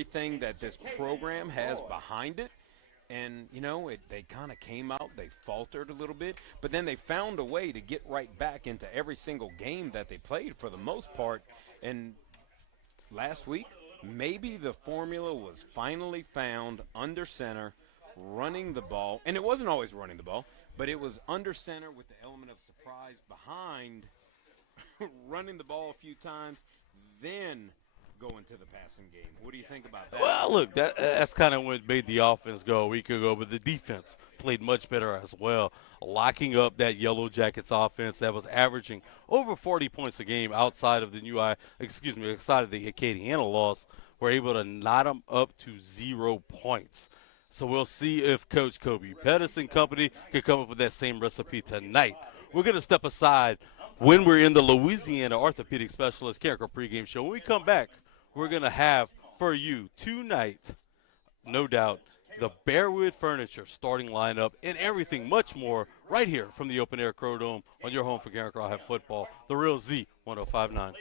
everything that this program has behind it. And, they kind of came out, they faltered a little bit, but then they found a way to get right back into every single game that they played for the most part. And last week, maybe the formula was finally found under center, running the ball. And it wasn't always running the ball, but it was under center with the element of surprise behind, running the ball a few times, then going to the passing game. What do you think about that? Well, look, that's kind of what made the offense go a week ago, but the defense played much better as well, locking up that Yellow Jackets offense that was averaging over 40 points a game outside of outside of the Acadiana loss. We're able to knot them up to 0 points. So we'll see if Coach Kobe Pettis and company can come up with that same recipe tonight. We're going to step aside when we're in the Louisiana Orthopedic Specialist Carencro pregame show. When we come back, we're going to have for you tonight, no doubt, the Bearwood Furniture starting lineup and everything much more right here from the Open Air Crow Dome on your home for Carencro High Football, the Real Z 105.9.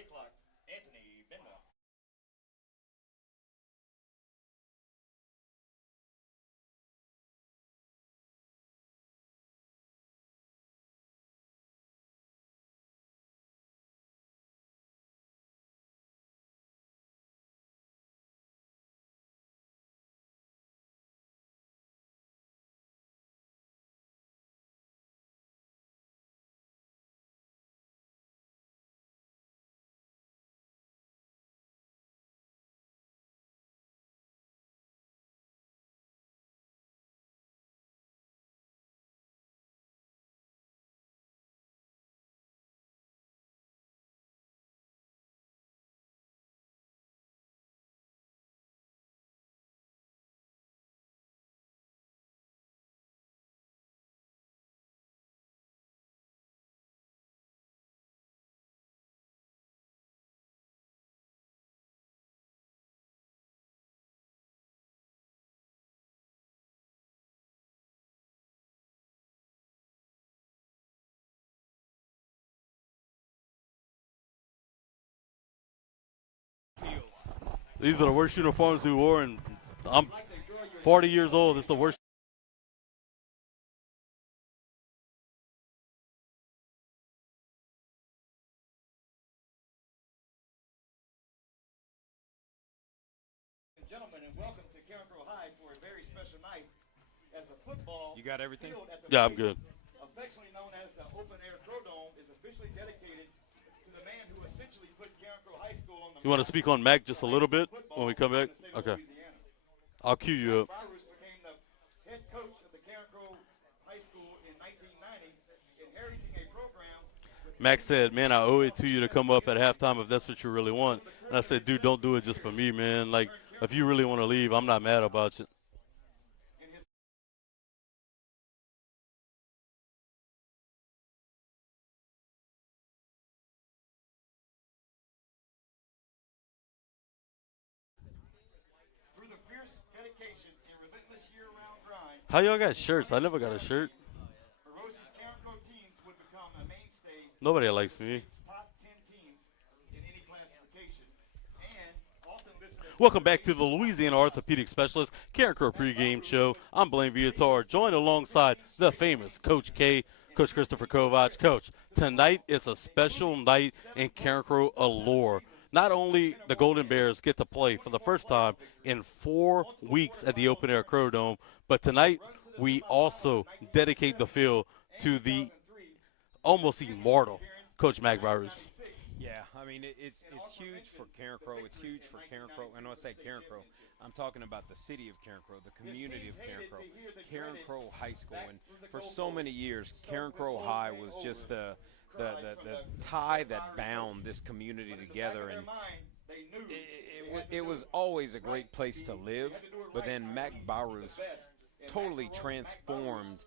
These are the worst uniforms we wore, and I'm 40 years old. It's the worst. Gentlemen, and welcome to Carencro High for a very special night as the football You got everything? field at the Yeah, I'm good. affectionately known as the Open Air Crow Dome is officially dedicated to the man who essentially put Carencro High School on the You want to speak on Mac just a little bit when we come back? Okay. I'll cue you up. Cyrus became the head coach of the Carencro High School in 1990, inheriting a program. Mac said, man, I owe it to you to come up at halftime if that's what you really want. And I said, dude, don't do it just for me, man. Like, if you really want to leave, I'm not mad about it. Through the fierce dedication and relentless year-round grind, How y'all got shirts? I never got a shirt. Rosie's Carencro teams would become a mainstay Nobody likes me. top 10 teams in any classification, and often listed as Welcome back to the Louisiana Orthopedic Specialist Carencro pregame show. I'm Blaine Viator, joined alongside the famous Coach K, Coach Christopher Kovac. Coach, tonight is a special night in Carencro allure. Not only the Golden Bears get to play for the first time in 4 weeks at the Open Air Crow Dome, but tonight we also dedicate the field to the almost immortal Coach Mac Barus. Yeah, I mean, it's huge for Carencro. It's huge for Carencro. And when I say Carencro, I'm talking about the city of Carencro, the community of Carencro, Carencro High School. And for so many years, Carencro High was just the tie that bound this community together. And it was always a great place to live. But then Mac Barus totally transformed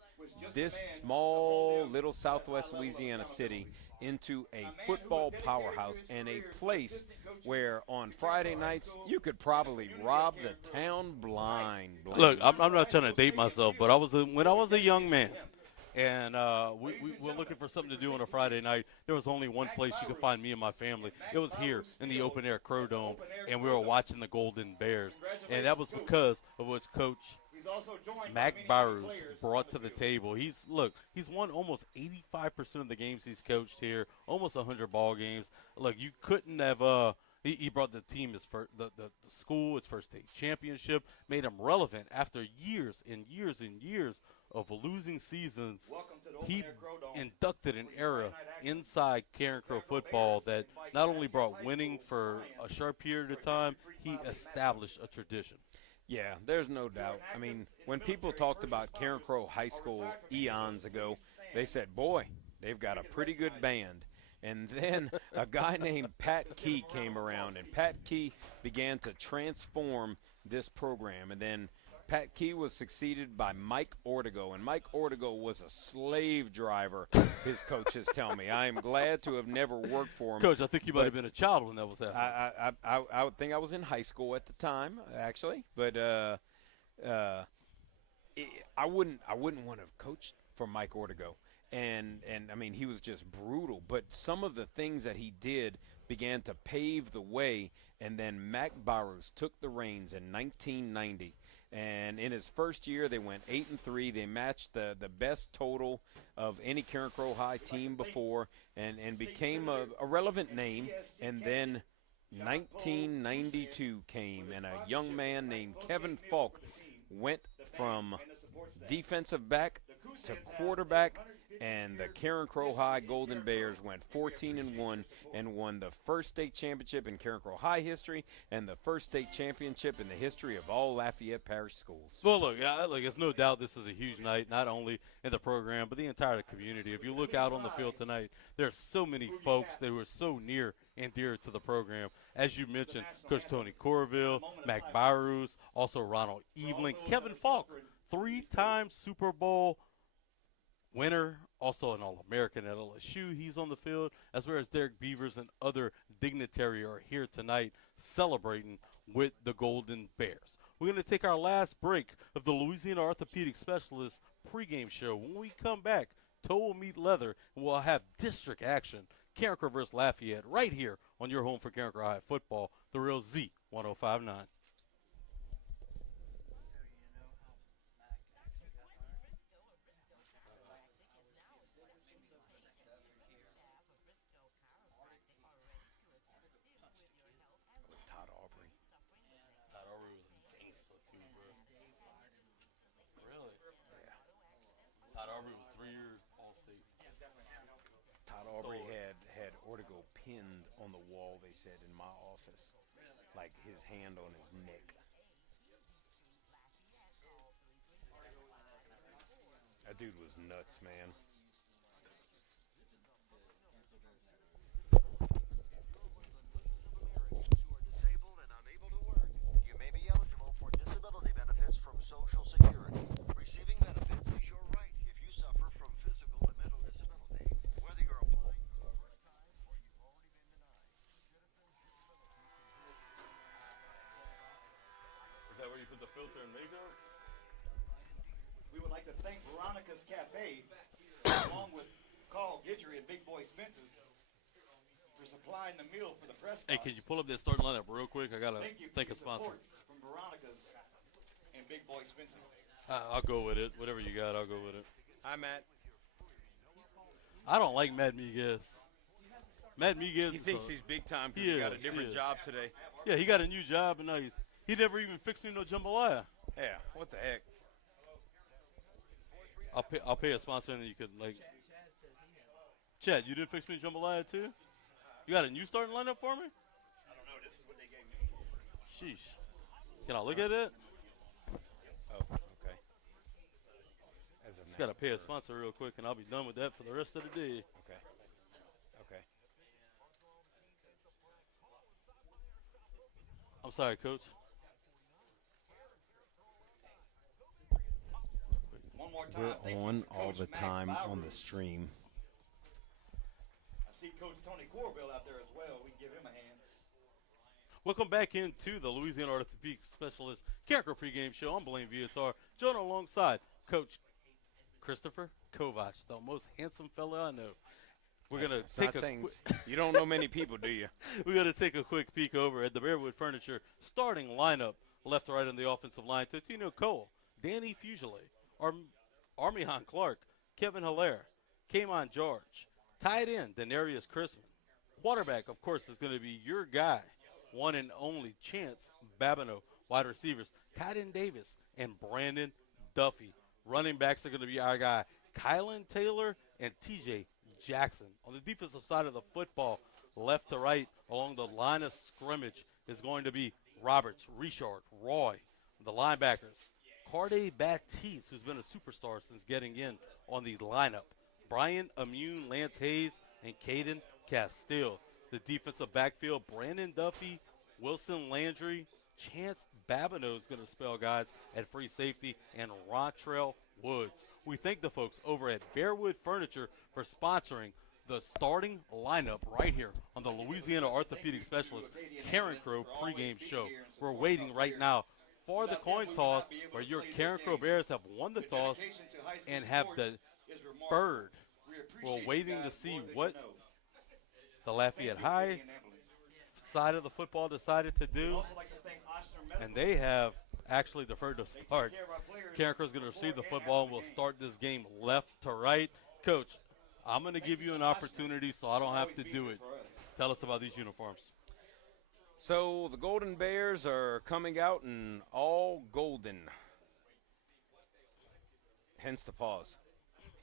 this small little southwest Louisiana city into a football powerhouse and a place where on Friday nights you could probably rob the town blind. Look, I'm not trying to date myself, but when I was a young man, and we're looking for something to do on a Friday night. There was only one place you could find me and my family. It was here in the open air Crow Dome, and we were watching the Golden Bears. And that was because of what Coach Mac Barrows brought to the table. He's won almost 85% of the games he's coached here, almost 100 ball games. Look, you couldn't have he brought the team the school its first state championship, made him relevant after years and years and years of losing seasons. He inducted an era inside Carencro football that not only brought winning for a short period of time, he established a tradition. Yeah, there's no doubt. I mean, when people talked about Carencro High School eons ago, they said, boy, they've got a pretty good band. And then a guy named Pat Key came around, and Pat Key began to transform this program. And then Pat Key was succeeded by Mike Ortego, and Mike Ortego was a slave driver, his coaches tell me. I am glad to have never worked for him. Coach, I think you might have been a child when that was happening. I would think I was in high school at the time, actually. But I wouldn't want to have coached for Mike Ortego. And I mean, he was just brutal. But some of the things that he did began to pave the way. And then Mac Barrows took the reins in 1990. And in his first year, they went 8-3. They matched the best total of any Carencro High team before, and became a relevant name. And then 1992 came, and a young man named Kevin Falk went from defensive back to quarterback, and the Carencro High Golden Bears went 14-1 and won the first state championship in Carencro High history and the first state championship in the history of all Lafayette Parish schools. Well, look, it's no doubt this is a huge night, not only in the program but the entire community. If you look out on the field tonight, there's so many folks that were so near and dear to the program. As you mentioned, Coach Tony Corville, Mac Barrows, also Ronald Evelyn, Kevin Falk, 3-time Super Bowl winner, also an All-American at LSU. He's on the field, as well as Derek Beavers and other dignitaries are here tonight celebrating with the Golden Bears. We're going to take our last break of the Louisiana Orthopedic Specialist pregame show. When we come back, toe will meet leather, and we'll have district action. Carencro versus Lafayette right here on your home for Carencro High football, the Real Z 1059. Aubrey had Ortego pinned on the wall, they said, in my office, like his hand on his neck. That dude was nuts, man. Disabled and unable to work. You may be eligible for disability benefits from Social Security. Receiving benefits is your right if you suffer from physical and mental disability. Whether you're applying for the first time or you've already been denied. Is that where you put the filter and makeup? We would like to thank Veronica's Cafe, along with Carl Guidry and Big Boy Spencer's, for supplying the meal for the press box. Hey, can you pull up that starting lineup real quick? I got to thank a sponsor. From Veronica's and Big Boy Spencer. I'll go with it. Whatever you got, I'll go with it. Hi, Matt. I don't like Matt Miguez. Matt Miguez. He thinks he's big time because he got a different job today. Yeah, he got a new job, and now he never even fixed me no jambalaya. Yeah, what the heck? I'll pay a sponsor, and then you could, like. Chad, you didn't fix me jambalaya too? You got a new starting lineup for me? I don't know. This is what they gave me. Sheesh. Can I look at it? Oh, okay. Just got to pay a sponsor real quick, and I'll be done with that for the rest of the day. Okay. Okay. I'm sorry, Coach. One more time. We're on all the time on the stream. I see Coach Tony Corville out there as well. We can give him a hand. Welcome back into the Louisiana Orthopedic Specialist Carencro pregame show. I'm Blaine Viatar, joined alongside Coach Christopher Kovac, the most handsome fella I know. We're That's- going to it's take not a saying you don't know many people, do you? we're going to take a quick peek over at the Bearwood Furniture starting lineup, left to right on the offensive line. Totino Cole, Danny Fugile, Armihan Clark, Kevin Hilaire, Kamon George, tight end Denarius Chrisman. Quarterback, of course, is going to be your guy, one and only Chance Babineau. Wide receivers, Kaiden Davis and Brandon Duffy. Running backs are going to be our guy, Kylan Taylor and TJ Jackson. On the defensive side of the football, left to right along the line of scrimmage is going to be Roberts, Richard, Roy. The linebackers, Carde Baptiste, who's been a superstar since getting in on the lineup. Brian Amune, Lance Hayes, and Caden Castile. The defensive backfield, Brandon Duffy, Wilson Landry, Chance Babineau is going to spell guys at free safety, and Rontrell Woods. We thank the folks over at Bearwood Furniture for sponsoring the starting lineup right here on the Louisiana Orthopedic Specialist Carencro pregame show. We're waiting right now for the coin toss where your Carencro Bears have won the toss and have the bird. We're waiting to see what the Lafayette High side of the football decided to do, and they have actually deferred to start. Carencro is going to receive the football and will start this game left to right. Coach, I'm going to give you an opportunity so I don't have to do it. Tell us about these uniforms. So the Golden Bears are coming out in all golden. Hence the pause.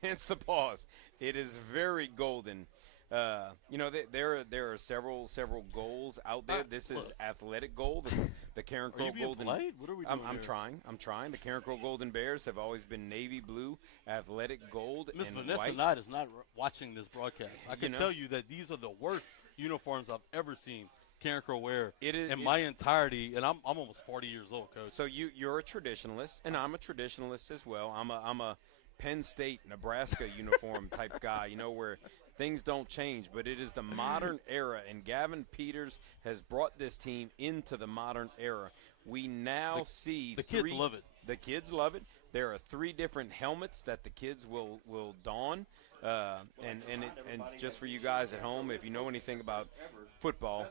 Hence the pause. It is very golden. There are several goals out there. This is athletic gold. The Carencro Are you being Golden. polite? What are we doing I'm here? trying. I'm trying. The Carencro Golden Bears have always been navy blue, athletic gold, Miss and Vanessa white. Knight is not watching this broadcast. I can know. tell you that these are the worst uniforms I've ever seen Carencro wear It is- in my it's- entirety, and I'm almost 40 years old, Coach. So you're a traditionalist, and I'm a traditionalist as well. I'm a Penn State, Nebraska uniform type guy, where things don't change. But it is the modern era, and Gavin Peters has brought this team into the modern era. We now see the kids love it. The kids love it. There are 3 different helmets that the kids will don. And just for you guys at home, if you know anything about football,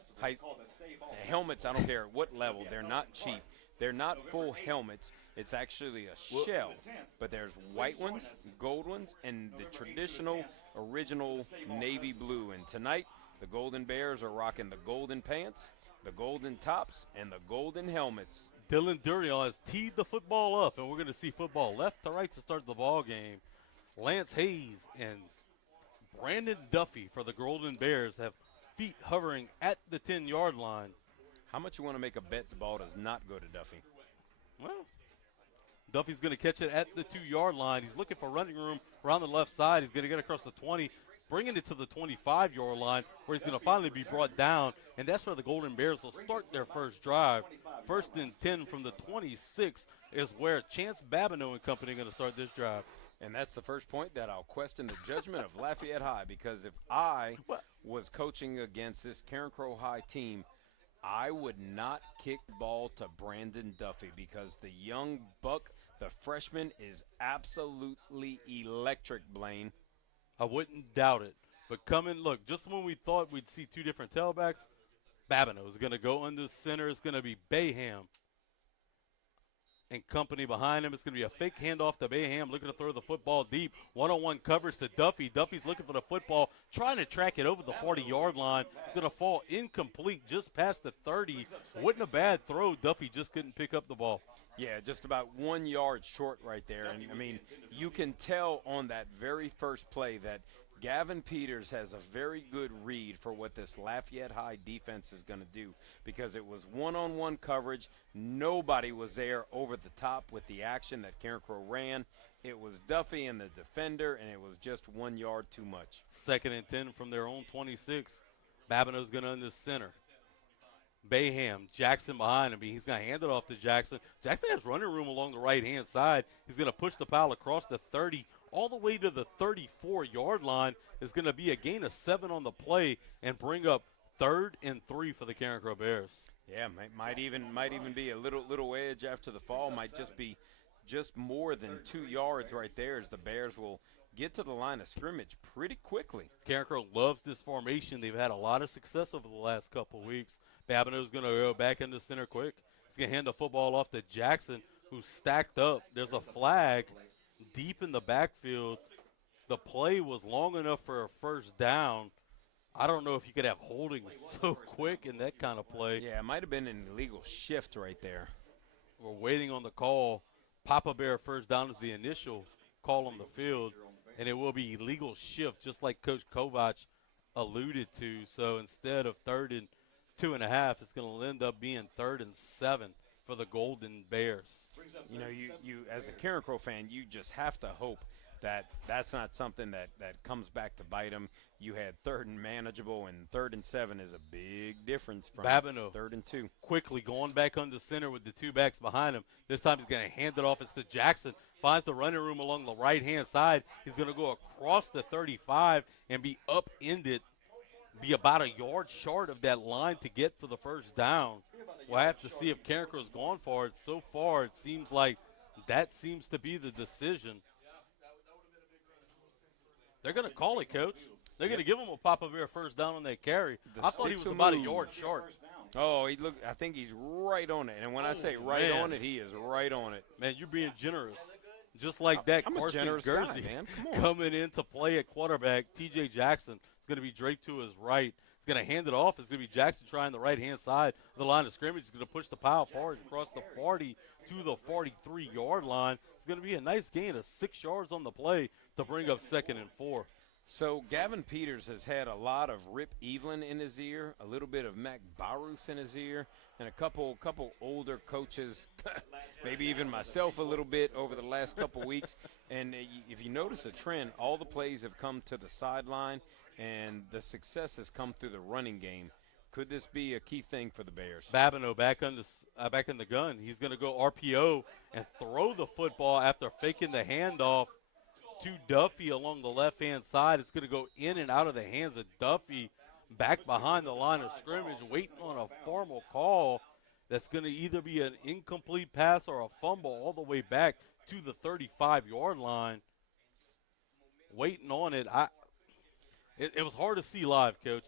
helmets, I don't care what level, they're not cheap. They're not full helmets. It's actually a shell. But there's white ones, gold ones, and the traditional original navy blue. And tonight, the Golden Bears are rocking the golden pants, the golden tops, and the golden helmets. Dylan Duriel has teed the football up, and we're going to see football left to right to start the ball game. Lance Hayes and Brandon Duffy for the Golden Bears have feet hovering at the 10-yard line. How much you want to make a bet the ball does not go to Duffy? Well, Duffy's going to catch it at the 2-yard line. He's looking for running room around the left side. He's going to get across the 20, bringing it to the 25-yard line, where he's going to finally be brought down. And that's where the Golden Bears will start their first drive. 1st and 10 from the 26 is where Chance Babineau and company are going to start this drive. And that's the first point that I'll question the judgment of Lafayette High, because if I was coaching against this Carencro High team, I would not kick the ball to Brandon Duffy, because the young buck, the freshman, is absolutely electric, Blaine. I wouldn't doubt it. But look, just when we thought we'd see 2 different tailbacks, Babineau is going to go under center. It's going to be Bayham and company behind him. It's going to be a fake handoff to Bayham, looking to throw the football deep. One-on-one coverage to Duffy. Duffy's looking for the football, trying to track it over the 40-yard line. It's going to fall incomplete just past the 30. Wasn't a bad throw. Duffy just couldn't pick up the ball. Yeah, just about 1 yard short right there. And, I mean, you can tell on that very first play that Gavin Peters has a very good read for what this Lafayette High defense is going to do, because it was one-on-one coverage. Nobody was there over the top with the action that Carencro ran. It was Duffy and the defender, and it was just 1 yard too much. 2nd and 10 from their own 26. Babineau's going to under center. Bayham, Jackson behind him. He's going to hand it off to Jackson. Jackson has running room along the right-hand side. He's going to push the pile across the 30 all the way to the 34-yard line. Is going to be a gain of 7 on the play and bring up 3rd and 3 for the Carencro Bears. Yeah, might even be a little edge after the fall. Might just be more than 2 yards right there, as the Bears will get to the line of scrimmage pretty quickly. Carencro loves this formation. They've had a lot of success over the last couple of weeks. Babineau's going to go back into center quick. He's going to hand the football off to Jackson, who's stacked up. There's a flag deep in the backfield. The play was long enough for a first down. I don't know if you could have holding so quick in that kind of play. Yeah, it might have been an illegal shift right there. We're waiting on the call. Papa Bear first down is the initial call on the field, and it will be illegal shift, just like Coach Kovac alluded to. So instead of 3rd and 2.5, it's going to end up being 3rd and 7 for the Golden Bears. You know, you as a Carencro fan, you just have to hope that that's not something that comes back to bite them. You had 3rd and manageable, and 3rd and 7 is a big difference from Babineau 3rd and 2. Quickly going back under center with the 2 backs behind him. This time he's going to hand it off. It's to Jackson. Finds the running room along the right-hand side. He's going to go across the 35 and be upended, be about a yard short of that line to get for the first down. We'll have to see if Carencro's gone for it. So far, it seems like that seems to be the decision. They're going to call it, Coach. They're going to give him a Papa Bear first down on that carry. I thought he was about a yard short. Oh, I think he's right on it. And when I say right on it, he is right on it. Man, you're being generous. Just like that, I'm a Carson generous Guernsey guy, man. Come on. coming into play at quarterback. T.J. Jackson is going to be draped to his right. He's going to hand it off. It's going to be Jackson trying the right-hand side of the line of scrimmage. He's going to push the pile forward across the 40 to the 43-yard line. It's going to be a nice gain of 6 yards on the play to bring up 2nd and 4. So Gavin Peters has had a lot of Rip Evelyn in his ear, a little bit of Mac Barus in his ear, and a couple older coaches, maybe even myself a little bit over the last couple weeks. And if you notice a trend, all the plays have come to the sideline, and the success has come through the running game. Could this be a key thing for the Bears? Babineau back in the gun. He's going to go RPO and throw the football after faking the handoff to Duffy along the left-hand side. It's going to go in and out of the hands of Duffy back behind the line of scrimmage, waiting on a formal call that's going to either be an incomplete pass or a fumble all the way back to the 35-yard line. Waiting on it. It was hard to see live, Coach.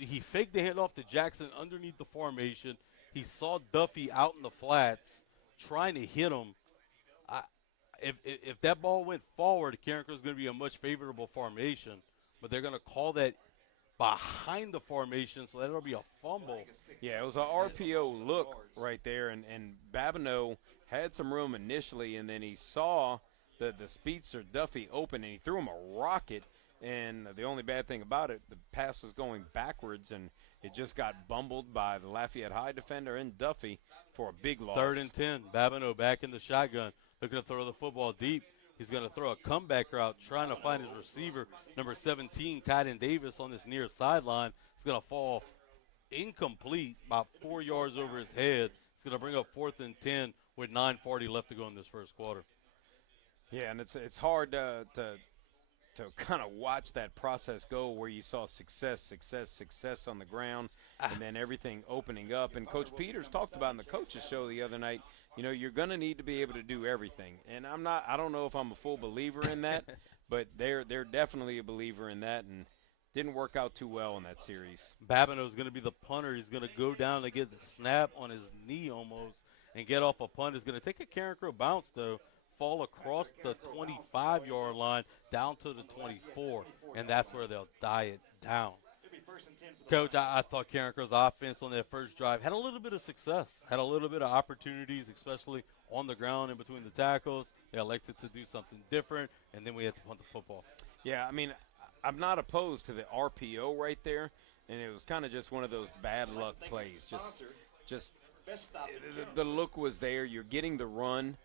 He faked the handoff to Jackson underneath the formation. He saw Duffy out in the flats trying to hit him. If that ball went forward, Carencro is going to be a much favorable formation, but they're going to call that behind the formation, so that'll be a fumble. Yeah, it was an RPO look right there, and Babineau had some room initially, and then he saw the speedster Duffy open, and he threw him a rocket, and the only bad thing about it, the pass was going backwards, and it just got bumbled by the Lafayette High defender and Duffy for a big loss. 3rd and 10, Babineau back in the shotgun. Looking to throw the football deep. He's going to throw a comeback route, trying to find his receiver, number 17, Kaiden Davis, on this near sideline. It's going to fall incomplete, about 4 yards over his head. It's going to bring up 4th and 10 with 9:40 left to go in this first quarter. Yeah, and it's hard to kind of watch that process go where you saw success on the ground, and then everything opening up. And Coach Peters talked about in the coaches show the other night, you know, you're going to need to be able to do everything. And I don't know if I'm a full believer in that, but they're definitely a believer in that, and didn't work out too well in that series. Babineau is going to be the punter. He's going to go down to get the snap on his knee almost and get off a punt. He's going to take a Carencro bounce, though, fall across the 25-yard line down to the 24, and that's where they'll die it down. Coach, I thought Carencro's offense on that first drive had a little bit of success, had a little bit of opportunities, especially on the ground in between the tackles. They elected to do something different, and then we had to punt the football. Yeah, I mean, I'm not opposed to the RPO right there, and it was kind of just one of those bad luck plays. Just the look was there. You're getting the run.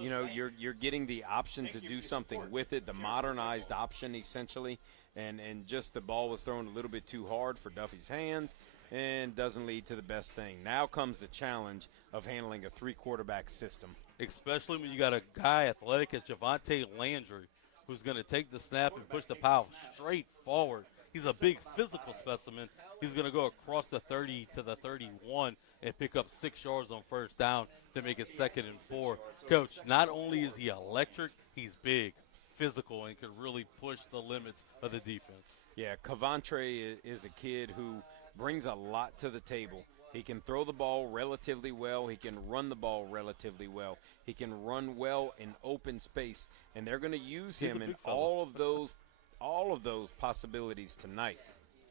You know, you're getting the option to do something with it, the modernized option essentially, and just the ball was thrown a little bit too hard for Duffy's hands and doesn't lead to the best thing. Now comes the challenge of handling a 3-quarterback system. Especially when you got a guy athletic as Javonte Landry who's going to take the snap and push the pile straight forward. He's a big physical specimen. He's going to go across the 30 to the 31 and pick up 6 yards on first down to make it 2nd and 4. Coach, not only is he electric, he's big. physical and can really push the limits of the defense. Yeah, Carencro is a kid who brings a lot to the table. He can throw the ball relatively well. He can run the ball relatively well. He can run well in open space, and they're going to use him in all of those possibilities tonight.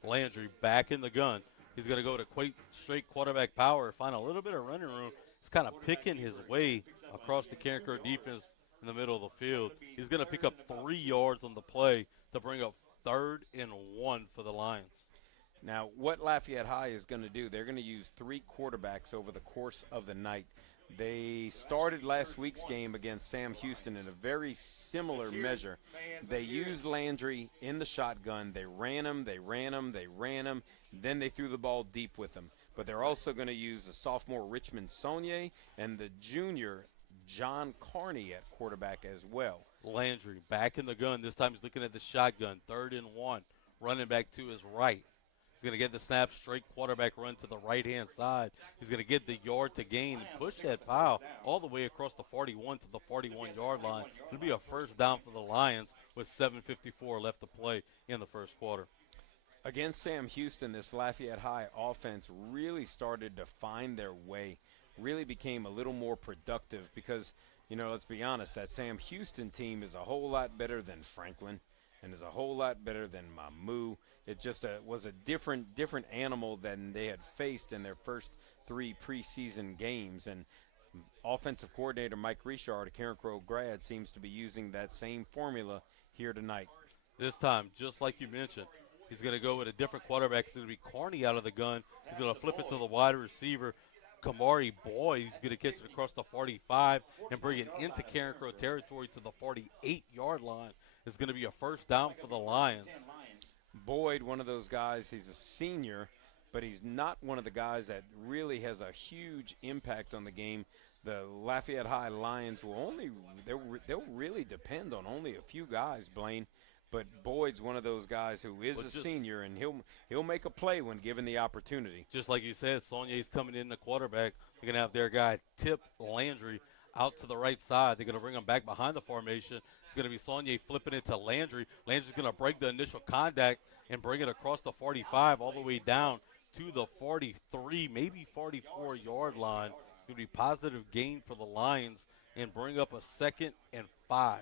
Landry back in the gun. He's going to go to straight quarterback power, find a little bit of running room. He's kind of picking his way across the Carencro defense in the middle of the field. He's going to pick up 3 yards on the play to bring up 3rd and 1 for the Lions. Now, what Lafayette High is going to do, they're going to use 3 quarterbacks over the course of the night. They started last week's game against Sam Houston in a very similar measure. They used Landry in the shotgun. They ran him, then they threw the ball deep with him. But they're also going to use the sophomore Richmond Saunier and the junior John Carney at quarterback as well. Landry back in the gun. This time he's looking at the shotgun, 3rd and 1. Running back to his right. He's going to get the snap, straight quarterback run to the right-hand side. He's going to get the yard to gain and push that pile all the way across the 41 to the 41-yard line. It'll be a first down for the Lions with 7:54 left to play in the first quarter. Against Sam Houston, this Lafayette High offense really started to find their way, really became a little more productive because, let's be honest, that Sam Houston team is a whole lot better than Franklin and is a whole lot better than Mamou. It just was a different animal than they had faced in their first 3 preseason games. And offensive coordinator Mike Richard, a Carencro grad, seems to be using that same formula here tonight. This time, just like you mentioned, he's going to go with a different quarterback. It's going to be Carney out of the gun. He's going to flip it to the wide receiver, Kamari Boyd. He's going to catch it across the 45 and bring it into Carencro territory to the 48-yard line. It's going to be a first down for the Lions. Boyd, one of those guys, he's a senior, but he's not one of the guys that really has a huge impact on the game. The Lafayette High Lions they'll really depend on only a few guys, Blaine. But Boyd's one of those guys who is a senior, and he'll make a play when given the opportunity. Just like you said, Saunier's coming in the quarterback. They're going to have their guy tip Landry out to the right side. They're going to bring him back behind the formation. It's going to be Saunier flipping it to Landry. Landry's going to break the initial contact and bring it across the 45 all the way down to the 43, maybe 44-yard line. It's going to be positive gain for the Lions and bring up a 2nd and 5.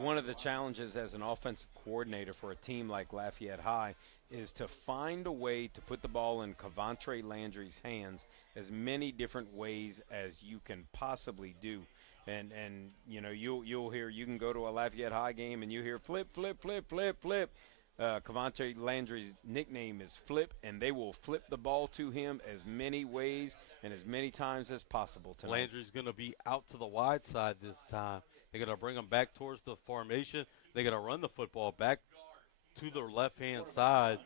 One of the challenges as an offensive coordinator for a team like Lafayette High is to find a way to put the ball in Carencro Landry's hands as many different ways as you can possibly do. And you'll hear, you can go to a Lafayette High game and you hear flip, flip, flip, flip, flip. Carencro Landry's nickname is Flip, and they will flip the ball to him as many ways and as many times as possible tonight. Landry's going to be out to the wide side this time. They're going to bring him back towards the formation. They're going to run the football back to the left-hand side.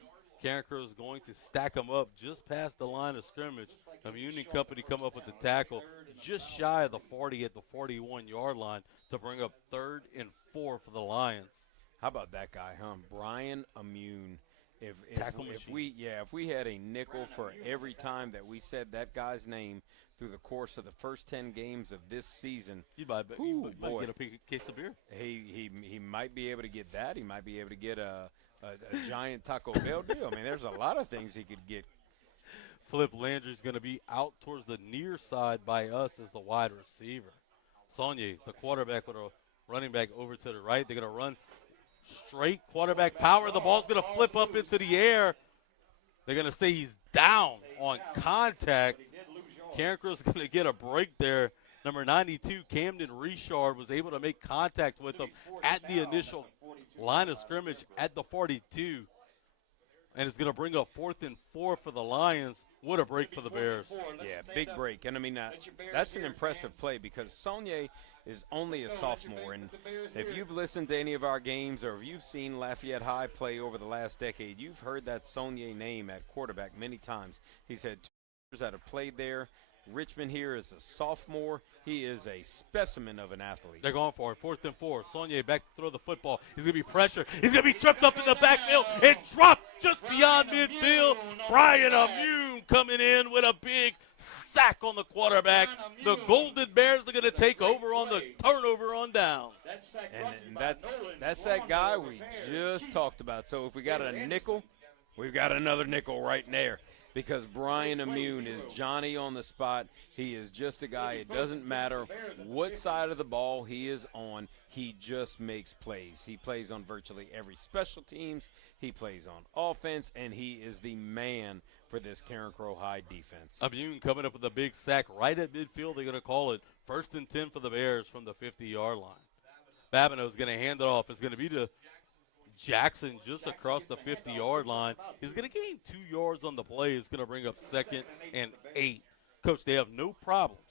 Carencro is going to stack him up just past the line of scrimmage. The Union Company come up with the tackle just shy of the 40 at the 41-yard line to bring up 3rd and 4 for the Lions. How about that guy, huh? Brian Immune. If we had a nickel for every time that we said that guy's name through the course of the first 10 games of this season, you might get a case of beer. He might be able to get that. He might be able to get a giant Taco Bell deal. I mean, there's a lot of things he could get. Flip Landry's going to be out towards the near side by us as the wide receiver. Saunier, the quarterback, with a running back over to the right. They're going to run straight quarterback power. The ball's going to flip up into the air. They're going to say he's down on contact. Carencro's going to get a break there. Number 92, Camden Richard, was able to make contact with him at the initial line of scrimmage at the 42. And it's going to bring up 4th and 4 for the Lions. What a break for the Bears. Yeah, big break. And, I mean, that's an impressive play because Saunier is only a sophomore. And if you've listened to any of our games or if you've seen Lafayette High play over the last decade, you've heard that Saunier name at quarterback many times. He's had 2 years that have played there. Richmond here is a sophomore. He is a specimen of an athlete. They're going for it. 4th and 4. Saunier back to throw the football. He's going to be pressured. He's going to be tripped up in the backfield and dropped just beyond midfield. Brian Amune coming in with a big sack on the quarterback. The Golden Bears are going to take over on the turnover on downs. And that's that guy we just talked about. So if we got a nickel, we've got another nickel right there. Because Brian Amune is Johnny on the spot. He is just a guy. It doesn't matter what side of the ball he is on. He just makes plays. He plays on virtually every special teams. He plays on offense, and he is the man for this Carencro High defense. Amune coming up with a big sack right at midfield. They're going to call it 1st and 10 for the Bears from the 50-yard line. Babineau's going to hand it off. It's going to be to Jackson just across the 50-yard line. He's going to gain 2 yards on the play. It's going to bring up 2nd and 8. Coach, they have no problems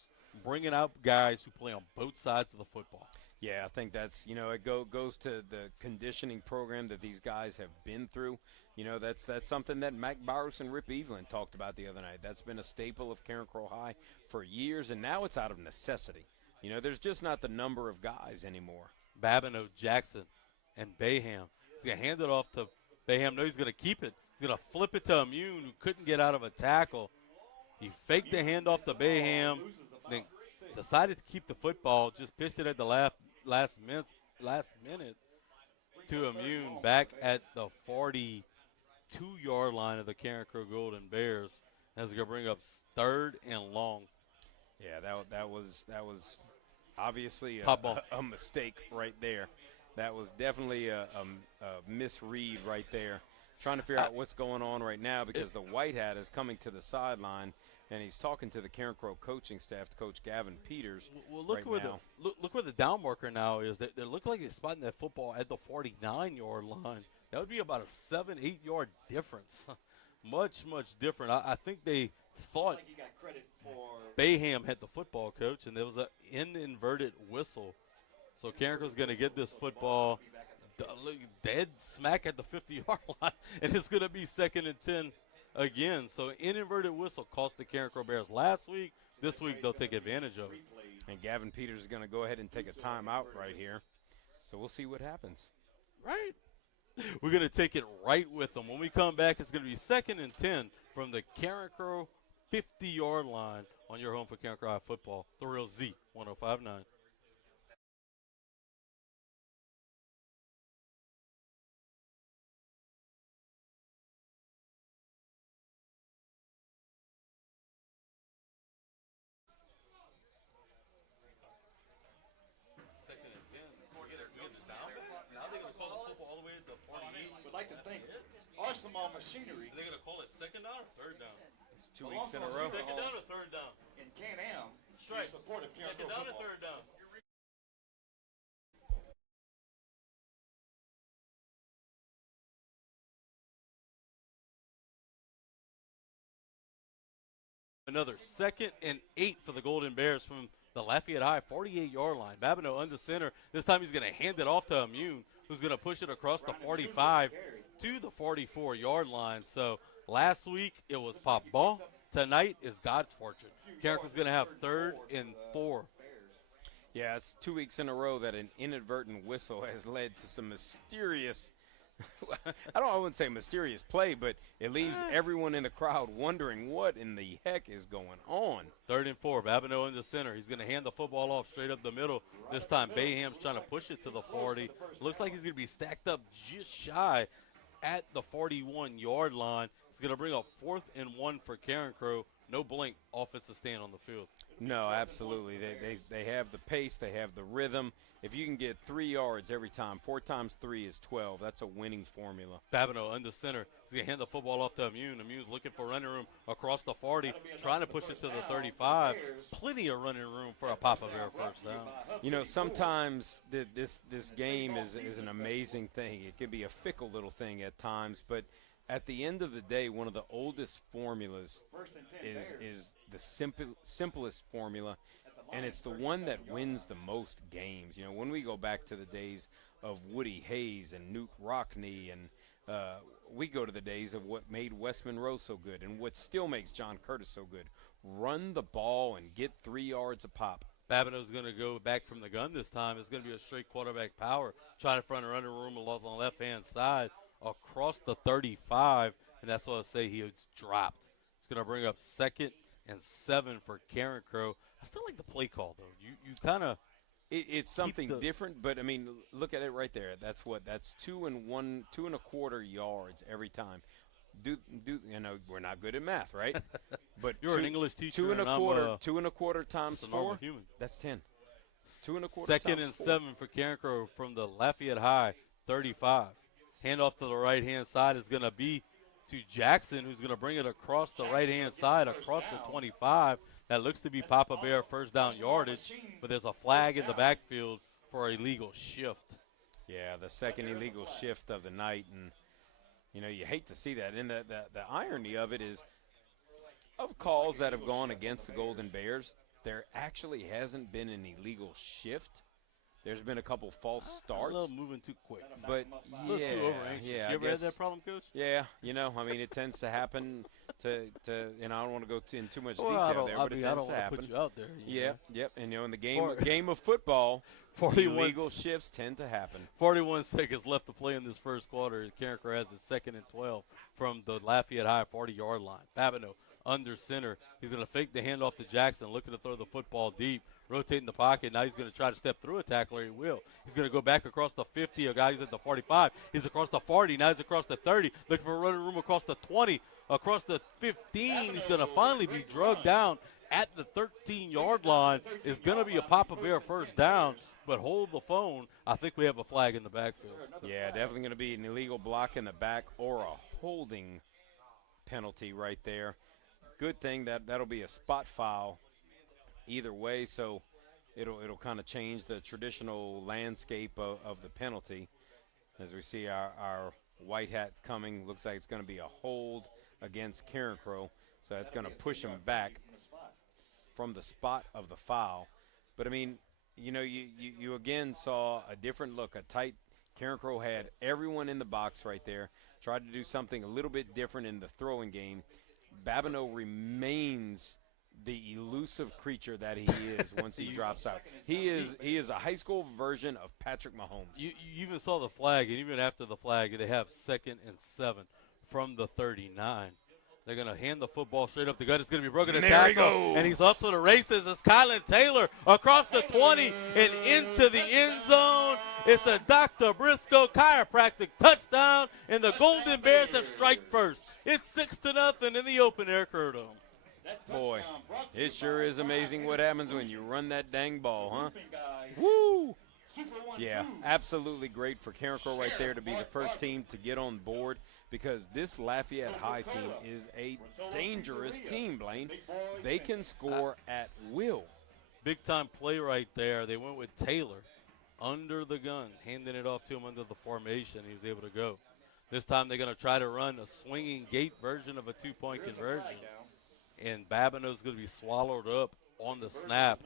bringing out guys who play on both sides of the football. Yeah, I think that's, it goes to the conditioning program that these guys have been through. That's something that Mac Bowers and Rip Evelyn talked about the other night. That's been a staple of Carencro High for years, and now it's out of necessity. There's just not the number of guys anymore. Babineau, Jackson, and Bayham. He's going to hand it off to Bayham. No, he's going to keep it. He's going to flip it to Amune, who couldn't get out of a tackle. He faked the handoff to Bayham, then decided to keep the football, just pitched it at the last minute to Amune back at the 42-yard line of the Carencro Golden Bears. That's going to bring up 3rd and long. Yeah, that was obviously a mistake right there. That was definitely a misread right there. Trying to figure out what's going on right now because the White Hat is coming to the sideline, and he's talking to the Carencro coaching staff, to Coach Gavin Peters. Well, look where the down marker now is. They look like they're spotting that football at the 49-yard line. That would be about a 7-8 yard difference. much different. I think they thought Bayham had the football, Coach, and there was an inverted whistle. So Carencro's going to get this football dead smack at the 50-yard line, and it's going to be 2nd and 10 again. So an inverted whistle cost the Carencro Bears last week. This week they'll take advantage of it. And Gavin Peters is going to go ahead and take a timeout right here. So we'll see what happens. Right. We're going to take it right with them. When we come back, it's going to be 2nd and 10 from the Carencro 50-yard line on your home for Carencro High football, The Real Z 105.9. Would like to thank Arsenal Machinery. Are they going to call it 2nd down or 3rd down? It's 2 weeks in a row. 2nd down or 3rd down? In Can-Am, Strike. support of Carencro 2nd down or football. 3rd down? Another 2nd and 8 for the Golden Bears from the Lafayette High 48-yard line. Babineau under center. This time he's going to hand it off to Amune, who's going to push it across the 45 to the 44-yard line. So last week it was Pop Ball. Tonight is God's fortune. Carencro's going to have 3rd and 4. Yeah, it's 2 weeks in a row that an inadvertent whistle has led to some mysterious I wouldn't say mysterious play, but it leaves everyone in the crowd wondering what in the heck is going on. 3rd and 4, Babineau in the center. He's going to hand the football off straight up the middle. This time Bayham's trying to push it to the 40. Looks like he's going to be stacked up just shy at the 41-yard line. He's going to bring up 4th and 1 for Carencro. No blink offensive stand on the field. No, absolutely. They have the pace. They have the rhythm. If you can get 3 yards every time, 4 times 3 is 12. That's a winning formula. Babineau under center. He's going to hand the football off to Amune. Amune's looking for running room across the 40, trying to push it to the 35. Plenty of running room for a Papa Bear first down. Sometimes this game is an amazing thing. It can be a fickle little thing at times, but at the end of the day, one of the oldest formulas is the simplest formula, and it's the one that wins the most games. When we go back to the days of Woody Hayes and Newt Rockney, and we go to the days of what made West Monroe so good and what still makes John Curtis so good. Run the ball and get 3 yards a pop. Babineau's going to go back from the gun this time. It's going to be a straight quarterback power. Trying to front a running room along the left-hand side. across the 35, and that's what I say he was dropped. It's going to bring up 2nd and 7 for Carencro. I still like the play call, though. You kind of It's something different, but I mean, look at it right there. That's 2.25 yards every time. Do we're not good at math, right? But You're an English teacher. 2.25 times just a normal 4. human. That's 10. 2.25 2nd times and 4. 7 for Carencro from the Lafayette High 35. Handoff to the right-hand side is going to be to Jackson, who's going to bring it across the right-hand side, across the 25. That looks to be Papa Bear first down yardage, but there's a flag in the backfield for a illegal shift. Yeah, the second illegal shift of the night, and you hate to see that. And the irony of it is, of calls that have gone against the Golden Bears, there actually hasn't been an illegal shift. There's been a couple false starts. A little moving too quick. But a little too over-anxious. Yeah, you ever had that problem, Coach? Yeah, I mean, it tends to happen to I don't want to go in too much well, detail there, but it tends to happen. Put you out there. Yep. And in the game of football, illegal shifts tend to happen. 41 seconds left to play in this first quarter. Carencro has it 2nd and 12 from the Lafayette High 40-yard line. Babineau under center. He's going to fake the handoff to Jackson, looking to throw the football deep. Rotating the pocket. Now he's going to try to step through a tackler. He will. He's going to go back across the 50. A guy who's at the 45. He's across the 40. Now he's across the 30. Looking for a running room across the 20. Across the 15. He's going to finally be drugged down at the 13-yard line. It's going to be a Papa Bear first down. But hold the phone. I think we have a flag in the backfield. Yeah, definitely going to be an illegal block in the back or a holding penalty right there. Good thing that'll be a spot foul either way, so it'll kind of change the traditional landscape of the penalty. As we see our white hat coming, looks like it's going to be a hold against Carencro, so it's going to push him back from the spot of the foul. But I mean, you again saw a different look, a tight. Carencro had everyone in the box right there, tried to do something a little bit different in the throwing game. Babineau remains the elusive creature that he is once he drops out. He is a high school version of Patrick Mahomes. You even saw the flag, and even after the flag, they have 2nd and 7 from the 39. They're going to hand the football straight up the gut. It's going to be broken to tackle, and he's up to the races. It's Kylan Taylor across the 20 and into the end zone. It's a Dr. Briscoe chiropractic touchdown, and the Golden Bears have strike first. It's 6-0 in the open air Dome. Boy, it sure is amazing what happens when you run that dang ball, huh? Woo! Yeah, absolutely great for Carencro right there to be the first team to get on board, because this Lafayette High team is a dangerous team, Blaine. They can score at will. Big-time play right there. They went with Taylor under the gun, handing it off to him under the formation. He was able to go. This time they're going to try to run a swinging gate version of a two-point conversion. And Babineau's going to be swallowed up on the snap.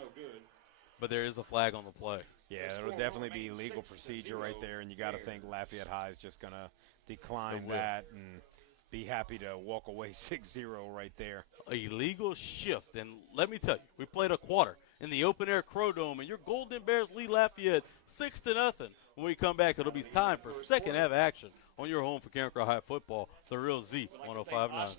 But there is a flag on the play. Yeah, it'll definitely be legal procedure right there, and you got to think Lafayette High is just going to decline that and be happy to walk away 6-0 right there. A legal shift, and let me tell you, we played a quarter in the open-air Crow Dome, and your Golden Bears lead Lafayette 6-0. When we come back, it'll be time for second half action on your home for Carencro High football, The Real Z 105.9.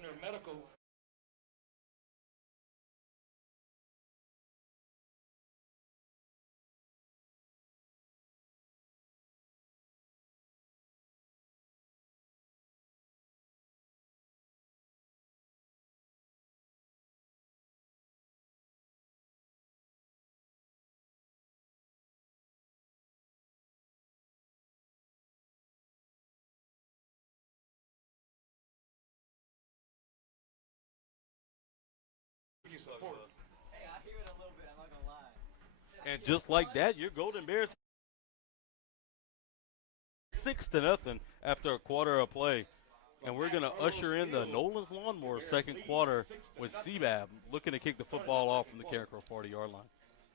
Hey, I hear it a little bit, I'm not gonna lie. And just like that, your Golden Bears 6-0 after a quarter of play. And we're going to usher in the Nolan's Lawnmower second quarter with CBAB looking to kick the football off from the Carencro 40-yard line.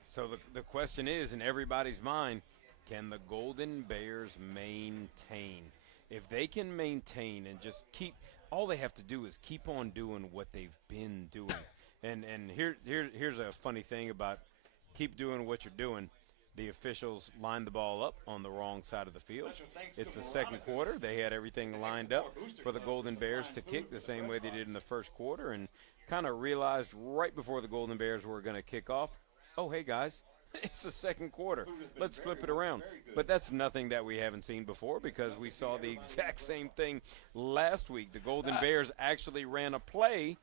So the question is, in everybody's mind, can the Golden Bears maintain? If they can maintain and just keep, all they have to do is keep on doing what they've been doing. And here's a funny thing about keep doing what you're doing. The officials lined the ball up on the wrong side of the field. It's the second quarter. They had everything lined up for the Golden Bears to kick the same way they did in the first quarter, and kind of realized right before the Golden Bears were going to kick off, oh, hey, guys, it's the second quarter. Let's flip it around. But that's nothing that we haven't seen before, because we saw the exact same thing last week. The Golden Bears actually ran a play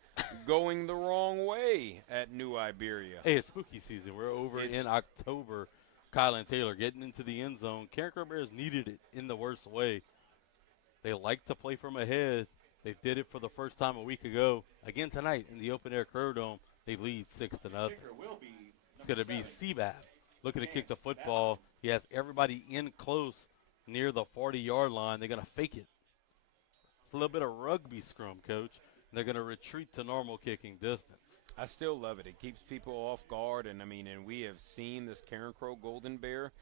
going the wrong way at New Iberia. Hey, it's spooky season. We're over in October. Kylan Taylor getting into the end zone. Carencro Bears needed it in the worst way. They like to play from ahead. They did it for the first time a week ago. Again tonight in the open-air Crow Dome, they lead 6-0. It's going to be Seabab looking to kick the football. He has everybody in close near the 40-yard line. They're going to fake it. It's a little bit of rugby scrum, Coach. And they're going to retreat to normal kicking distance. I still love it. It keeps people off guard, and we have seen this Carencro Golden Bear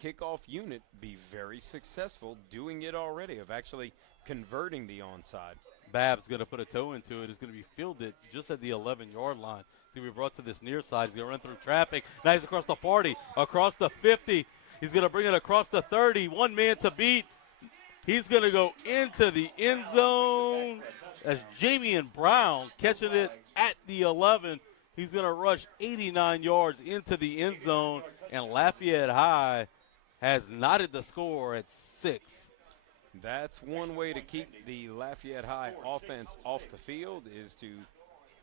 kickoff unit be very successful doing it already, of actually converting the onside. Bab's going to put a toe into it. It's going to be fielded just at the 11-yard line. It's going to be brought to this near side. He's going to run through traffic. Now he's across the 40, across the 50. He's going to bring it across the 30. One man to beat. He's going to go into the end zone. That's Jamian Brown catching it at the 11. He's going to rush 89 yards into the end zone, and Lafayette High has knotted the score at 6. That's one way to keep the Lafayette High offense off the field, is to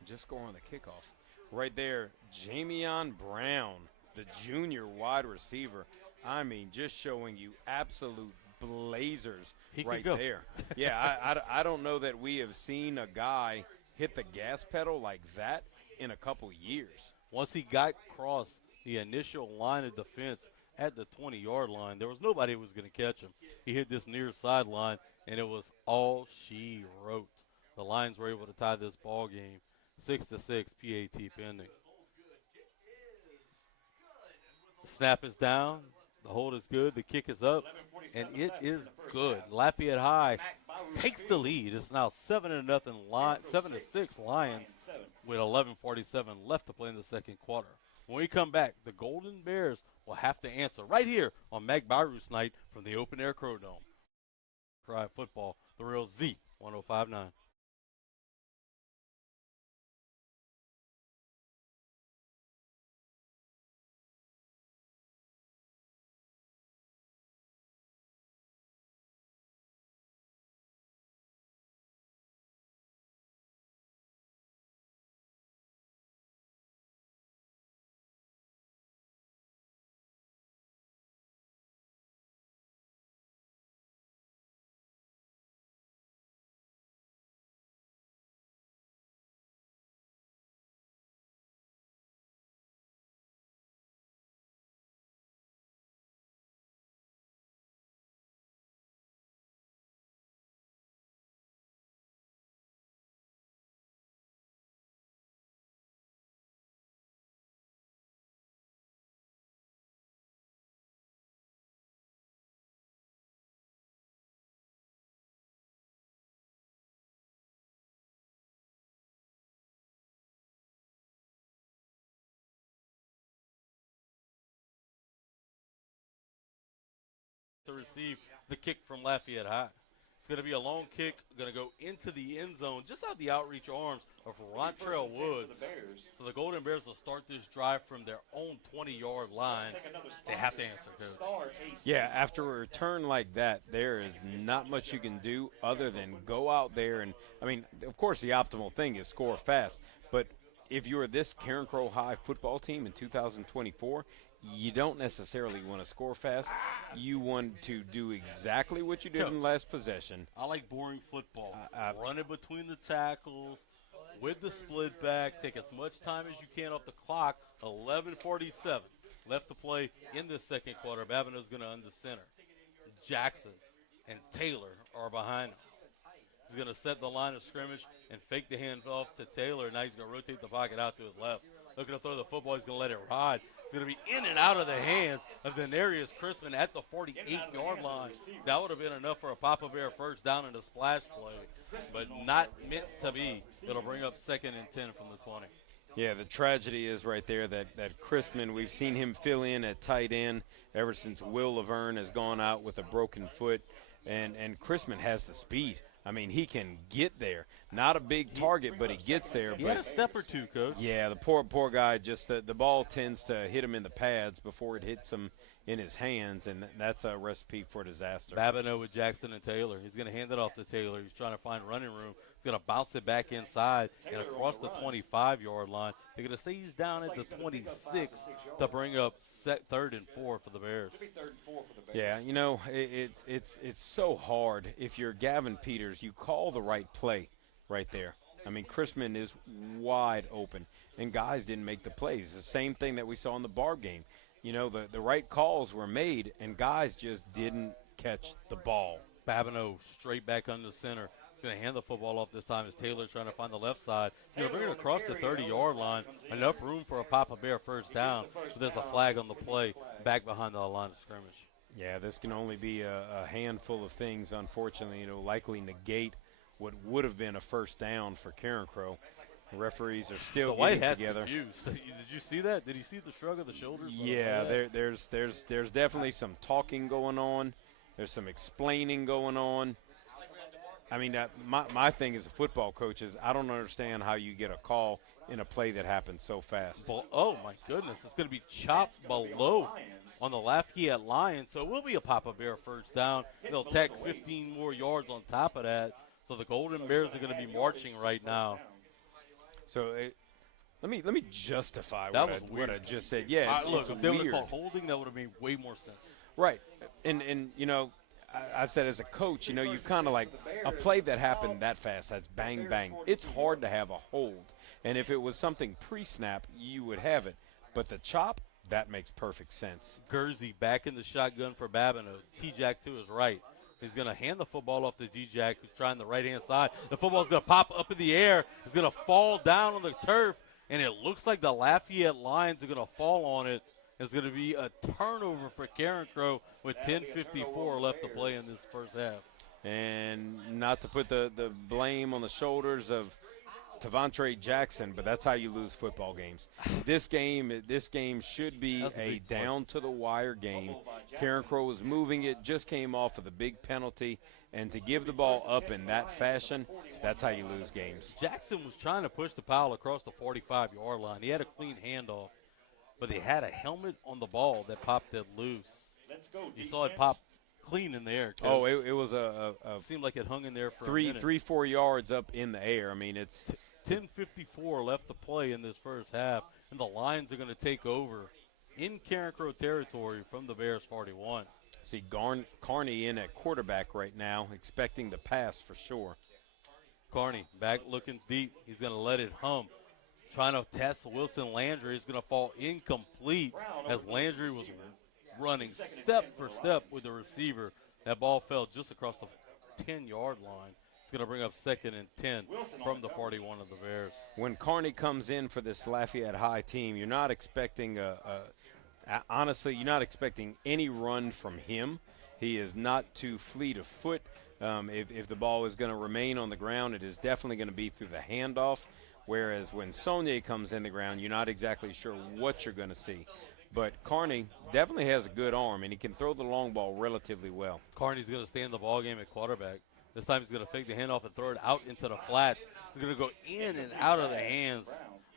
just go on the kickoff. Right there, Jamian Brown, the junior wide receiver. Just showing you absolute blazers right there. Yeah, I don't know that we have seen a guy hit the gas pedal like that in a couple years. Once he got across the initial line of defense at the 20-yard line, there was nobody who was going to catch him. He hit this near sideline, and it was all she wrote. The Lions were able to tie this ball game 6-6, PAT pending. The snap is down. The hold is good. The kick is up, and it is good. Lafayette High takes the lead. It's now 7-6 Lions with 11:47 left to play in the second quarter. When we come back, the Golden Bears will have to answer right here on Magbiru's night from the Open Air Crow Dome. Cry Football, the real Z 105.9. To receive the kick from Lafayette High. It's going to be a long kick, going to go into the end zone, just out the outreach arms of Rontrell Woods. So the Golden Bears will start this drive from their own 20-yard line. They have to answer, Coach. Yeah, after a return like that, there is not much you can do other than go out there and, of course the optimal thing is score fast, but if you're this Carencro High football team in 2024, you don't necessarily want to score fast. You want to do exactly what you did in last possession. I like boring football. Run it between the tackles with the split back. Take as much time as you can off the clock. 11:47 left to play in this second quarter. Babineau's going to under center. Jackson and Taylor are behind him. He's going to set the line of scrimmage and fake the handoff to Taylor. Now he's going to rotate the pocket out to his left. Looking to throw the football. He's going to let it ride. It's going to be in and out of the hands of Denarius Crispin at the 48-yard line. That would have been enough for a Papa Bear first down in a splash play, but not meant to be. It'll bring up 2nd and 10 from the 20. Yeah, the tragedy is right there that Chrisman, we've seen him fill in at tight end ever since Will Laverne has gone out with a broken foot, and Chrisman has the speed. I mean, he can get there. Not a big target, but he gets there. He but had a step or two, Coach. yeah, the poor guy, just the ball tends to hit him in the pads before it hits him in his hands, and that's a recipe for disaster. Babineau with Jackson and Taylor. He's going to hand it off to Taylor. He's trying to find running room. He's going to bounce it back inside and across the 25-yard line. They're going to say he's down at the 26 to bring up 3rd and 4 for the Bears. Yeah, you know, it's so hard. If you're Gavin Peters, you call the right play right there. I mean, Chrisman is wide open, and guys didn't make the plays. The same thing that we saw in the Barb game. You know, the right calls were made, and guys just didn't catch the ball. Babineau straight back under center. He's going to hand the football off this time as Taylor's trying to find the left side. He's going to bring it across the 30-yard line. Enough room for a Papa Bear first down. So there's a flag on the play back behind the line of scrimmage. Yeah, this can only be a handful of things, unfortunately. You know, likely negate what would have been a first down for Carencro. The referees are still The White getting Hat's together. confused. Did you see that? Did you see the shrug of the shoulders? Yeah, there's definitely some talking going on. There's some explaining going on. I mean, my thing as a football coach is I don't understand how you get a call in a play that happens so fast. Oh, my goodness. It's going to be chopped below on the Lafayette Lions, so it will be a Papa Bear first down. They'll tack 15 more yards on top of that. So the Golden Bears are going to be marching right now. So let me justify That what I just said. Yeah, look, it's if they would have weird. called holding, that would have made way more sense. Right, and you know, I said as a coach, you know, you kind of like a play that happened that fast. That's bang bang. It's hard to have a hold, and if it was something pre-snap, you would have it. But the chop, that makes perfect sense. Gursey back in the shotgun for Babineau. T-Jack to his right. He's going to hand the football off to G-Jack, who's trying the right-hand side. The football's going to pop up in the air. It's going to fall down on the turf, and it looks like the Lafayette Lions are going to fall on it. It's going to be a turnover for Carencro with 10:54 left to play in this first half. And not to put the blame on the shoulders of Tavontre Jackson, but that's how you lose football games. This game should be a down-to-the-wire game. Carencro was moving it, just came off of the big penalty, and to give the ball up in that fashion, that's how you lose games. Jackson was trying to push the pile across the 45-yard line. He had a clean handoff, but they had a helmet on the ball that popped it loose. You saw it pop clean in the air, Coach. Oh, it was a seemed like it hung in there for a minute. 3-4 yards up in the air. I mean, it's 10:54 left to play in this first half, and the Lions are going to take over in Carencro territory from the Bears 41. See Carney in at quarterback right now, expecting the pass for sure. Carney back looking deep. He's going to let it hum. Trying to test Wilson Landry. Is going to fall incomplete as Landry was running step for step with the receiver. That ball fell just across the 10-yard line. It's going to bring up 2nd and 10 from the 41 of the Bears. When Carney comes in for this Lafayette High team, you're not expecting honestly, you're not expecting any run from him. He is not too fleet of foot. If the ball is going to remain on the ground, it is definitely going to be through the handoff. Whereas when Saunier comes in the ground, you're not exactly sure what you're going to see. But Carney definitely has a good arm, and he can throw the long ball relatively well. Carney's going to stay in the ball game at quarterback. This time he's going to fake the handoff and throw it out into the flats. He's going to go in and out of the hands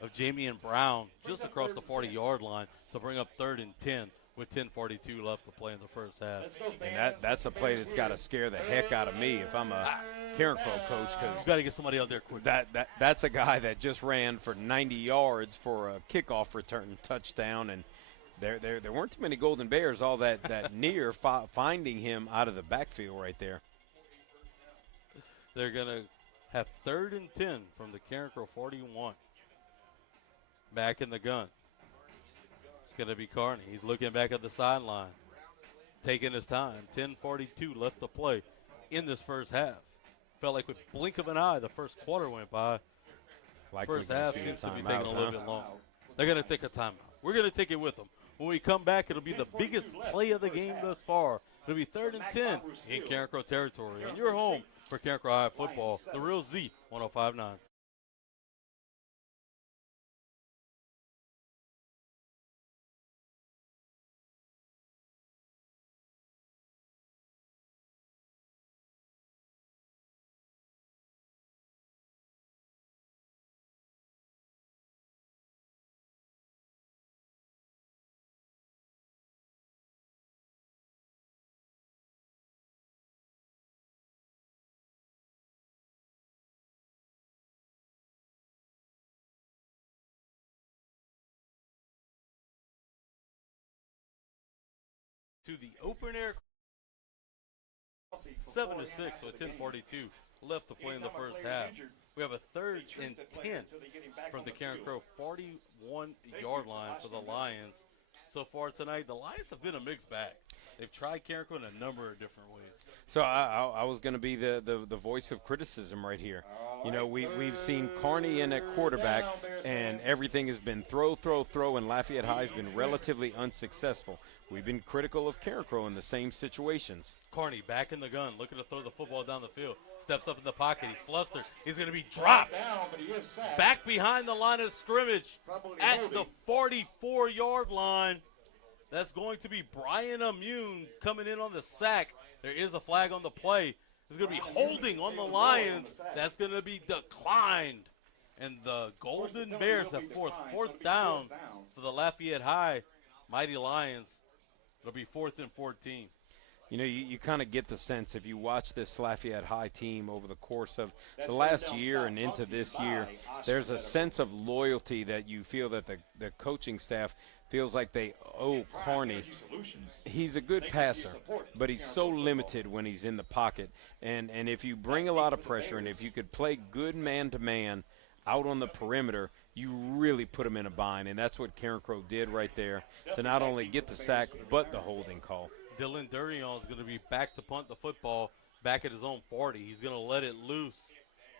of Jamian Brown just across the 40-yard line to bring up 3rd and 10 with 10:42 left to play in the first half. And that's a play that's got to scare the heck out of me if I'm a Carencro coach, because You've got to get somebody out there quick. that's a guy that just ran for 90 yards for a kickoff return touchdown, and there weren't too many Golden Bears all that near finding him out of the backfield right there. They're going to have 3rd and 10 from the Carencro 41. Back in the gun. It's going to be Carney. He's looking back at the sideline, taking his time. 10:42 left to play in this first half. Felt like with blink of an eye, the first quarter went by. First half seems to be taking a little bit long. They're going to take a timeout. We're going to take it with them. When we come back, it'll be the biggest play of the game thus far. It'll be 3rd and 10 in Carencro territory. And you're home for Carencro High football, the Real Z 105.9. to the open air. 7-6 with 10:42 left to play in the first half. We have a 3rd and 10 from the Carencro 41-yard line for the Lions. So far tonight, the Lions have been a mixed bag. They've tried Carencro in a number of different ways. So I was going to be the voice of criticism right here. You know, we've seen Carney in at quarterback, and everything has been throw, and Lafayette High has been relatively unsuccessful. We've been critical of Carencro in the same situations. Carney back in the gun, looking to throw the football down the field. Steps up in the pocket. He's flustered. He's going to be dropped. Back behind the line of scrimmage at the 44-yard line. That's going to be Brian Immune coming in on the sack. There is a flag on the play. There's going to be holding on the Lions. That's going to be declined. And the Golden Bears have fourth down for the Lafayette High Mighty Lions. It'll be 4th and 14. You know, you kind of get the sense if you watch this Lafayette High team over the course of the last year and into this year, there's a sense of loyalty that you feel that the coaching staff feels like they owe Carney. He's a good passer, but he's so limited when he's in the pocket. And if you bring a lot of pressure and if you could play good man-to-man out on the perimeter, you really put him in a bind. And that's what Carencro did right there to not only get the sack but the holding call. Dylan Durion is going to be back to punt the football back at his own 40. He's going to let it loose.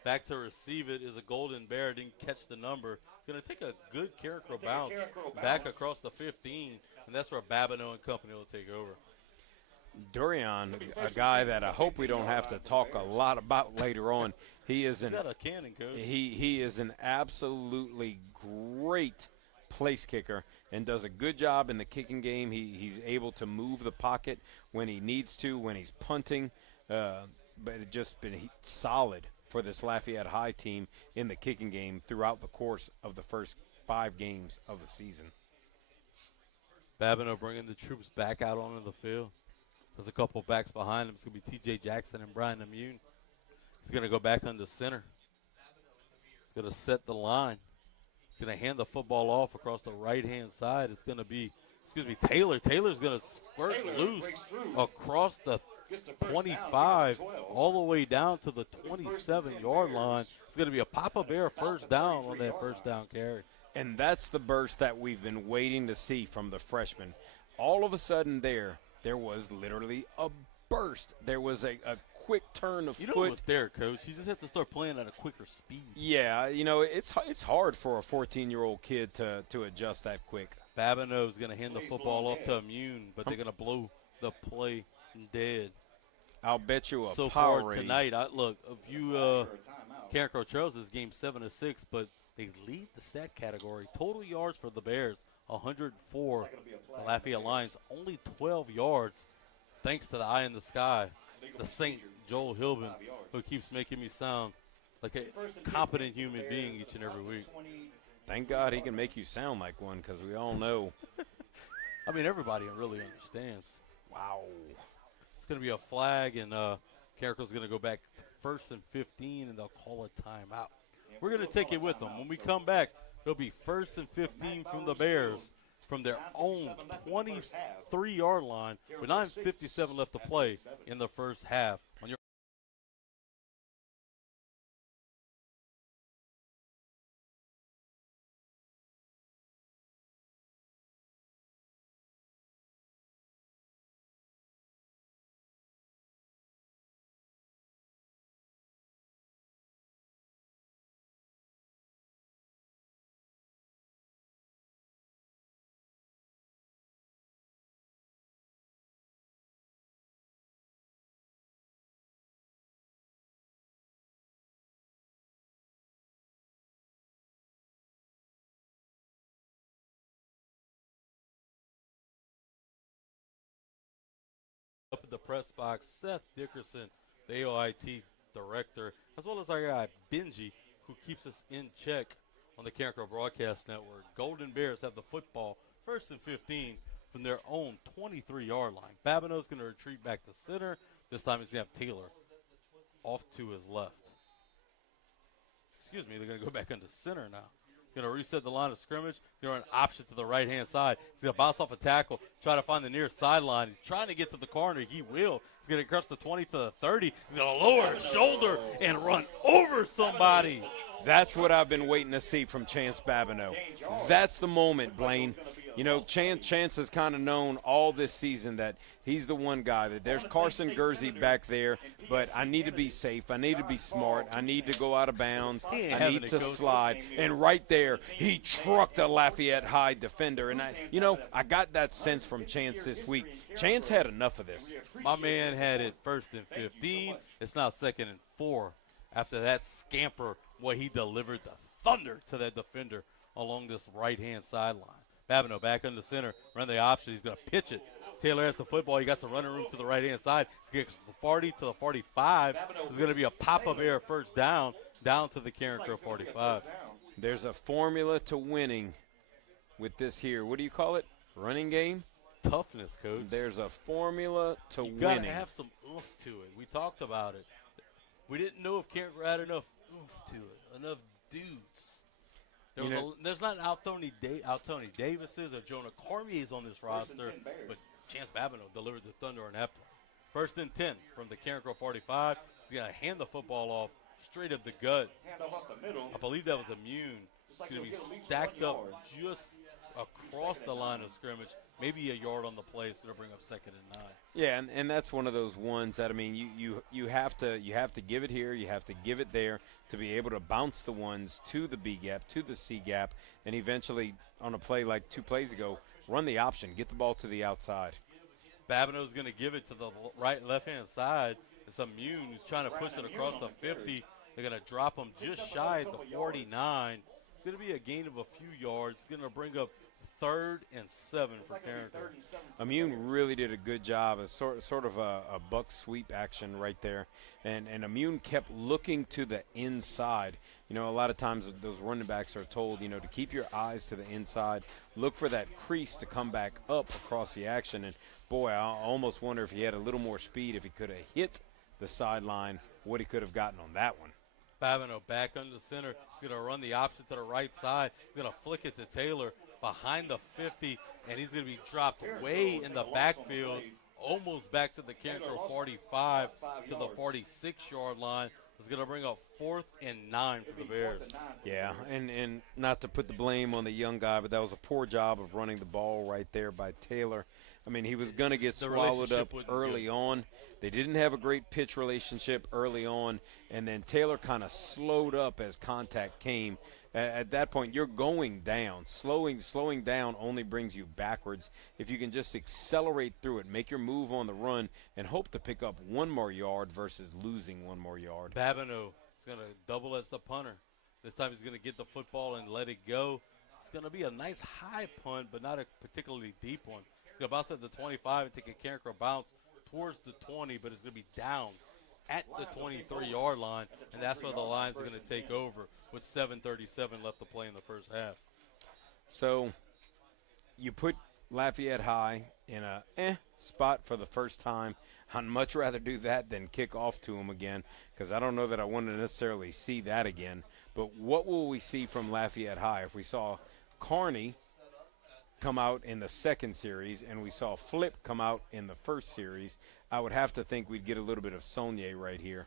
Back to receive it is a Golden Bear. Didn't catch the number. He's going to take a good Carencro bounce back across the 15, and that's where Babineau and company will take over. Durion, a guy that I hope we don't have to talk a lot about later on. He's got a cannon, coach. He is an absolutely great place kicker and does a good job in the kicking game. He's able to move the pocket when he needs to, when he's punting, but it just been solid for this Lafayette High team in the kicking game throughout the course of the first 5 games of the season. Babineau bringing the troops back out onto the field. There's a couple backs behind him. It's going to be T.J. Jackson and Brian Immune. He's going to go back under center. He's going to set the line. He's going to hand the football off across the right-hand side. It's going to be, Taylor. Taylor's going to squirt loose across the 25 all the way down to the 27-yard line. It's going to be a Papa Bear first down on that first down carry. And that's the burst that we've been waiting to see from the freshman. All of a sudden there was literally a burst. There was a quick turn of foot. You know what's there, Coach? You just have to start playing at a quicker speed. Yeah, you know, it's hard for a 14-year-old kid to adjust that quick. Babineau's going to hand the football off to Immune, but they're going to blow the play dead. I'll bet you a so power far tonight, Carencro trails this game 7-6, but they lead the stat category. Total yards for the Bears, 104. The Lafayette Lions, only 12 yards, thanks to the eye in the sky. The Saint Joel Hilbin, who keeps making me sound like a competent human being each and every week. Thank God he can make you sound like one, because we all know. I mean, everybody really understands. Wow. It's going to be a flag, and Carencro's going to go back to 1st and 15, and they'll call a timeout. We're going to take it with them. When we come back, it'll be 1st and 15 from the Bears from their own 23-yard line with 9:57 left to play in the first half. On your up in the press box, Seth Dickerson, the AOIT director, as well as our guy Benji, who keeps us in check on the Carencro Broadcast Network. Golden Bears have the football 1st and 15 from their own 23-yard line. Babineau's going to retreat back to center. This time he's going to have Taylor off to his left. Excuse me, they're going to go back under center now. Going to reset the line of scrimmage. He's going to run an option to the right-hand side. He's going to bounce off a tackle, try to find the near sideline. He's trying to get to the corner. He will. He's going to cross the 20 to the 30. He's going to lower his shoulder and run over somebody. That's what I've been waiting to see from Chance Babineau. That's the moment, Blaine. You know, Chance has kind of known all this season that he's the one guy, that there's Carson Gursey back there, but I need to be safe. I need to be smart. I need to go out of bounds. I need to slide. And right there, he trucked a Lafayette High defender. And, I got that sense from Chance this week. Chance had enough of this. My man had it 1st and 15. It's now 2nd and 4. After that scamper, he delivered the thunder to that defender along this right-hand sideline. Babineau back under center, run the option. He's going to pitch it. Taylor has the football. He got some running room to the right-hand side. He gets the 40 to the 45. There's going to be a pop-up air first down to the Carencro 45. There's a formula to winning with this here. What do you call it? Running game? Toughness, Coach. There's a formula to winning. You got to have some oomph to it. We talked about it. We didn't know if Carencro had enough oomph to it, enough dudes. There's not Altony Davises or Jonah Cormier's on this roster, but Chance Babineau delivered the thunder on that play. 1st and 10 from the Carencro 45. He's going to hand the football off straight up the gut. I believe that was Immune. He's going to be stacked up just across the line of scrimmage, maybe a yard on the play. It's going to bring up 2nd and 9. Yeah, and that's one of those ones that, I mean, you have to give it here, you have to give it there to be able to bounce the ones to the B gap, to the C gap, and eventually on a play like 2 plays ago, run the option, get the ball to the outside. Babineau's going to give it to the left-hand side. It's Immune who's trying to push it across the 50. They're going to drop him just shy at the 49. It's going to be a gain of a few yards. It's going to bring up 3rd and 7 for Carencro. Immune really did a good job of sort of a buck sweep action right there. And Immune kept looking to the inside. A lot of times those running backs are told, to keep your eyes to the inside. Look for that crease to come back up across the action. And, boy, I almost wonder if he had a little more speed, if he could have hit the sideline, what he could have gotten on that one. Babineau back under center. He's going to run the option to the right side. He's going to flick it to Taylor behind the 50, and he's going to be dropped way in the backfield, almost back to the Carencro 45 to the 46-yard line. It's going to bring up 4th and 9 for the Bears. Yeah, and not to put the blame on the young guy, but that was a poor job of running the ball right there by Taylor. I mean, he was going to get swallowed up early on. They didn't have a great pitch relationship early on, and then Taylor kind of slowed up as contact came. At that point, you're going down. Slowing down only brings you backwards. If you can just accelerate through it, make your move on the run, and hope to pick up 1 more yard versus losing 1 more yard. Babineau is going to double as the punter. This time he's going to get the football and let it go. It's going to be a nice high punt, but not a particularly deep one. He's going to bounce at the 25 and take a Carencro bounce towards the 20, but it's going to be down at the 23-yard line, and that's where the Lions are going to take over with 7:37 left to play in the first half. So you put Lafayette High in a spot for the first time. I'd much rather do that than kick off to them again, because I don't know that I want to necessarily see that again. But what will we see from Lafayette High? If we saw Kearney come out in the 2nd series and we saw Flip come out in the 1st series, I would have to think we'd get a little bit of Saunier right here.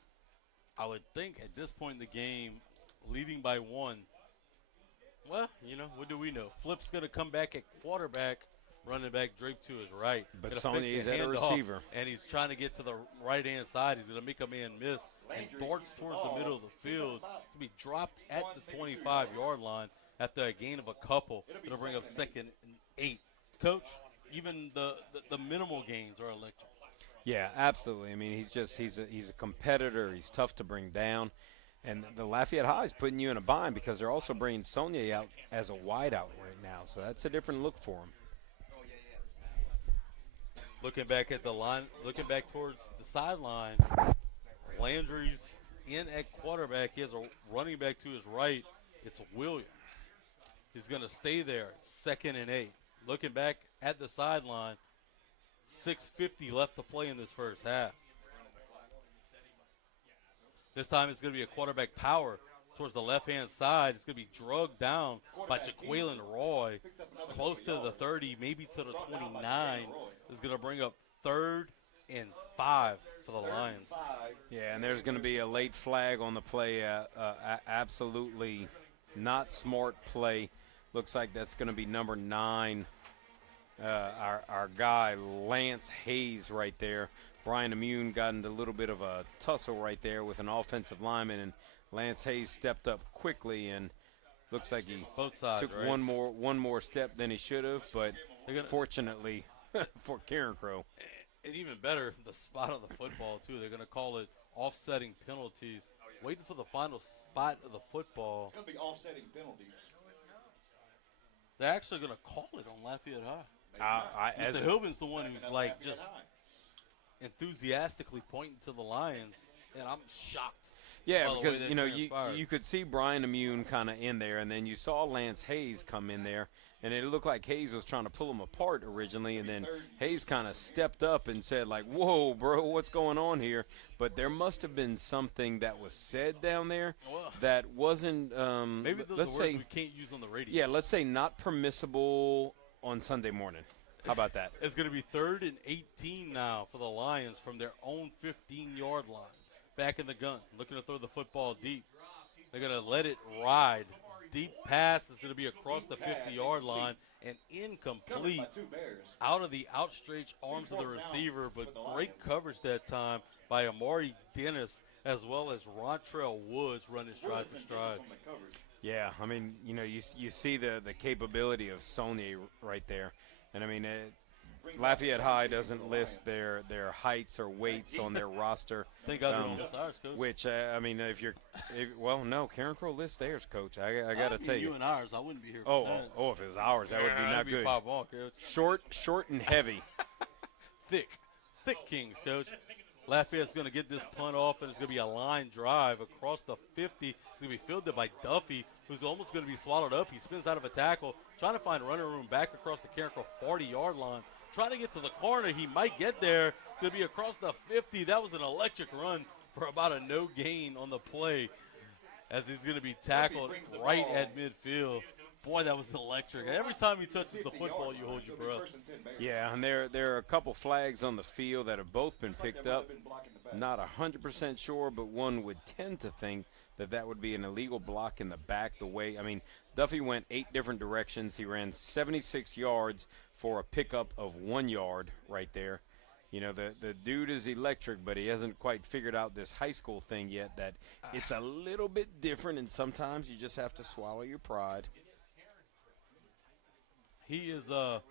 I would think at this point in the game, leading by 1, well, what do we know? Flip's going to come back at quarterback, running back draped to his right. But Saunier's at a receiver. And he's trying to get to the right-hand side. He's going to make a man miss and darts towards the middle of the field to be dropped at the 25-yard line after a gain of a couple. It'll bring up 2nd and 8. Coach, even the minimal gains are electric. Yeah, absolutely. I mean, he's a competitor. He's tough to bring down. And the Lafayette High is putting you in a bind because they're also bringing Saunier out as a wideout right now. So that's a different look for him. Looking back at the line, looking back towards the sideline, Landry's in at quarterback. He has a running back to his right. It's Williams. He's going to stay there. It's 2nd and 8. Looking back at the sideline, 6:50 left to play in this first half. This time it's going to be a quarterback power towards the left-hand side. It's going to be drugged down by Jaqueline Roy, close to the 30, maybe to the 29. Is going to bring up 3rd and 5 for the Lions. Yeah, and there's going to be a late flag on the play. Absolutely not smart play. Looks like that's going to be number 9. Our guy, Lance Hayes, right there. Brian Immune got into a little bit of a tussle right there with an offensive lineman, and Lance Hayes stepped up quickly, and looks like he Both sides, took right? one more step than he should have, but fortunately for Carencro. And even better, the spot of the football, too. They're going to call it offsetting penalties. Waiting for the final spot of the football. It's going to be offsetting penalties. They're actually going to call it on Lafayette High. As Mr. Hilbin's the one who's like just enthusiastically pointing to the Lions, and I'm shocked. Yeah, by the way because that you know transpired. you could see Brian Immune kind of in there, and then you saw Lance Hayes come in there, and it looked like Hayes was trying to pull him apart originally, and then Hayes kind of stepped up and said like, "Whoa, bro, what's going on here?" But there must have been something that was said down there that wasn't. Maybe those let's are words say, we can't use on the radio. yeah, let's say not permissible on Sunday morning. How about that? It's going to be 3rd and 18 now for the Lions from their own 15-yard line. Back in the gun, looking to throw the football deep. They're going to let it ride. Deep pass is going to be across the 50-yard line and incomplete out of the outstretched arms of the receiver, but great coverage that time by Amari Dennis as well as Rontrell Woods running stride for stride. Yeah, I mean, you know, you see the capability of Sony right there. And, I mean, Lafayette High doesn't list their heights or weights on their roster. Thank God they don't list ours, Coach. Which, I mean, well, no, Carencro lists theirs, Coach. I got to tell you. You and ours, I wouldn't be here Oh, for that. if it was ours, that would be not that'd good. Pop off, Coach. Short and heavy. Thick Kings, Coach. Lafayette's going to get this punt off, and it's going to be a line drive across the 50. It's going to be fielded by Duffy, who's almost going to be swallowed up. He spins out of a tackle, trying to find running room back across the Carencro 40-yard line. Trying to get to the corner. He might get there. It's going to be across the 50. That was an electric run for about a no gain on the play as he's going to be tackled right at midfield. Boy, that was electric. Every time he touches the football, you hold your breath. Yeah, and there are a couple flags on the field that have both been picked up. Not 100% sure, but one would tend to think that would be an illegal block in the back. I mean, Duffy went 8 different directions. He ran 76 yards for a pickup of 1 yard right there. You know, the dude is electric, but he hasn't quite figured out this high school thing yet, that it's a little bit different, and sometimes you just have to swallow your pride. He is a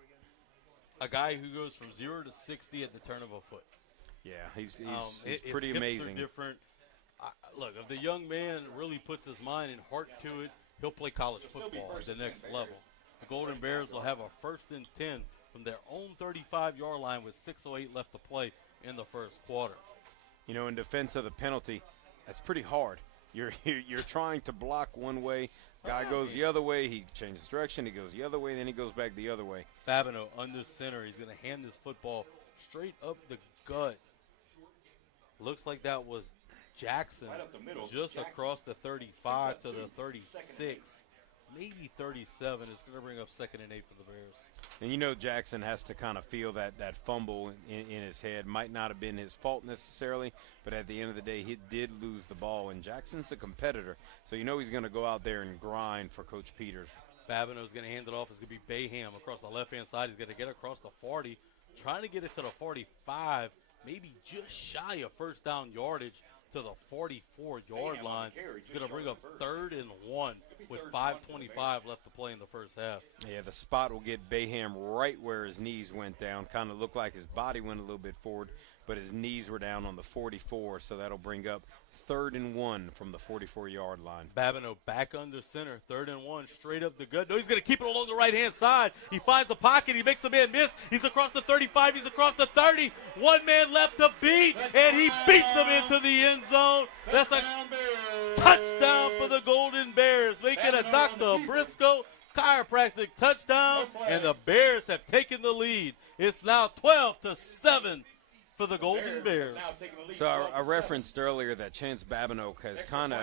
guy who goes from 0 to 60 at the turn of a foot. Yeah, he's His pretty hips amazing. Are different. Look, if the young man really puts his mind and heart to it, he'll play college football at the next level. The Golden Bears will have a 1st and 10 from their own 35-yard line with 6:08 left to play in the first quarter. You know, in defense of the penalty, that's pretty hard. You're trying to block one way. Guy goes the other way. He changes direction. He goes the other way. Then he goes back the other way. Fabino under center. He's going to hand this football straight up the gut. Looks like that was Jackson just across the 35 to the 36, maybe 37. It's going to bring up 2nd and 8 for the Bears. And you know Jackson has to kind of feel that fumble in his head. Might not have been his fault necessarily, but at the end of the day, he did lose the ball. And Jackson's a competitor, so you know he's going to go out there and grind for Coach Peters. Fabino's going to hand it off. It's going to be Bayham across the left-hand side. He's going to get across the 40, trying to get it to the 45, maybe just shy of first down yardage to the 44-yard line. It's going to bring up 3rd and 1 with 5:25 left to play in the first half. Yeah, the spot will get Bayham right where his knees went down. Kind of looked like his body went a little bit forward, but his knees were down on the 44, so that'll bring up 3rd and 1 from the 44-yard line. Babino back under center, 3rd and 1, straight up the gut. No, he's going to keep it along the right-hand side. He finds a pocket. He makes a man miss. He's across the 35. He's across the 30. One man left to beat, and he beats him into the end zone. That's a touchdown for the Golden Bears, making a Dr. Briscoe chiropractic touchdown, and the Bears have taken the lead. It's now 12-7 for the Golden Bears. So I referenced earlier that Chance Babineau has kind of,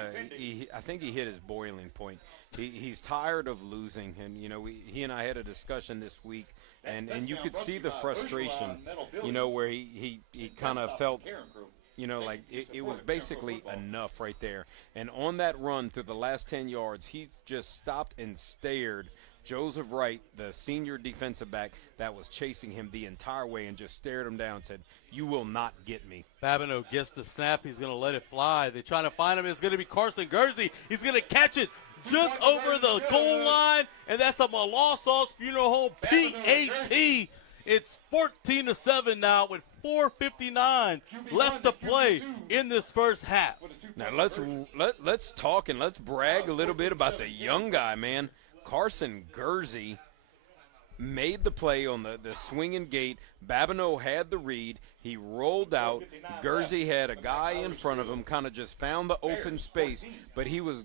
I think he hit his boiling point. He's tired of losing, and he and I had a discussion this week, and you could see the frustration, where he kind of felt, like it was basically enough right there. And on that run through the last 10 yards, he just stopped and stared Joseph Wright, the senior defensive back that was chasing him the entire way, and just stared him down and said, "You will not get me." Babineau gets the snap. He's going to let it fly. They're trying to find him. It's going to be Carson Gursey. He's going to catch it just over the goal line, and that's a Malossos Funeral Home PAT. It's 14-7 now with 4:59 left to play in this first half. Now let's talk and let's brag a little bit about the young guy, man. Carson Gursey made the play on the swinging gate. Babineau had the read. He rolled out. Gursey had a guy in front of him, kind of just found the open space, but he was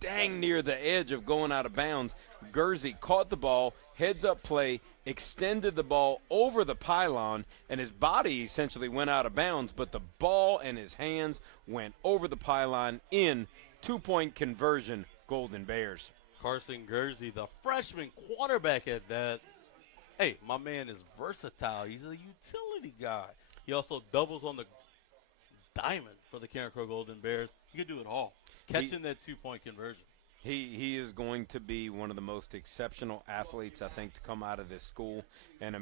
dang near the edge of going out of bounds. Gursey caught the ball, heads up play, extended the ball over the pylon, and his body essentially went out of bounds, but the ball and his hands went over the pylon in. 2-point conversion, Golden Bears. Carson Gursey, the freshman quarterback at that. Hey, my man is versatile. He's a utility guy. He also doubles on the diamond for the Carencro Golden Bears. He can do it all. Catching that 2-point conversion. He is going to be one of the most exceptional athletes, I think, to come out of this school. And,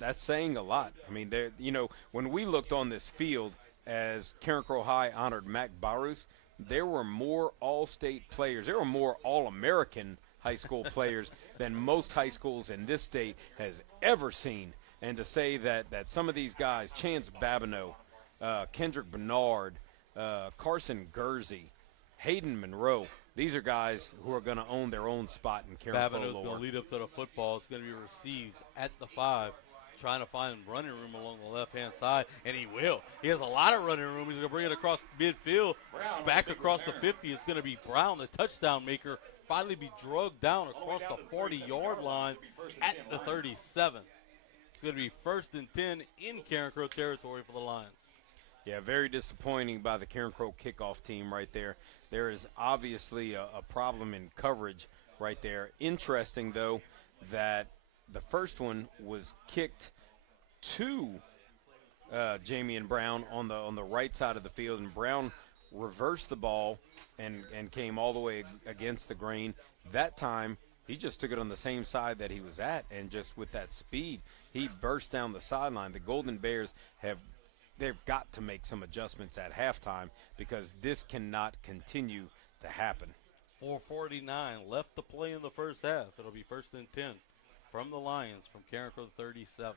that's saying a lot. When we looked on this field as Carencro High honored Mac Barus, there were more all-state players. There were more all-American high school players than most high schools in this state has ever seen. And to say that some of these guys, Chance Babineau, Kendrick Bernard, Carson Gursey, Hayden Monroe, these are guys who are going to own their own spot in Carencro. Babineau's going to lead up to the football. It's going to be received at the 5. Trying to find running room along the left-hand side, and he will. He has a lot of running room. He's going to bring it across midfield, back across the 50. It's going to be Brown, the touchdown maker, finally be drugged down across the 40-yard line at the 37. It's going to be 1st and 10 in Carencro territory for the Lions. Yeah, very disappointing by the Carencro kickoff team right there. There is obviously a problem in coverage right there. Interesting, though, that the first one was kicked to Jamie Brown on the right side of the field, and Brown reversed the ball and came all the way against the grain. That time, he just took it on the same side that he was at, and just with that speed, he burst down the sideline. The Golden Bears they've got to make some adjustments at halftime because this cannot continue to happen. 4:49 left to play in the first half. It'll be 1st and 10. From the Lions, from Carencro 37.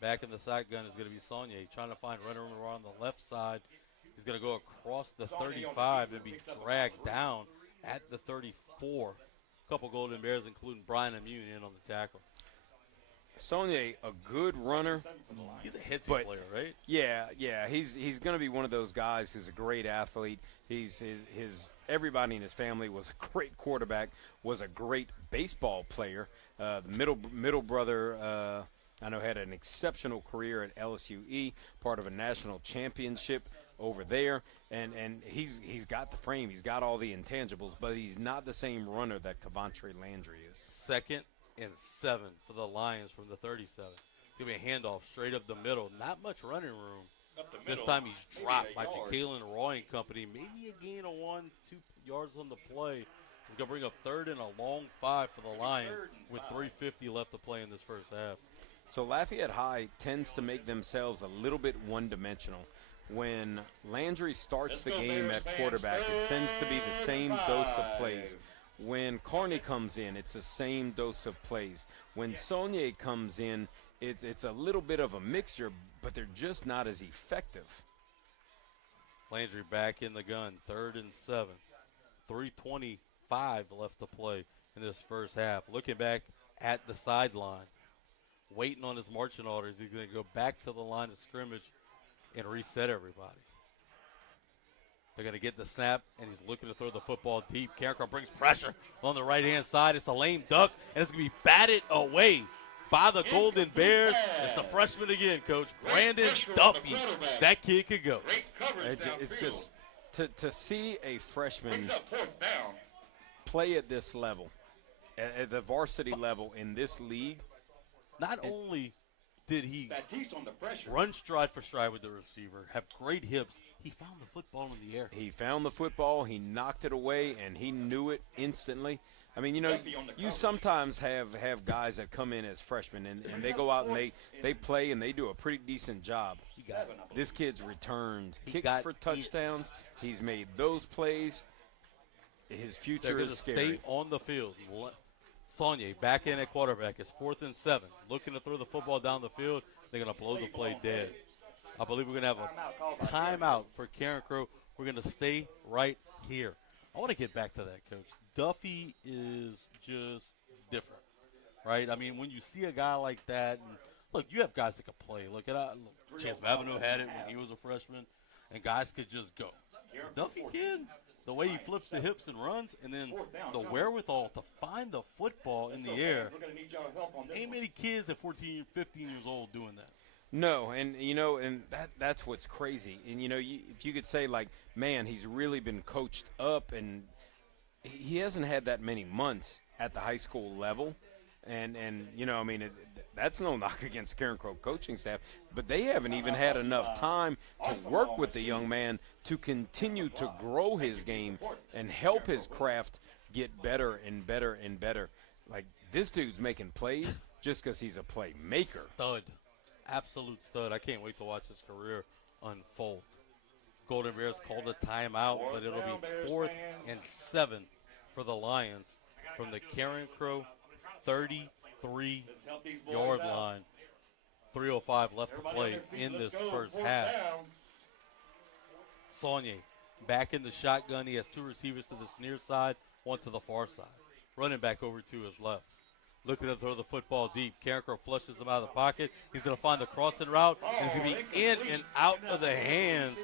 Back in the shotgun is going to be Saunier trying to find running room on the left side. He's going to go across the 35 and be dragged down at the 34. A couple Golden Bears, including Brian Amune, in on the tackle. Saunier, a good runner. He's a hitsy player, right? Yeah. He's going to be one of those guys who's a great athlete. His everybody in his family was a great quarterback, was a great baseball player. The middle brother, I know, had an exceptional career at LSUE, part of a national championship over there, and he's got the frame, he's got all the intangibles, but he's not the same runner that Cavontre Landry is. 2nd and 7 for the Lions from the 37. It's going to be a handoff straight up the middle. Not much running room. This time he's dropped by Jalen Roy and company. Maybe a gain of 1-2 yards on the play. He's going to bring up 3rd and a long 5 for the Lions with 3:50 left to play in this first half. So Lafayette High tends to make themselves a little bit one-dimensional. When Landry starts the game at quarterback, it tends to be the same dose of plays. When Carney comes in, it's the same dose of plays. When Saunier comes in, it's a little bit of a mixture, but they're just not as effective. Landry back in the gun, 3rd and 7. 3:25 left to play in this first half. Looking back at the sideline, waiting on his marching orders. He's going to go back to the line of scrimmage and reset everybody. They're going to get the snap, and he's looking to throw the football deep. Carencro brings pressure on the right-hand side. It's a lame duck, and it's going to be batted away by the Golden Bears. It's the freshman again, Coach. Brandon Duffy. That kid could go. It's just to see a freshman play at this level, at the varsity level in this league. Not only did he run stride for stride with the receiver, have great hips, he found the football in the air. He found the football, he knocked it away, and he knew it instantly. I mean, you know, you sometimes have guys that come in as freshmen, and they go out and they play, and they do a pretty decent job. This kid's returned kicks for touchdowns. He's made those plays. His future is scary. Stay on the field. Saunier back in at quarterback. It's 4th and 7. Looking to throw the football down the field. They're going to blow the play dead. I believe we're going to have a timeout for Carencro. We're going to stay right here. I want to get back to that, Coach. Duffy is just different, right? I mean, when you see a guy like that, and look, you have guys that can play. Look at Chance Babineau had it when he was a freshman, and guys could just go. Duffy kid, the way he flips the hips and runs, and then the wherewithal to find the football in the air. Ain't many kids at 14, 15 years old doing that. No, and you know, and that's what's crazy. And you know, if you could say like, man, he's really been coached up, and he hasn't had that many months at the high school level. And you know, I mean, that's no knock against Carencro coaching staff, but they haven't even had enough time to work with the young man to continue to grow his game and help his craft get better and better and better. Like, this dude's making plays just because he's a playmaker. Stud. Absolute stud. I can't wait to watch his career unfold. Golden Bears called a timeout, but it'll be 4th and 7 for the Lions from the Carencro 33-yard line. 3:05 left to play in this first half. Saunier back in the shotgun. He has 2 receivers to this near side, 1 to the far side. Running back over to his left. Looking to throw the football deep. Carencro flushes him out of the pocket. He's going to find the crossing route. And he's going to be in and out of the hands.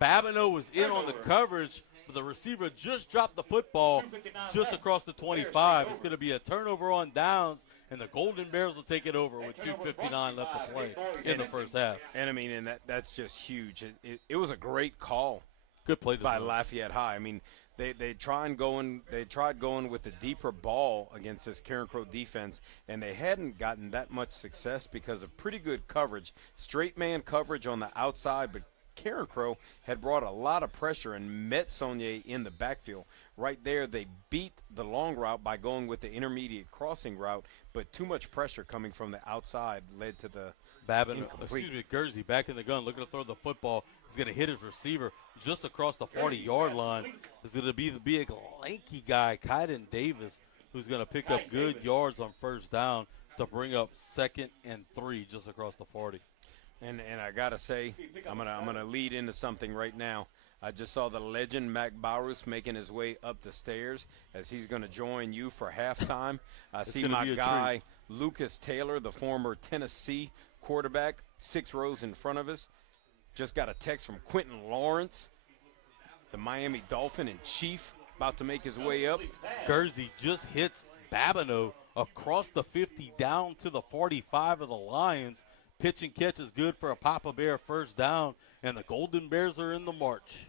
Babineau was in on the coverage, but the receiver just dropped the football just across the 25. It's going to be a turnover on downs, and the Golden Bears will take it over with 2:59 left to play in the first half. And I mean, and that's just huge. It was a great call. Good play by Lafayette High. I mean, they tried going with the deeper ball against this Carencro defense, and they hadn't gotten that much success because of pretty good coverage, straight man coverage on the outside, but Carencro had brought a lot of pressure and met Saunier in the backfield. Right there, they beat the long route by going with the intermediate crossing route, but too much pressure coming from the outside led to the Gursey back in the gun, looking to throw the football. He's going to hit his receiver just across the 40-yard line. It's going to be the big, lanky guy, Kaiden Davis, who's going to pick up good yards on first down to bring up 2nd and 3 just across the 40. And I gotta say, I'm gonna lead into something right now. I just saw the legend Mac Barus making his way up the stairs as he's gonna join you for halftime. I see my guy Lucas Taylor, the former Tennessee quarterback, 6 rows in front of us. Just got a text from Quentin Lawrence, the Miami Dolphin and Chief, about to make his way up. Gursey just hits Babineau across the 50 down to the 45 of the Lions. Pitch and catch is good for a Papa Bear first down, and the Golden Bears are in the march.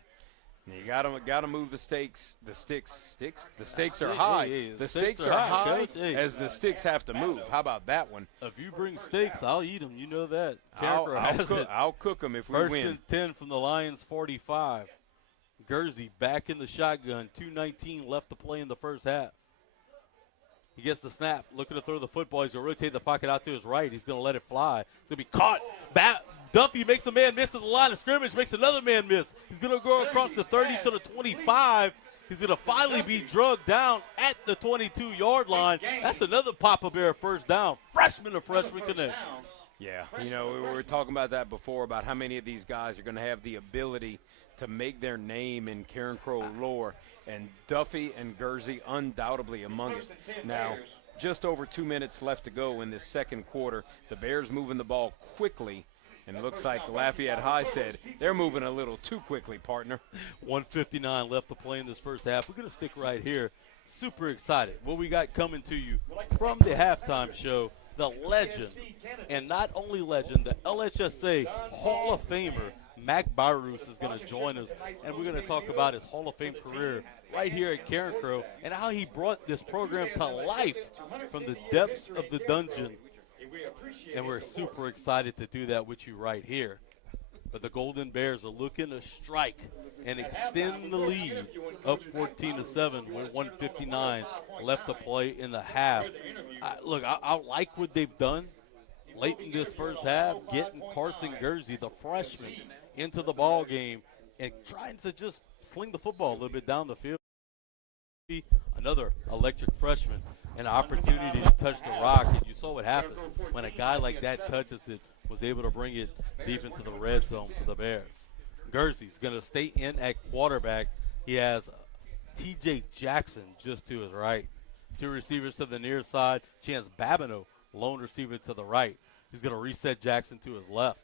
You got to move the stakes. The stakes are high. The stakes are high as the sticks have to move. How about that one? If you bring steaks, I'll eat them. You know that. I'll cook them if we win. 1st and 10 from the Lions 45. Gursey back in the shotgun. 2:19 left to play in the first half. He gets the snap, looking to throw the football. He's going to rotate the pocket out to his right. He's going to let it fly. It's going to be caught. Duffy makes a man miss at the line of scrimmage, makes another man miss. He's going to go across the 30 to the 25. He's going to finally be drugged down at the 22-yard line. That's another Papa Bear first down. Freshman to freshman connection. Yeah, you know, we were talking about that before, about how many of these guys are going to have the ability to make their name in Carencro lore, and Duffy and Gursey undoubtedly among it. Now, just over 2 minutes left to go in this second quarter. The Bears moving the ball quickly, and it looks like Lafayette High said they're moving a little too quickly, partner. 1:59 left to play in this first half. We're going to stick right here. Super excited. What we got coming to you from the halftime show the legend, and not only legend, the LHSA Hall of Famer, Mac Barus, is going to join us, and we're going to talk about his Hall of Fame career right here at Carencro and how he brought this program to life from the depths of the dungeon. And we're super excited to do that with you right here. But the Golden Bears are looking to strike and extend the lead up 14-7 with 1:59 left to play in the half. I like what they've done late in this first half, getting Carson Gursey, the freshman, into the ball game and trying to just sling the football a little bit down the field. Another electric freshman, an opportunity to touch the rock, and you saw what happens when a guy like that touches it, was able to bring it deep into the red zone for the Bears. Gursey's going to stay in at quarterback. He has T.J. Jackson just to his right. Two receivers to the near side. Chance Babineau, lone receiver to the right. He's going to reset Jackson to his left.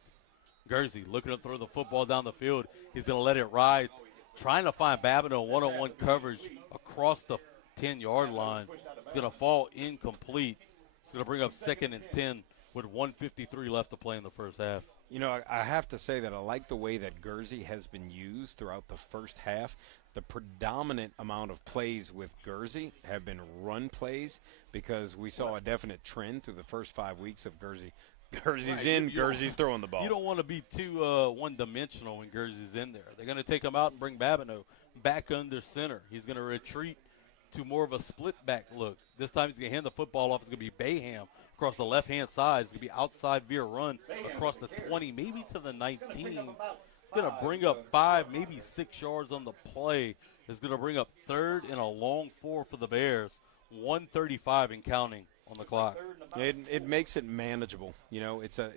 Gursey looking to throw the football down the field. He's going to let it ride, trying to find Babineau one-on-one coverage across the 10-yard line. It's going to fall incomplete. It's going to bring up 2nd and 10 with 1:53 left to play in the first half. You know, I have to say that I like the way that Gursey has been used throughout the first half. The predominant amount of plays with Gursey have been run plays because we saw a definite trend through the first 5 weeks of Gursey. Gursey's in, Gursey's throwing the ball. You don't want to be too one-dimensional when Gursey's in there. They're going to take him out and bring Babineau back under center. He's going to retreat to more of a split-back look. This time he's going to hand the football off. It's going to be Bayham across the left-hand side. It's going to be outside via run across the 20, maybe to the 19. It's going to bring up 5, maybe 6 yards on the play. It's going to bring up 3rd and a long 4 for the Bears. 1:35 and counting on the clock. It makes it manageable. You know, it's a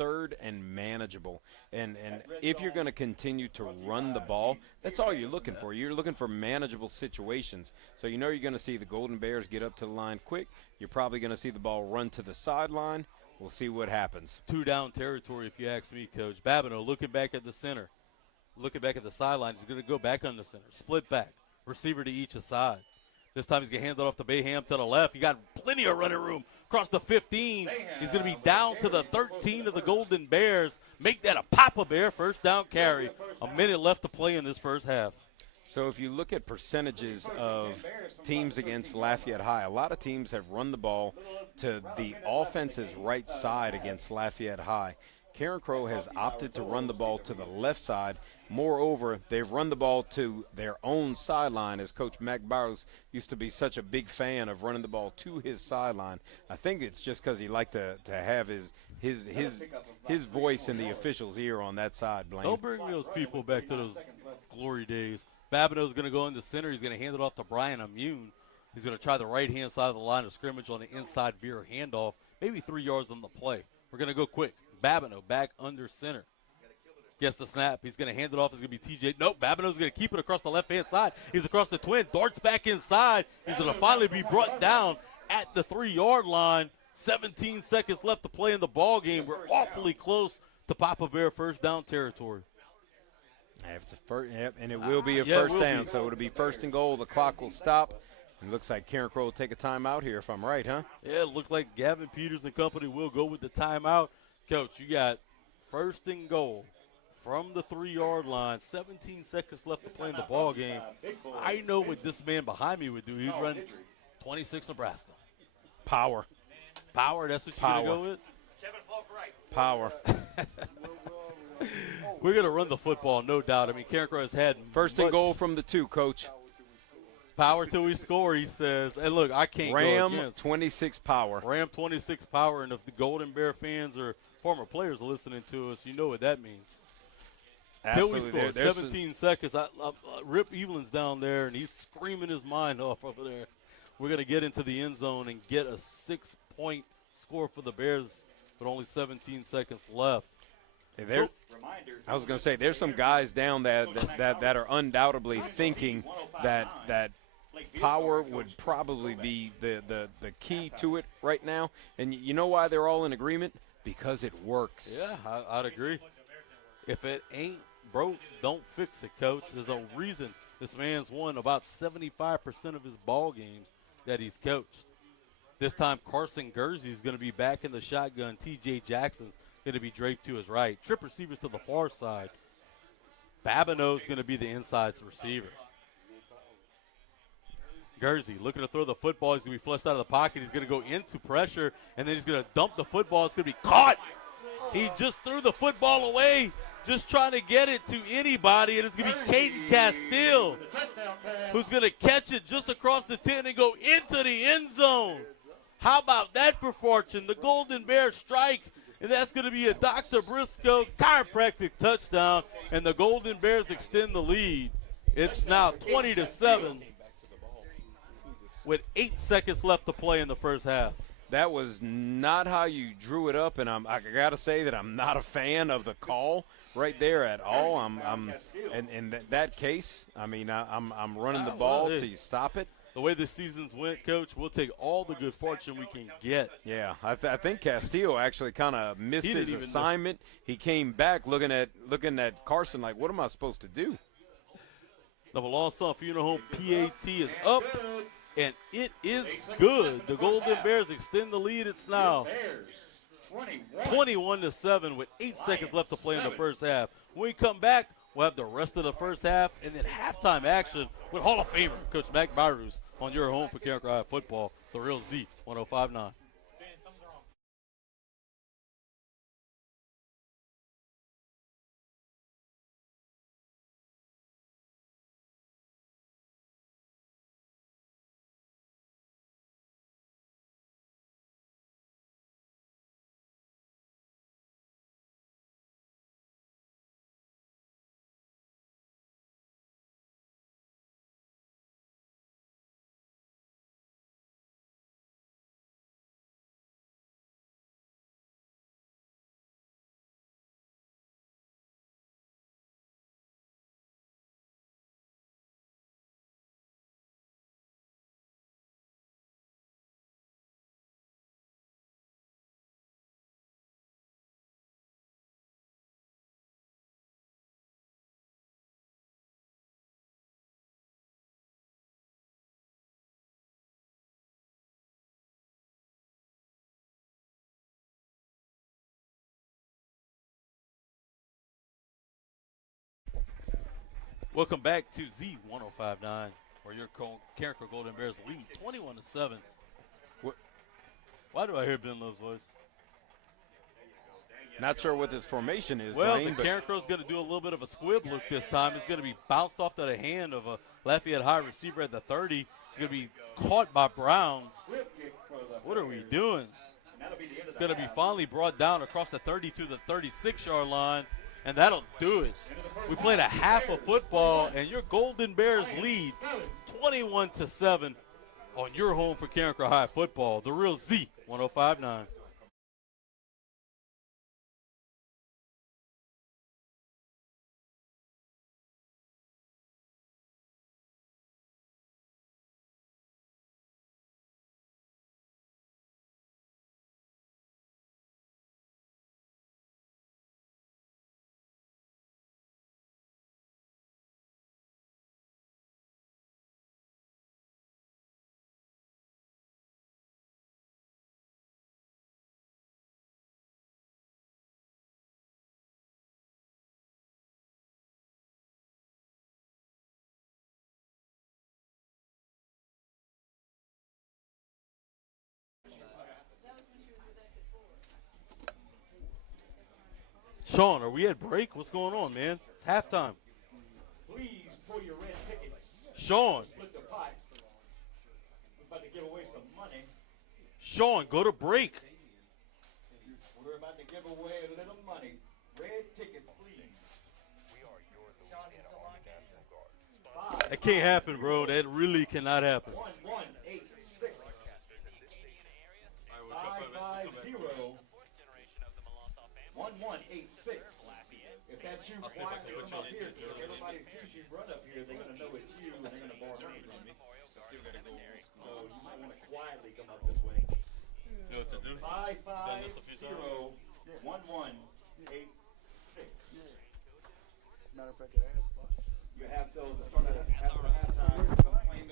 3rd and manageable. And if you're going to continue to run the ball, that's all you're looking for. You're looking for manageable situations. So you know you're going to see the Golden Bears get up to the line quick. You're probably going to see the ball run to the sideline. We'll see what happens. 2-down territory, if you ask me, Coach. Babineau looking back at the center, looking back at the sideline. He's going to go back on the center, split back, receiver to each side. This time he's going to hand it off to Bayham to the left. He got plenty of running room across the 15. He's going to be down to the 13 of the Golden Bears. Make that a Papa Bear first down carry. A minute left to play in this first half. So if you look at percentages of teams against Lafayette High, a lot of teams have run the ball to the offense's right side against Lafayette High. Carencro has opted to run the ball to the left side. Moreover, they've run the ball to their own sideline, as Coach Mac Barrows used to be such a big fan of running the ball to his sideline. I think it's just because he liked to have his voice in the official's ear on that side, Blaine. Don't bring those people back to those glory days. Babineau's going to go in the center. He's going to hand it off to Brian Immune. He's going to try the right-hand side of the line of scrimmage on the inside veer handoff, maybe 3 yards on the play. We're going to go quick. Babineau back under center. Gets the snap. He's going to hand it off. It's going to be TJ. Nope, Babineau's going to keep it across the left-hand side. He's across the twin. Darts back inside. He's going to finally be brought down at the 3-yard line. 17 seconds left to play in the ball game. We're awfully close to Papa Bear first down territory. And it will be a first down, so it'll be 1st and goal. The clock will stop. It looks like Carencro will take a timeout here, if I'm right, huh? Yeah, it looks like Gavin Peters and company will go with the timeout. Coach, you got 1st and goal from the 3-yard line. 17 seconds left to play in the ball game. I know what this man behind me would do. He'd run 26 Nebraska. Power. Power, that's what you're going to go with? Power. We're going to run the football, no doubt. I mean, Carencro has had 1st and goal from the 2, Coach. Power till we score, he says. And look, I can't Ram go against 26 power. Ram 26 power, and if the Golden Bear fans or former players are listening to us, you know what that means. Absolutely. Till we score, 17 seconds. Rip Evelyn's down there, and he's screaming his mind off over there. We're going to get into the end zone and get a 6-point score for the Bears with only 17 seconds left. Hey, I was going to say, there's some guys down that are undoubtedly thinking that power would probably be the key to it right now. And you know why they're all in agreement? Because it works. Yeah, I'd agree. If it ain't broke, don't fix it, Coach. There's a reason this man's won about 75% of his ball games that he's coached. This time Carson Gursey is going to be back in the shotgun. T.J. Jackson's going to be draped to his right. Trip receivers to the far side. Babineau's going to be the inside receiver. Gursey looking to throw the football. He's going to be flushed out of the pocket. He's going to go into pressure, and then he's going to dump the football. It's going to be caught. He just threw the football away, just trying to get it to anybody, and it's going to be Caden Castile who's going to catch it just across the 10 and go into the end zone. How about that for fortune? The Golden Bears strike, and that's going to be a Dr. Briscoe chiropractic touchdown, and the Golden Bears extend the lead. It's now 20-7 with 8 seconds left to play in the first half. That was not how you drew it up, and I got to say that I'm not a fan of the call right there at all. In that case, I mean, I'm running the ball till you stop it. The way the seasons went, Coach, we'll take all the good fortune we can get. Yeah, I think Castillo actually kind of missed his assignment. He came back looking at Carson like, what am I supposed to do? The Melanson Funeral Home PAT is up, and it is good. The Golden Bears extend the lead. It's now 21-7 with 8 seconds left to play in the first half. When we come back, we'll have the rest of the first half and then halftime action with Hall of Famer Coach Mac Barus on your home for Carencro High football, The Real Z 105.9. Welcome back to Z 105.9, where your Carencro Golden Bears lead 21-7. Why do I hear Ben Love's voice? Not sure what this formation is. Well, Blaine, the Carencro's going to do a little bit of a squib look this time. It's going to be bounced off to the hand of a Lafayette High receiver at the 30. It's going to be caught by Brown. What are we doing? It's going to be finally brought down across the 30 to the 36-yard line. And that'll do it. We played a half of football, and your Golden Bears lead 21-7 on your home for Carencro High football, The Real Z 105.9. Sean, are we at break? What's going on, man? It's halftime. Please pull your red tickets. Sean. Split the pot. We're about to give away some money. Sean, go to break. We're about to give away a little money. Red tickets, please. That can't happen, bro. That really cannot happen. 1186 550 1186. If that's you, quietly come up here. So if everybody sees you run up here, they're going to know it's you, and they're going to borrow money from you. So you might want to quietly come up this way. You know what to do? 550 1186. Matter of fact, it has fun. You have till the start of halftime.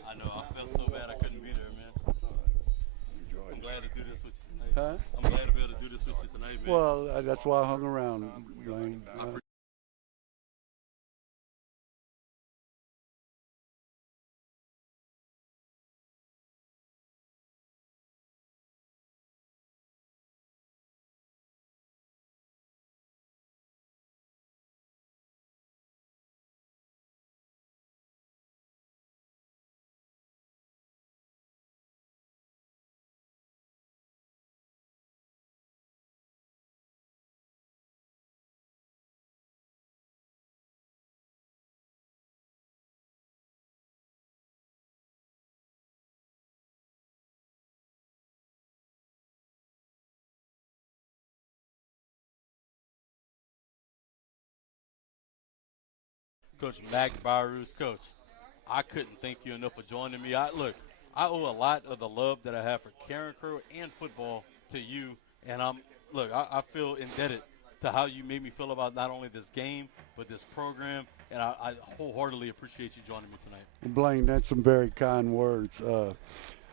I know. I felt so bad I couldn't be there, man. I'm Jordan. glad to do this with you tonight. Huh? I'm glad to be able to do this with you tonight, man. Well, that's why I hung around, Blaine. Coach Mac Barus, Coach, I couldn't thank you enough for joining me. I owe a lot of the love that I have for Carencro and football to you, and I feel indebted to how you made me feel about not only this game but this program, and I wholeheartedly appreciate you joining me tonight. Blaine, that's some very kind words.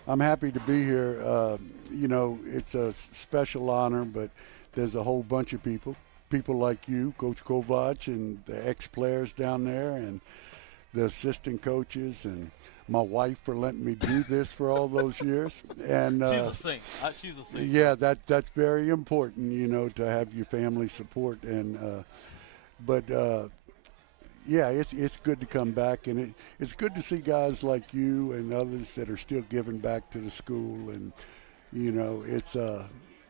I'm happy to be here. It's a special honor, but there's a whole bunch of people like you, Coach Kovac, and the ex-players down there, and the assistant coaches, and my wife for letting me do this for all those years. And she's a saint. She's a saint. Yeah, that's very important, to have your family support. And yeah, it's good to come back, and it's good to see guys like you and others that are still giving back to the school. And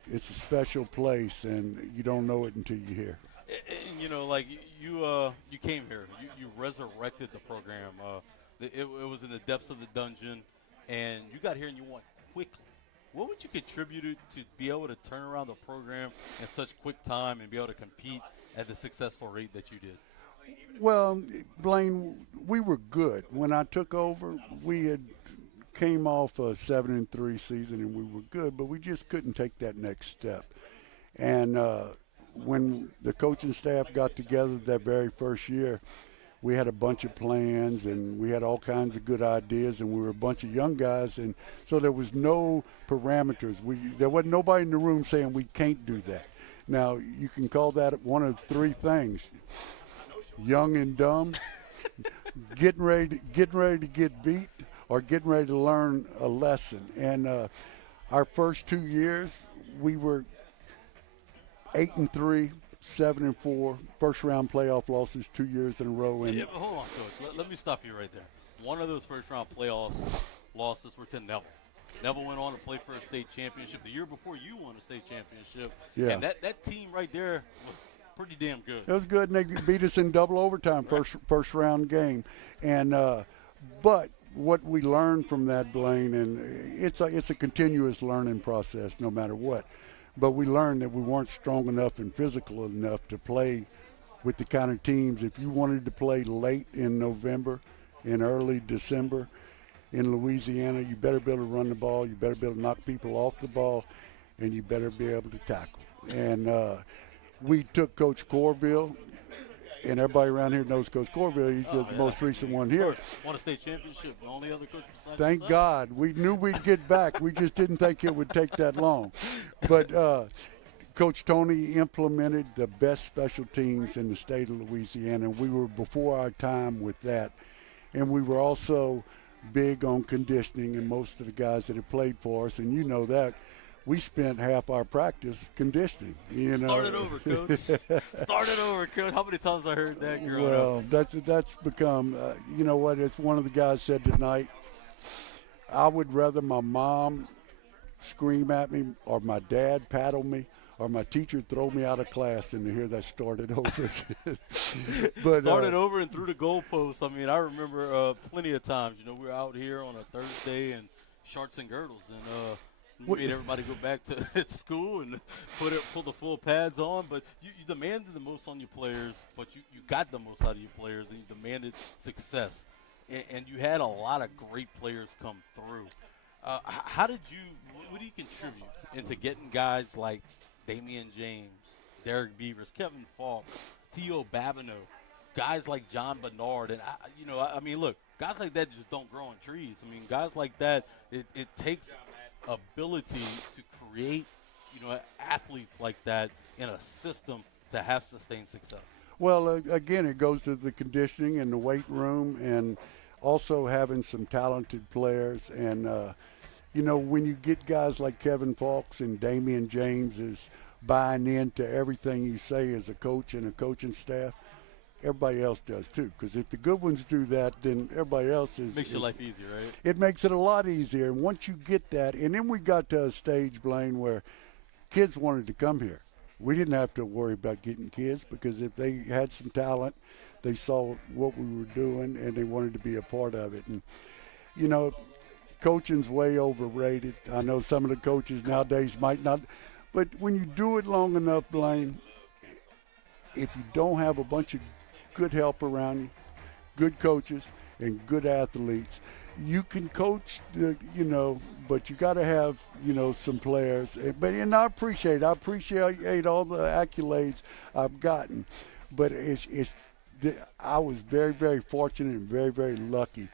it's a special place, and you don't know it until you're here. And you came here, you resurrected the program. It was in the depths of the dungeon, and you got here and you won quickly. What would you contribute to be able to turn around the program in such quick time and be able to compete at the successful rate that you did? Well, Blaine, we were good. When I took over, we had came off a 7-3 season, and we were good, but we just couldn't take that next step. And when the coaching staff got together that very first year, we had a bunch of plans, and we had all kinds of good ideas, and we were a bunch of young guys, and so there was no parameters. There wasn't nobody in the room saying we can't do that. Now, you can call that one of three things: young and dumb, getting ready to get beat, or getting ready to learn a lesson. And our first 2 years, we were 8-3, 7-4, first round playoff losses 2 years in a row. And yeah, but hold on, Coach. Let me stop you right there. One of those first round playoff losses were to Neville. Neville went on to play for a state championship the year before you won a state championship. Yeah. And that team right there was pretty damn good. It was good, and they beat us in double overtime, first round game. And but what we learned from that, Blaine, and it's a continuous learning process no matter what. But we learned that we weren't strong enough and physical enough to play with the kind of teams. If you wanted to play late in November, in early December in Louisiana, you better be able to run the ball, you better be able to knock people off the ball, and you better be able to tackle. And we took Coach Corville, and everybody around here knows Coach Corville. He's the most recent one here. Won a state championship. The only other coach besides Thank yourself. God. We knew we'd get back. We just didn't think it would take that long. But Coach Tony implemented the best special teams in the state of Louisiana, and we were before our time with that. And we were also big on conditioning, and most of the guys that have played for us, and you know that, we spent half our practice conditioning. Start it over, Coach. Start it over, Coach. How many times I heard that growing up? Well, that's become, you know what, it's one of the guys said tonight, I would rather my mom scream at me or my dad paddle me or my teacher throw me out of class than to hear that started over again. But, started over and through the goalposts. I mean, I remember plenty of times, we were out here on a Thursday and shorts and girdles, and we made everybody go back to school and put the full pads on. But you demanded the most on your players, but you got the most out of your players, and you demanded success. And you had a lot of great players come through. What do you contribute into getting guys like Damian James, Derek Beavers, Kevin Falk, Theo Babineau, guys like John Bernard? And, look, guys like that just don't grow on trees. I mean, guys like that, it takes ability to create, athletes like that in a system to have sustained success? Well, again, it goes to the conditioning and the weight room, and also having some talented players. And when you get guys like Kevin Falks and Damian James is buying into everything you say as a coach and a coaching staff, everybody else does too. Because if the good ones do that, then everybody else makes your life easier, right? It makes it a lot easier. And once you get that, and then we got to a stage, Blaine, where kids wanted to come here. We didn't have to worry about getting kids, because if they had some talent, they saw what we were doing and they wanted to be a part of it. And coaching's way overrated. I know some of the coaches nowadays might not, but when you do it long enough, Blaine, if you don't have a bunch of good help around you, good coaches and good athletes, you can coach, but you got to have, some players. And I appreciate all the accolades I've gotten, but I was very, very fortunate and very, very lucky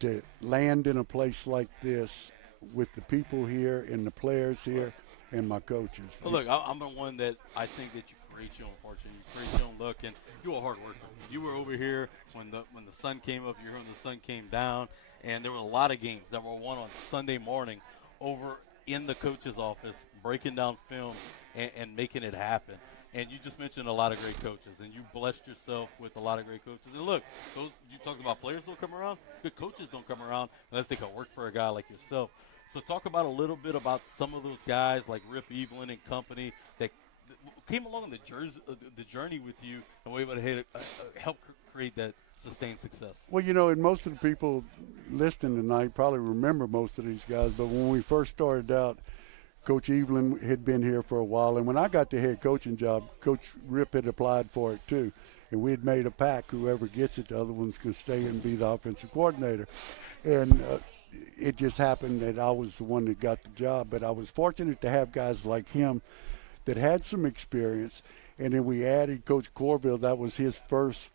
to land in a place like this with the people here and the players here and my coaches. Well, look, I'm the one that I think that you create your own fortune, you create your own luck, and you're a hard worker. You were over here when the sun came up, you were here when the sun came down, and there were a lot of games that were won on Sunday morning over in the coach's office, breaking down film and making it happen. And you just mentioned a lot of great coaches, and you blessed yourself with a lot of great coaches. And look, you talked about players don't come around. Good coaches don't come around unless they can work for a guy like yourself. So talk about a little bit about some of those guys like Rip Evelyn and company that came along the journey with you and were able to help create that sustained success. Well, and most of the people listening tonight probably remember most of these guys, but when we first started out, Coach Evelyn had been here for a while, and when I got the head coaching job, Coach Rip had applied for it too. And we had made a pact, whoever gets it, the other one's going to stay and be the offensive coordinator. And it just happened that I was the one that got the job. But I was fortunate to have guys like him that had some experience. And then we added Coach Corville. That was his first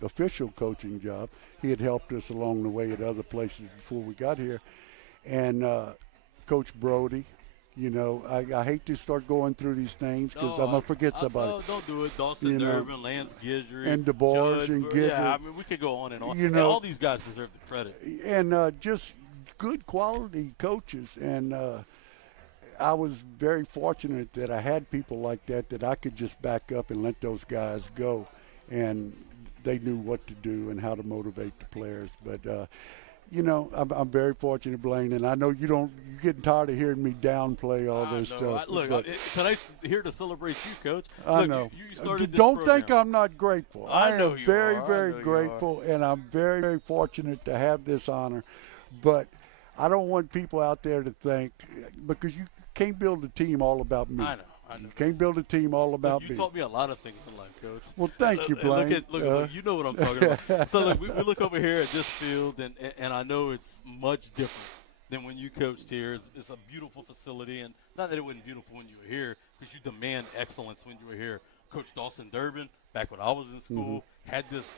official coaching job. He had helped us along the way at other places before we got here. And Coach Brody. I hate to start going through these names because I'm going to forget somebody. No, don't do it. Dawson Durbin, Lance Guidry. And DeBoers and Guidry. Yeah, we could go on and on. And all these guys deserve the credit. And just good quality coaches. And I was very fortunate that I had people like that I could just back up and let those guys go. And they knew what to do and how to motivate the players. But, I'm very fortunate, Blaine, and I know you're getting tired of hearing me downplay all this stuff. Look, tonight's here to celebrate you, Coach. I know. You started this Don't program. think I'm not grateful. I know am you very, are. very grateful, and I'm very, very fortunate to have this honor. But I don't want people out there to think, because you can't build a team all about me. I know. You can't build a team all about me. You taught me a lot of things in life, Coach. Well, thank you, Blaine. Look, you know what I'm talking about. So, look, we look over here at this field, and I know it's much different than when you coached here. It's a beautiful facility, and not that it wasn't beautiful when you were here, because you demand excellence when you were here. Coach Dawson Durbin, back when I was in school, had this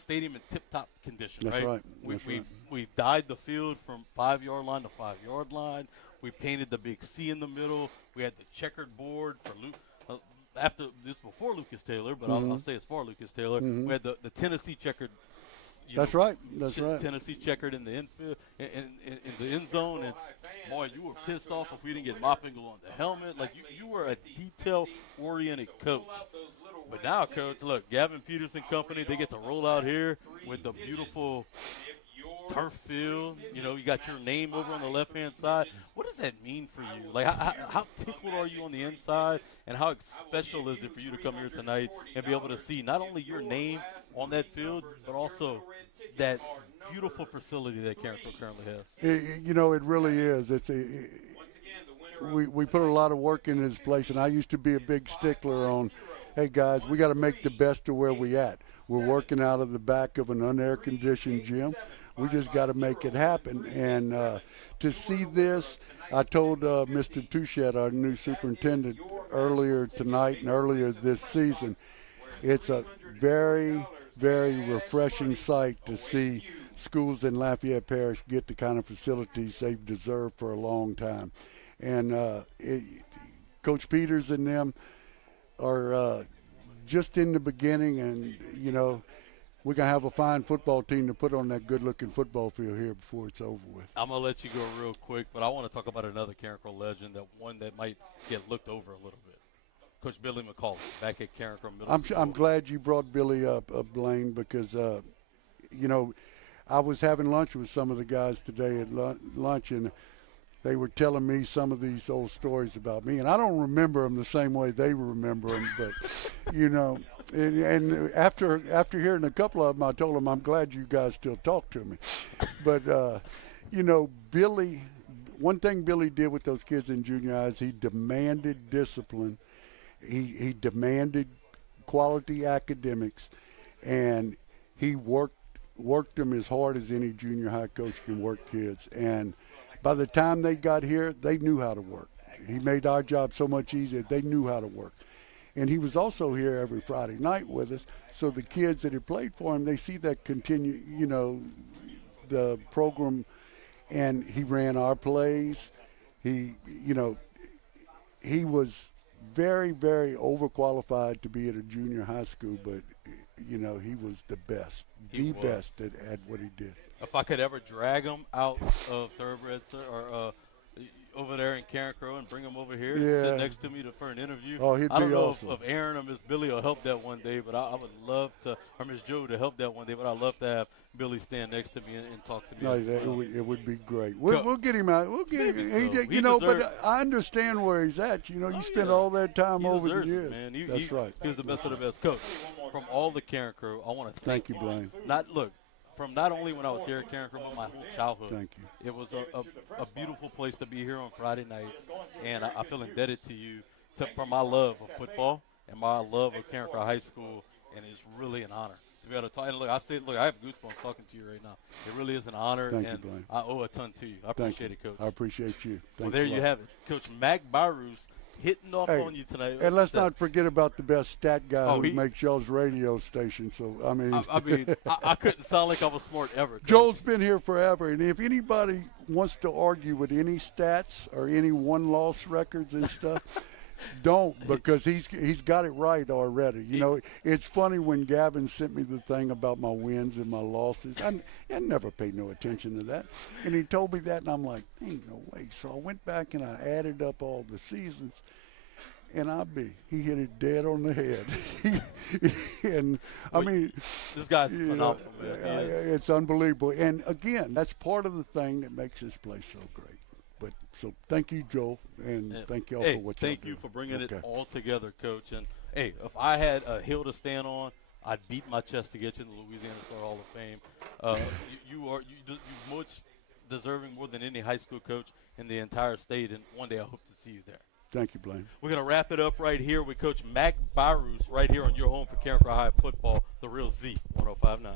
stadium in tip-top condition, That's right. We dyed the field from 5-yard line to 5-yard line. We painted the big C in the middle. We had the checkered board for Luke. Before Lucas Taylor, but I'll say it's for Lucas Taylor. We had the Tennessee checkered. That's right. Tennessee checkered in the infield, in the end zone, and boy, you were pissed off if we didn't get Moppingle on the helmet. Like you were a detail-oriented coach. But now, Coach, look, Gavin Peterson Company, they get to roll out here with the beautiful turf field. You got your name over on the left-hand side. What does that mean for you? Like, how tickled are you on the inside, and how special is it for you to come here tonight and be able to see not only your name on that field, but also that beautiful facility that Carencro currently has? It really is. We put a lot of work into this place, and I used to be a big stickler on, hey, guys, we got to make the best of where we at. We're working out of the back of an unair-conditioned gym. We just got to make it happen. And to see this, I told Mr. Touchette, our new superintendent, earlier tonight and earlier this season, it's a very, very refreshing sight to see schools in Lafayette Parish get the kind of facilities they've deserved for a long time. And Coach Peters and them are just in the beginning, and, you know, we're going to have a fine football team to put on that good-looking football field here before it's over with. I'm going to let you go real quick, but I want to talk about another Carencro legend, that one that might get looked over a little bit. Coach Billy McCauley, back at Carencro Middle School. I'm glad you brought Billy up, Blaine, because, you know, I was having lunch with some of the guys today at lunch, and they were telling me some of these old stories about me, and I don't remember them the same way they remember them, but, you know, and after hearing a couple of them, I told them I'm glad you guys still talk to me. But, you know, Billy, one thing Billy did with those kids in junior high is he demanded discipline. He demanded quality academics, and he worked them as hard as any junior high coach can work kids. And by the time they got here, they knew how to work. He made our job so much easier. They knew how to work. And he was also here every Friday night with us, so the kids that had played for him, they see that continue, you know, the program. And he ran our plays. He, you know, he was very, very overqualified to be at a junior high school, but, you know, he was the best, best at what he did. If I could ever drag him out of Thoroughbred, sir, or over there in Carencro and bring him over here and sit next to me for an interview. Oh, he'd be I don't know awesome. if Aaron or Miss Billy will help that one day, but I would love to, or Miss Joe to help that one day, but I'd love to have Billy stand next to me and talk to me. No, it would be great. We'll get him out. We'll get him. So. You know, but I understand where he's at. You know, you spend all that time over the years. Man. That's right. He was the best of the best. Coach, from all the Carencro, I want to thank you, Blaine. From not only when I was here at Carencro, but my whole childhood. Thank you. It was a beautiful place to be here on Friday nights, and I feel indebted to you for my love of football and my love of Carencro High School, and it's really an honor to be able to talk. And look, I have goosebumps talking to you right now. It really is an honor, Thank and you, Blaine. I owe a ton to you. I appreciate it, Coach. I appreciate you. Well, Thanks there a you lot. have it. Coach Mac Barus hitting off on you tonight. And let's not forget about the best stat guy who he makes y'all's radio station. So, I mean, I couldn't sound like I was smart ever. Coach. Joel's been here forever, and if anybody wants to argue with any stats or any one-loss records and stuff, don't, because he's got it right already. You know, it's funny when Gavin sent me the thing about my wins and my losses. I never paid no attention to that, and he told me that, and I'm like, ain't no way. So I went back and I added up all the seasons. And he hit it dead on the head. And I mean, this guy's phenomenal, man. It's unbelievable. And again, that's part of the thing that makes this place so great. But so thank you, Joel, and thank y'all for what thank you for bringing it all together, Coach. And hey, if I had a hill to stand on, I'd beat my chest to get you in the Louisiana Star Hall of Fame. You're much deserving more than any high school coach in the entire state, and one day I hope to see you there. Thank you, Blaine. We're going to wrap it up right here with Coach Mac Barus right here on your home for Carencro High football, the real Z 105.9.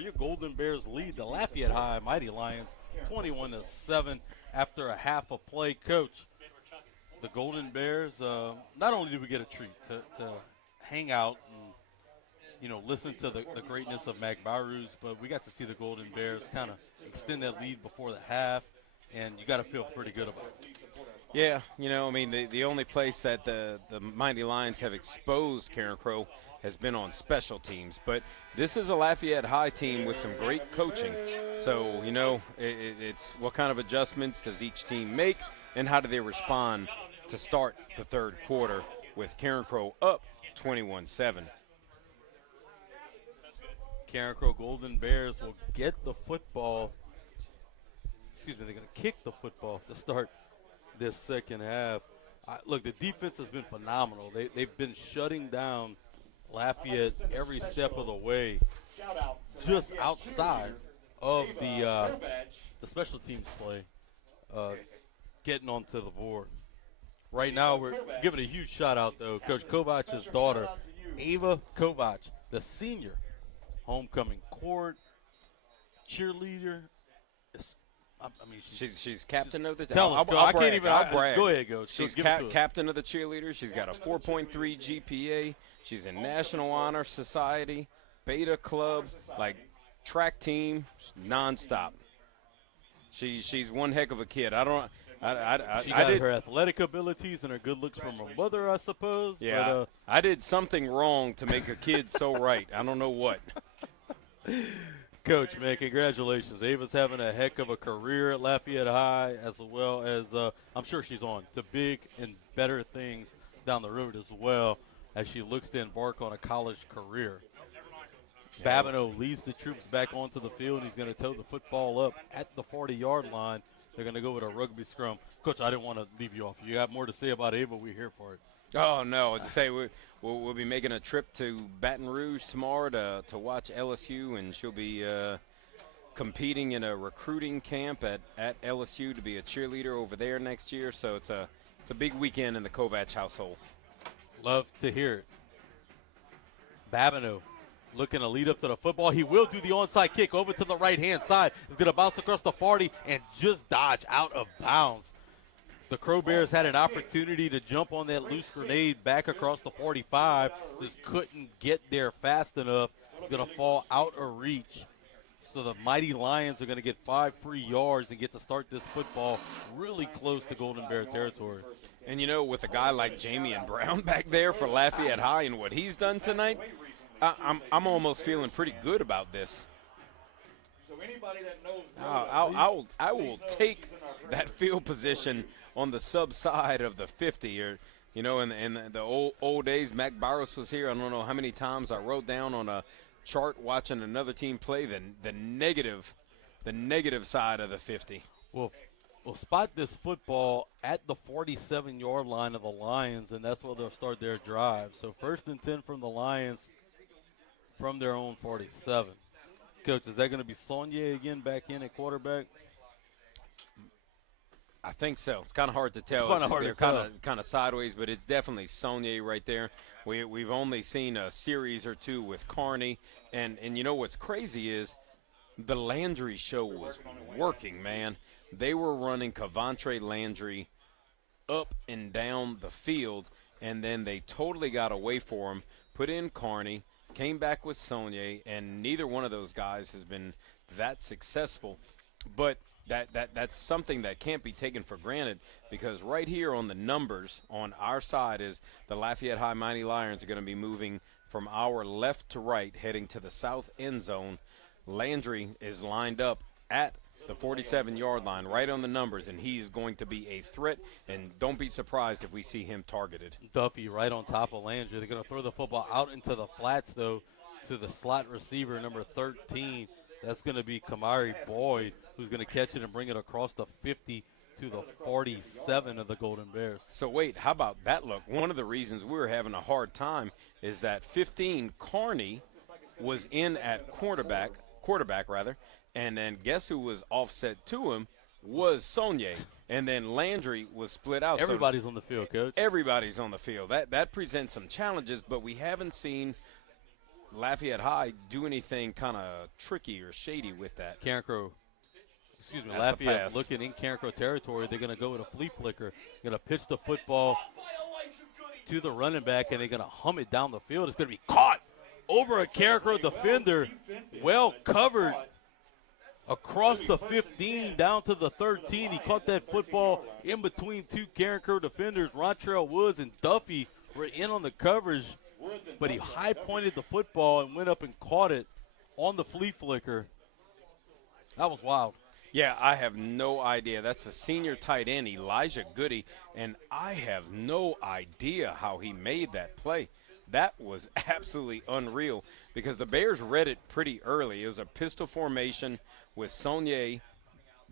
where your Golden Bears lead the Lafayette High Mighty Lions 21-7 after a half of play. Coach, the Golden Bears, not only did we get a treat to hang out and listen to the greatness of Mac Barus, but we got to see the Golden Bears kind of extend that lead before the half, and you got to feel pretty good about it. Yeah, the only place that the Mighty Lions have exposed Carencro has been on special teams. But this is a Lafayette High team with some great coaching. So, it's what kind of adjustments does each team make, and how do they respond to start the third quarter with Carencro up 21-7. Carencro Golden Bears will get the football. They're going to kick the football to start this second half. Look, the defense has been phenomenal. They've been shutting down Lafayette every step of the way, just outside of the special teams play, getting onto the board. Right now, we're giving a huge shout out, though. Coach Kovach's daughter, Ava Kovach, the senior homecoming court cheerleader. She's captain of the team. Tell us, I can't even. I'll brag. Go ahead, Coach. She's captain of the cheerleaders. She's got a 4.3 GPA. She's in National Honor Society, Beta Club, like track team, nonstop. She's one heck of a kid. She got her athletic abilities and her good looks from her mother, I suppose. Yeah, but, I did something wrong to make a kid so right. I don't know what. Coach, man, congratulations. Ava's having a heck of a career at Lafayette High, as well as I'm sure she's on to big and better things down the road as well as she looks to embark on a college career. Babineau leads the troops back onto the field. He's going to tote the football up at the 40-yard line. They're going to go with a rugby scrum. Coach, I didn't want to leave you off. You got more to say about Ava. We're here for it. Oh, no. To say we'll be making a trip to Baton Rouge tomorrow to watch LSU, and she'll be competing in a recruiting camp at LSU to be a cheerleader over there next year. So it's a big weekend in the Kovach household. Love to hear it. Babineau looking to lead up to the football. He will do the onside kick over to the right-hand side. He's going to bounce across the 40 and just dodge out of bounds. The Crow Bears had an opportunity to jump on that loose grenade back across the 45. Just couldn't get there fast enough. It's going to fall out of reach. So the Mighty Lions are going to get 5 free yards and get to start this football really close to Golden Bear territory. And, with a guy like Jamian Brown back there for Lafayette High and what he's done tonight, I'm almost feeling pretty good about this. I will take that field position on the sub side of the 50, or in the old days. Mac Barros was here. I don't know how many times I wrote down on a chart watching another team play the negative side of the 50. We'll spot this football at the 47-yard line of the Lions, and that's where they'll start their drive. So 1st and 10 from the Lions from their own 47. Coach, is that going to be Saunier again back in at quarterback? I think so. It's kind of hard to tell. They're kind of sideways, but it's definitely Saunier right there. We've only seen a series or two with Carney, and what's crazy is the Landry show was working, man. They were running Cavantre Landry up and down the field, and then they totally got away for him, put in Carney, came back with Saunier, and neither one of those guys has been that successful. But that's something that can't be taken for granted, because right here on the numbers on our side is the Lafayette High Mighty Lions are going to be moving from our left to right, heading to the south end zone. Landry is lined up at the 47-yard line, right on the numbers, and he's going to be a threat, and don't be surprised if we see him targeted. Duffy right on top of Landry. They're going to throw the football out into the flats, though, to the slot receiver, number 13. That's going to be Kamari Boyd, who's going to catch it and bring it across the 50 to the 47 of the Golden Bears. So, wait, how about that look? One of the reasons we were having a hard time is that 15, Carney, was in at quarterback, and then guess who was offset to him was Saunier. And then Landry was split out. Everybody's on the field, Coach. Everybody's on the field. That presents some challenges, but we haven't seen Lafayette High do anything kind of tricky or shady with that. Carencro, That's a Lafayette pass. looking in Carencro territory. They're going to go with a flea flicker. Going to pitch the football to the running back, and they're going to hum it down the field. It's going to be caught over a Carencro defender, well covered across the 15 down to the 13. He caught that football in between two Carencro defenders. Rontrell Woods and Duffy were in on the coverage, but he high-pointed the football and went up and caught it on the flea flicker. That was wild. Yeah, I have no idea. That's a senior tight end, Elijah Goody, and I have no idea how he made that play. That was absolutely unreal because the Bears read it pretty early. It was a pistol formation with Saunier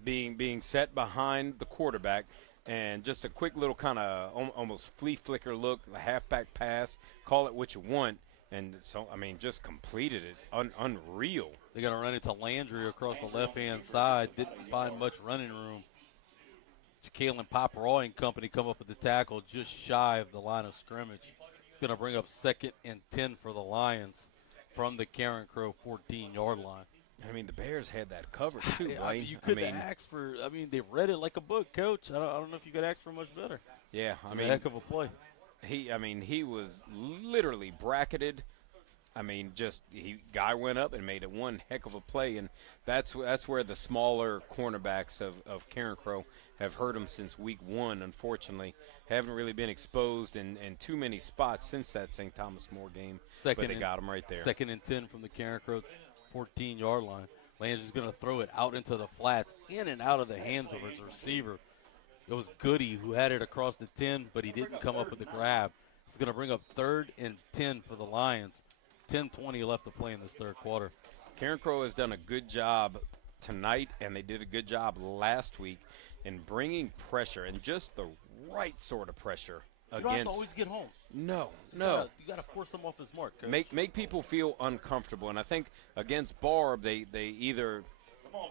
being set behind the quarterback, and just a quick little kind of almost flea flicker look, a halfback pass, call it what you want. And so, I mean, just completed it. Unreal. They're going to run into Landry across the left-hand side. Didn't find much running room. Jalen Paparoy and company come up with the tackle just shy of the line of scrimmage. It's going to bring up 2nd and 10 for the Lions from the Carencro 14-yard line. I mean, the Bears had that covered, too, I Blaine. mean, you could have asked for – I mean, they read it like a book, Coach. I don't know if you could ask for much better. Yeah, I mean – a heck of a play. He was literally bracketed. I mean, guy went up and made it one heck of a play, and that's where the smaller cornerbacks of Carencro have hurt him since week 1. Unfortunately, haven't really been exposed in too many spots since that St. Thomas More game. But they got him right there. 2nd and 10 from the Carencro 14-yard line. Landry's going to throw it out into the flats, in and out of the hands of his receiver. It was Goody who had it across the 10, but he didn't come up with the grab. It's going to bring up 3rd and 10 for the Lions. 10:20 left to play in this third quarter. Carencro has done a good job tonight, and they did a good job last week in bringing pressure, and just the right sort of pressure You against. don't have to always get home. No. You got to force him off his mark, Coach. Make people feel uncomfortable, and I think against Barb, they either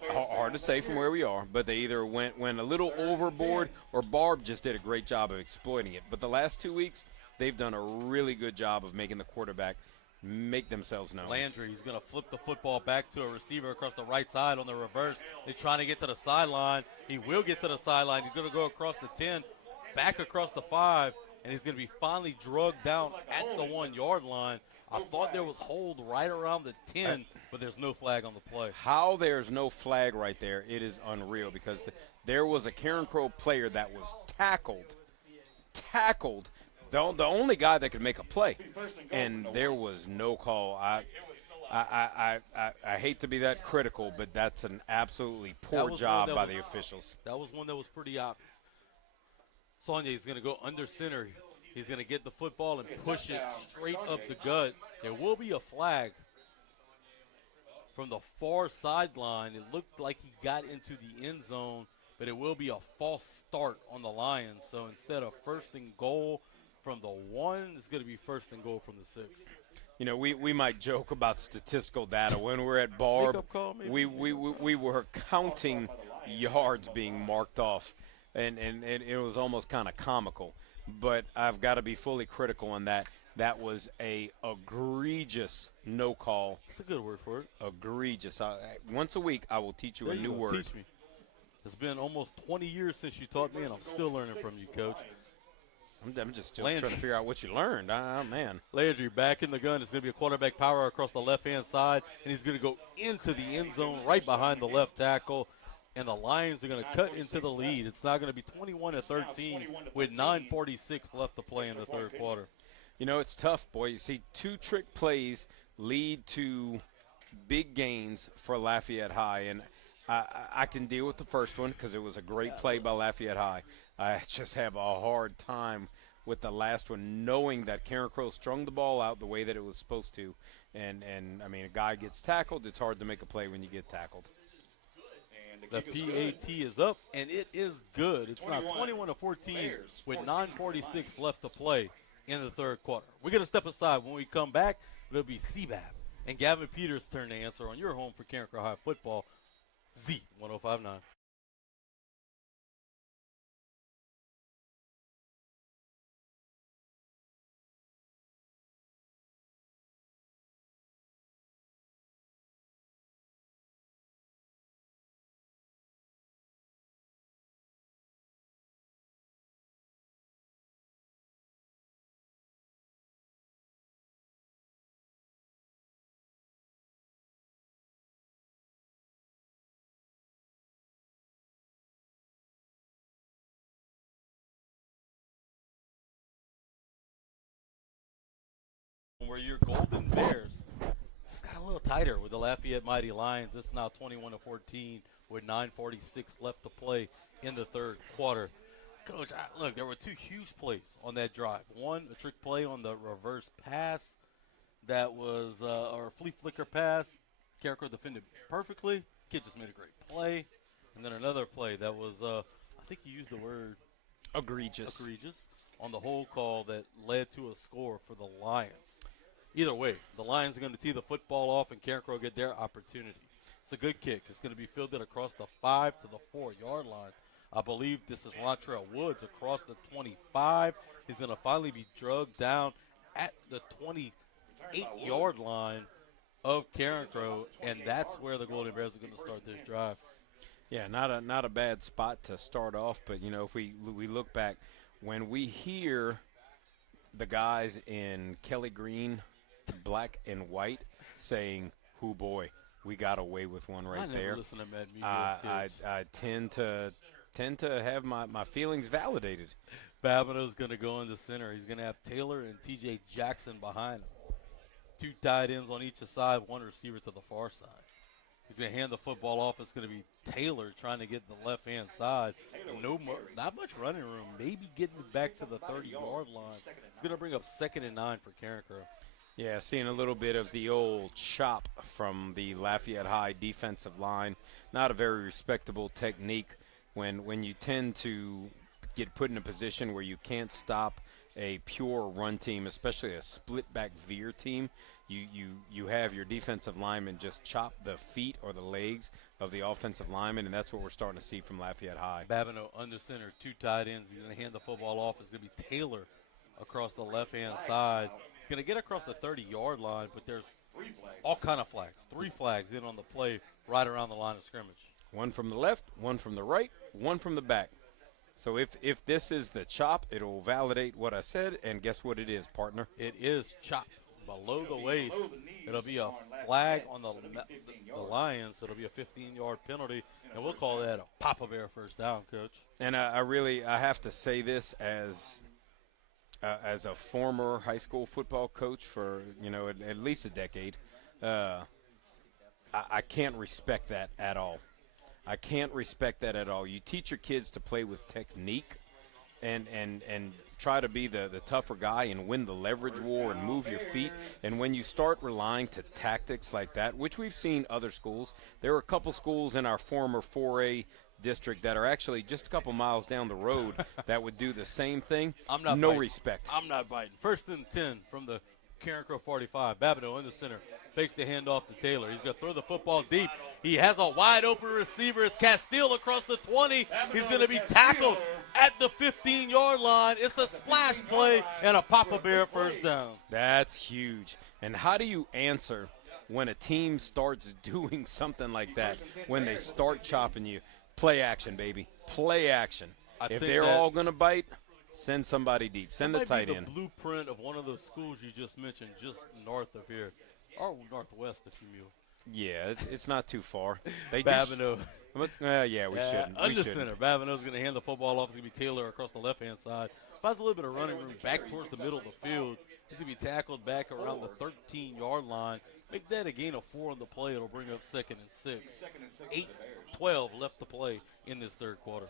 hard to say from where we are, but they either went a little overboard, or Barb just did a great job of exploiting it. But the last 2 weeks, they've done a really good job of making the quarterback make themselves known. Landry, he's going to flip the football back to a receiver across the right side on the reverse. They're trying to get to the sideline. He will get to the sideline. He's going to go across the 10, back across the 5, and he's going to be finally drugged down at the 1-yard line. I thought there was hold right around the 10, but there's no flag on the play. How there's no flag right there, it is unreal, because there was a Carencro player that was tackled, the only guy that could make a play, and there was no call. I hate to be that critical, but that's an absolutely poor job by the officials. That was one that was pretty obvious. Saunier is going to go under center. He's going to get the football and push it straight up the gut. There will be a flag from the far sideline. It looked like he got into the end zone, but it will be a false start on the Lions. So instead of 1st and goal from the 1, it's going to be 1st and goal from the 6. You know, we might joke about statistical data. When we're at Barb, Wake-up call, maybe? we were counting yards being marked off, and it was almost kind of comical. But I've got to be fully critical on that. That was a egregious no call. That's a good word for it. Egregious. Once a week, I will teach you a new word. Teach me. It's been almost 20 years since you taught me, and I'm still learning from you, Coach. I'm just still trying to figure out what you learned. Man. Landry back in the gun. It's going to be a quarterback power across the left-hand side, and he's going to go into the end zone right behind the left tackle, and the Lions are going to cut into the lead. It's now going to be 21-13 with 9:46 left to play in the third quarter. You know, it's tough, boy. You see, 2 trick plays lead to big gains for Lafayette High, and I can deal with the first one because it was a great play by Lafayette High. I just have a hard time with the last one, knowing that Carencro strung the ball out the way that it was supposed to. And I mean, a guy gets tackled, it's hard to make a play when you get tackled. The PAT is up, and it is good. It's now 21-14 with 9:46 left to play in the third quarter. We're going to step aside. When we come back, it'll be CBAP and Gavin Peters' turn to answer on your home for Carencro High football, Z1059. where your Golden Bears just got a little tighter with the Lafayette Mighty Lions. It's now 21-14 with 9:46 left to play in the third quarter. Coach, look, there were two huge plays on that drive. One, a trick play on the reverse pass that was or a flea flicker pass. Carencro defended perfectly. Kid just made a great play. And then another play that was, I think you used the word Egregious. on the hold call that led to a score for the Lions. Either way, the Lions are going to tee the football off and Carencro get their opportunity. It's a good kick. It's going to be fielded across the 5 to the 4-yard line. I believe this is Rontrell Woods across the 25. He's going to finally be drugged down at the 28-yard line of Carencro, and that's where the Golden Bears are going to start this drive. Yeah, not a bad spot to start off, but you know, if we look back, when we hear the guys in Kelly green, black and white saying, "Hoo boy, we got away with one right I never there," listen to Mad Media. I tend to have my feelings validated. Babineau's going to go in the center. He's going to have Taylor and T.J. Jackson behind him. 2 tight ends on each side, 1 receiver to the far side. He's going to hand the football off. It's going to be Taylor trying to get the left-hand side. Not much running room. Maybe getting back to the 30-yard line. It's going to bring up 2nd and 9 for Carencro. Yeah, seeing a little bit of the old chop from the Lafayette High defensive line. Not a very respectable technique when you tend to get put in a position where you can't stop a pure run team, especially a split-back veer team. You have your defensive lineman just chop the feet or the legs of the offensive lineman, and that's what we're starting to see from Lafayette High. Babineau under center, 2 tight ends. He's going to hand the football off. It's going to be Taylor across the left-hand side. He's going to get across the 30-yard line, but there's all kind of flags. 3 flags in on the play right around the line of scrimmage. 1 from the left, 1 from the right, 1 from the back. So if this is the chop, it'll validate what I said, and guess what it is, partner? It is chop below the waist. It'll be a flag on the Lions. It'll be a 15-yard penalty, and we'll call that a Papa Bear first down, Coach. And I have to say this as a former high school football coach for at least a decade. I can't respect that at all. I can't respect that at all. You teach your kids to play with technique and try to be the tougher guy and win the leverage war and move your feet. And when you start relying to tactics like that, which we've seen other schools, there are a couple schools in our former 4A district that are actually just a couple miles down the road that would do the same thing. I'm not no biting. Respect. I'm not biting. 1st and 10 from the Carencro 45. Babineau in the center. Fakes the handoff to Taylor. He's going to throw the football deep. He has a wide open receiver. It's Castile across the 20. He's going to be tackled at the 15-yard line. It's a splash play and a Papa Bear first down. That's huge. And how do you answer when a team starts doing something like that, when they start chopping you? Play action, baby. Play action. If they're all going to bite, send somebody deep. Send the tight end. The blueprint of one of those schools you just mentioned, just north of here, or northwest, if you will. Yeah, it's not too far. Babineau. Yeah, we shouldn't. Under center. Babineau's going to hand the football off. It's going to be Taylor across the left-hand side. Finds a little bit of running room back towards the middle of the field. He's going to be tackled back around the 13-yard line. Make that a gain of 4 on the play. It'll bring up 2nd and 6. 8:12 left to play in this third quarter.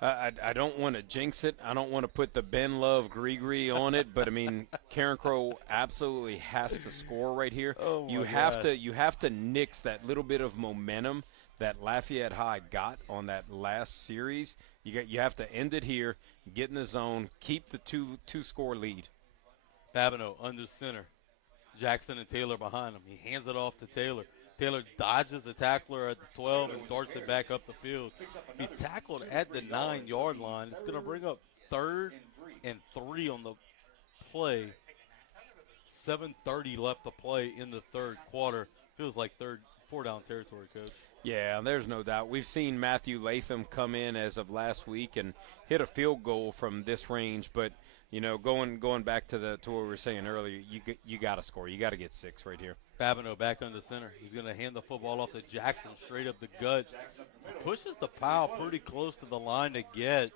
I don't want to jinx it. I don't want to put the Ben Love Gree on it, but I mean, Carencro absolutely has to score right here. Oh you have to nix that little bit of momentum that Lafayette High got on that last series. You have to end it here, get in the zone, keep the two score lead. Babineau under center. Jackson and Taylor behind him. He hands it off to Taylor. Taylor dodges the tackler at the 12 and darts it back up the field. He tackled at the 9-yard line. It's going to bring up 3rd and 3 on the play. 7:30 left to play in the third quarter. Feels like 4-down territory, Coach. Yeah, there's no doubt. We've seen Matthew Latham come in as of last week and hit a field goal from this range, but going back to what we were saying earlier, you got to score. You got to get 6 right here. Babineau back under center. He's going to hand the football off to Jackson straight up the gut. He pushes the pile pretty close to the line to get.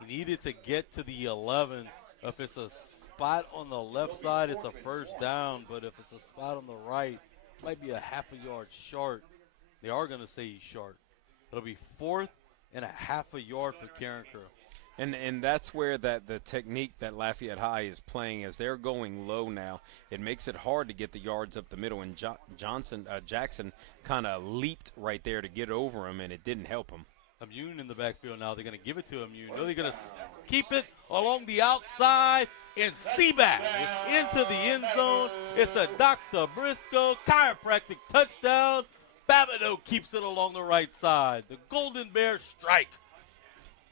He needed to get to the 11. If it's a spot on the left side, it's a first down. But if it's a spot on the right, it might be a half a yard short. They are going to say he's short. It'll be 4th and a half a yard for Carencro. And that's where the technique that Lafayette High is playing, as they're going low now, it makes it hard to get the yards up the middle. And Jackson kind of leaped right there to get over him, and it didn't help him. Immune in the backfield now. They're going to give it to Immune. They're going to keep it along the outside, and Seaback is into the end zone. It's a Dr. Briscoe chiropractic touchdown. Babineau keeps it along the right side. The Golden Bears strike.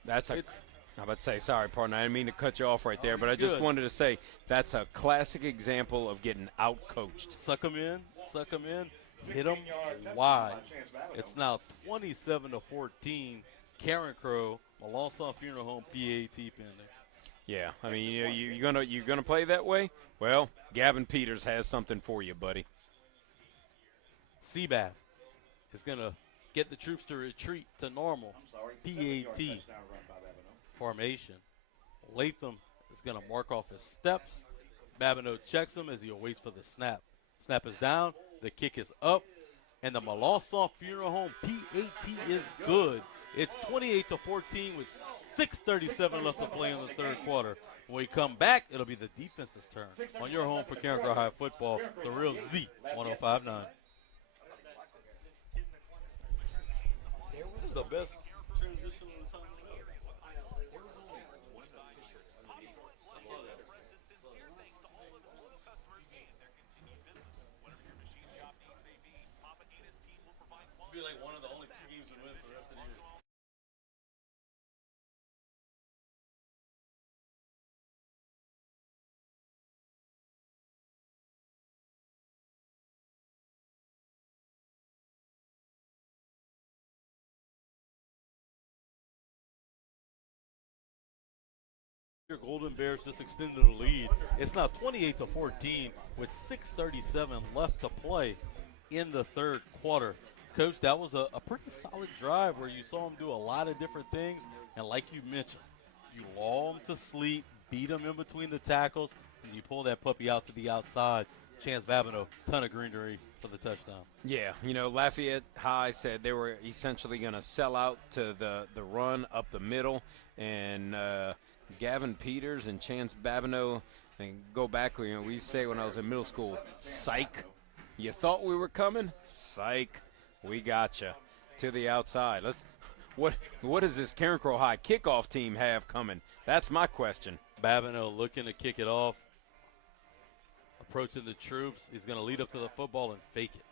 I'm about to say, sorry, partner, I didn't mean to cut you off right there, but I just Good. wanted to say that's a classic example of getting out-coached. Suck them in, hit them wide. It's now 27-14. Carencro, Melanson Funeral Home, PAT pending. Yeah, I mean, you're gonna play that way? Well, Gavin Peters has something for you, buddy. Seabath is going to get the troops to retreat to normal. PAT formation. Latham is going to mark off his steps. Babineau checks him as he awaits for the snap. Snap is down. The kick is up. And the Melanson Funeral Home PAT is good. It's 28-14 with 6:37 left to play in the third quarter. When we come back, it'll be the defense's turn. On your home for Carencro High football, the real Z 105.9. This is the best transition of the time. Be like one of the only 2 games we win for the rest of the year. Your Golden Bears just extended the lead. It's now 28-14 with 6:37 left to play in the third quarter. Coach, that was a pretty solid drive where you saw him do a lot of different things. And like you mentioned, you lull him to sleep, beat him in between the tackles, and you pull that puppy out to the outside. Chance Babineau, ton of greenery for the touchdown. Yeah, Lafayette High said they were essentially going to sell out to the run up the middle. And Gavin Peters and Chance Babineau, and go back, we used to say when I was in middle school, psych. You thought we were coming? Psych. We gotcha. To the outside. What does this Carencro High kickoff team have coming? That's my question. Babineau looking to kick it off. Approaching the troops. He's going to lead up to the football and fake it.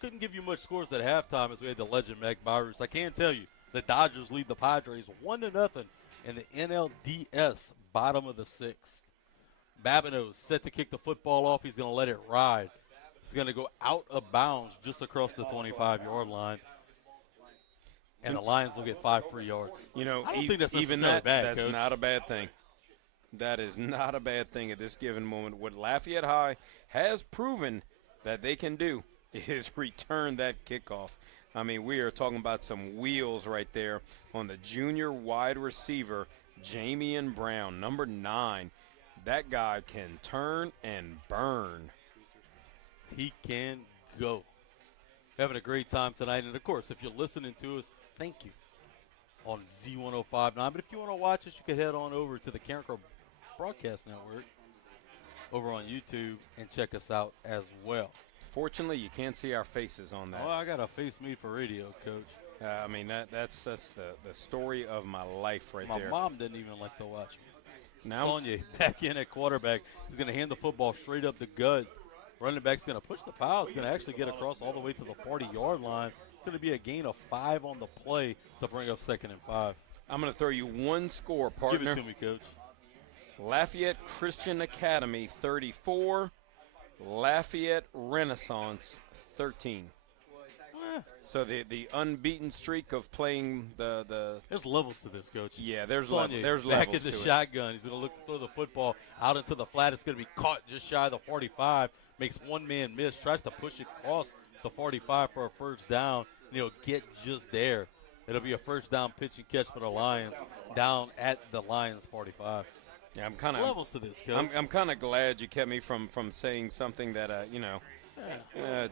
Couldn't give you much scores at halftime as we had the legend Mac Byers. I can tell you, the Dodgers lead the Padres 1-0 in the NLDS bottom of the 6th. Babineau set to kick the football off. He's going to let it ride. He's going to go out of bounds just across the 25-yard line. And the Lions will get 5 free yards. I don't think that's even necessarily bad, that's Coach. not a bad thing. That is not a bad thing at this given moment. What Lafayette High has proven that they can do is return that kickoff. I mean, we are talking about some wheels right there on the junior wide receiver, Jamian Brown, number 9. That guy can turn and burn. He can go. Having a great time tonight. And, of course, if you're listening to us, thank you on Z105.9. But if you want to watch us, you can head on over to the Carencro Broadcast Network over on YouTube and check us out as well. Fortunately, you can't see our faces on that. Oh, I got a face made for radio, Coach. I mean, that's the story of my life right there. My mom didn't even like to watch me. Now, Sonia back in at quarterback. He's going to hand the football straight up the gut. Running back's going to push the pile. He's going to actually get across all the way to the 40-yard line. It's going to be a gain of 5 on the play to bring up 2nd and 5. I'm going to throw you one score, partner. Give it to me, Coach. Lafayette Christian Academy 34, Lafayette Renaissance 13. So the unbeaten streak of playing the There's levels to this, Coach. Yeah, there's Sonia, there's back levels in the to shotgun. He's going to look to throw the football out into the flat. It's going to be caught just shy of the 45. Makes one man miss. Tries to push it across the 45 for a first down. And he'll get just there. It'll be a first down pitch and catch for the Lions down at the Lions 45. Yeah, I'm kind of levels to this, Coach. I'm kind of glad you kept me from saying something that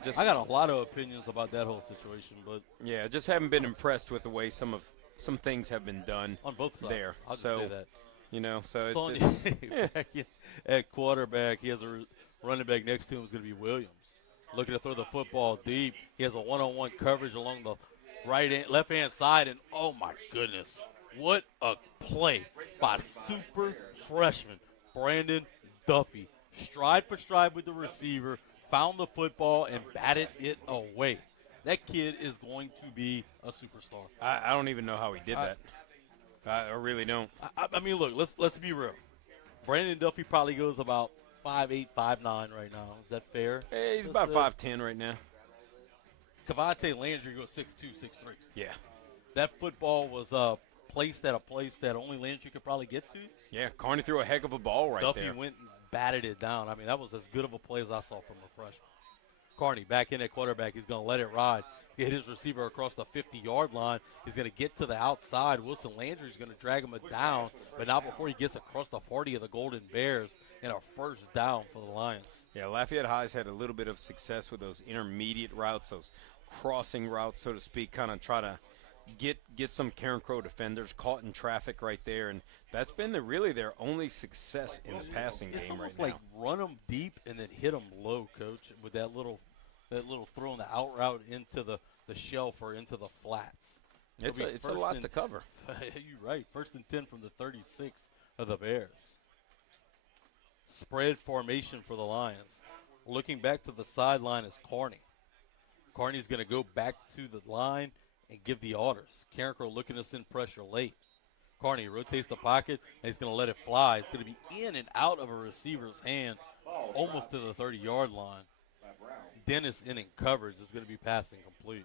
just I got a lot of opinions about that whole situation, but yeah, just haven't been impressed with the way some things have been done on both sides, there. I'll just So, say that. So Sonya, back at quarterback, he has a running back next to him is going to be Williams. Looking to throw the football deep. He has a one-on-one coverage along the left-hand side, and oh my goodness, what a play by super freshman Brandon Duffy. Stride for stride with the receiver, found the football and batted it away. That kid is going to be a superstar. I don't even know how he did that. I really don't. I mean, look, let's be real. Brandon Duffy probably goes about 5'8", 5'9" right now. Is that fair? Hey, he's about 5'10" right now. Cavante Landry goes 6'2", 6'3". Yeah. That football was placed at a place that only Landry could probably get to. Yeah, Carney threw a heck of a ball right Duffy there. went and batted it down. I mean, that was as good of a play as I saw from a freshman. Carney back in at quarterback. He's going to let it ride. He hit his receiver across the 50-yard line. He's going to get to the outside. Wilson Landry's going to drag him down, but not before he gets across the 40 of the Golden Bears and a first down for the Lions. Yeah, Lafayette High's had a little bit of success with those intermediate routes, those crossing routes, so to speak, kind of try to get some Carencro defenders caught in traffic right there, and that's been really their only success in the passing It's game right almost now. like run them deep and then hit them low, Coach, with that little throw in the out route into the shelf or into the flats. It's a lot to cover. You're right. 1st and 10 from the 36 of the Bears. Spread formation for the Lions. Looking back to the sideline is Carney. Carney's going to go back to the line and give the orders. Carencro looking to send pressure late. Carney rotates the pocket, and he's going to let it fly. It's going to be in and out of a receiver's hand, almost to the 30-yard line. Dennis in coverage is going to be passing complete.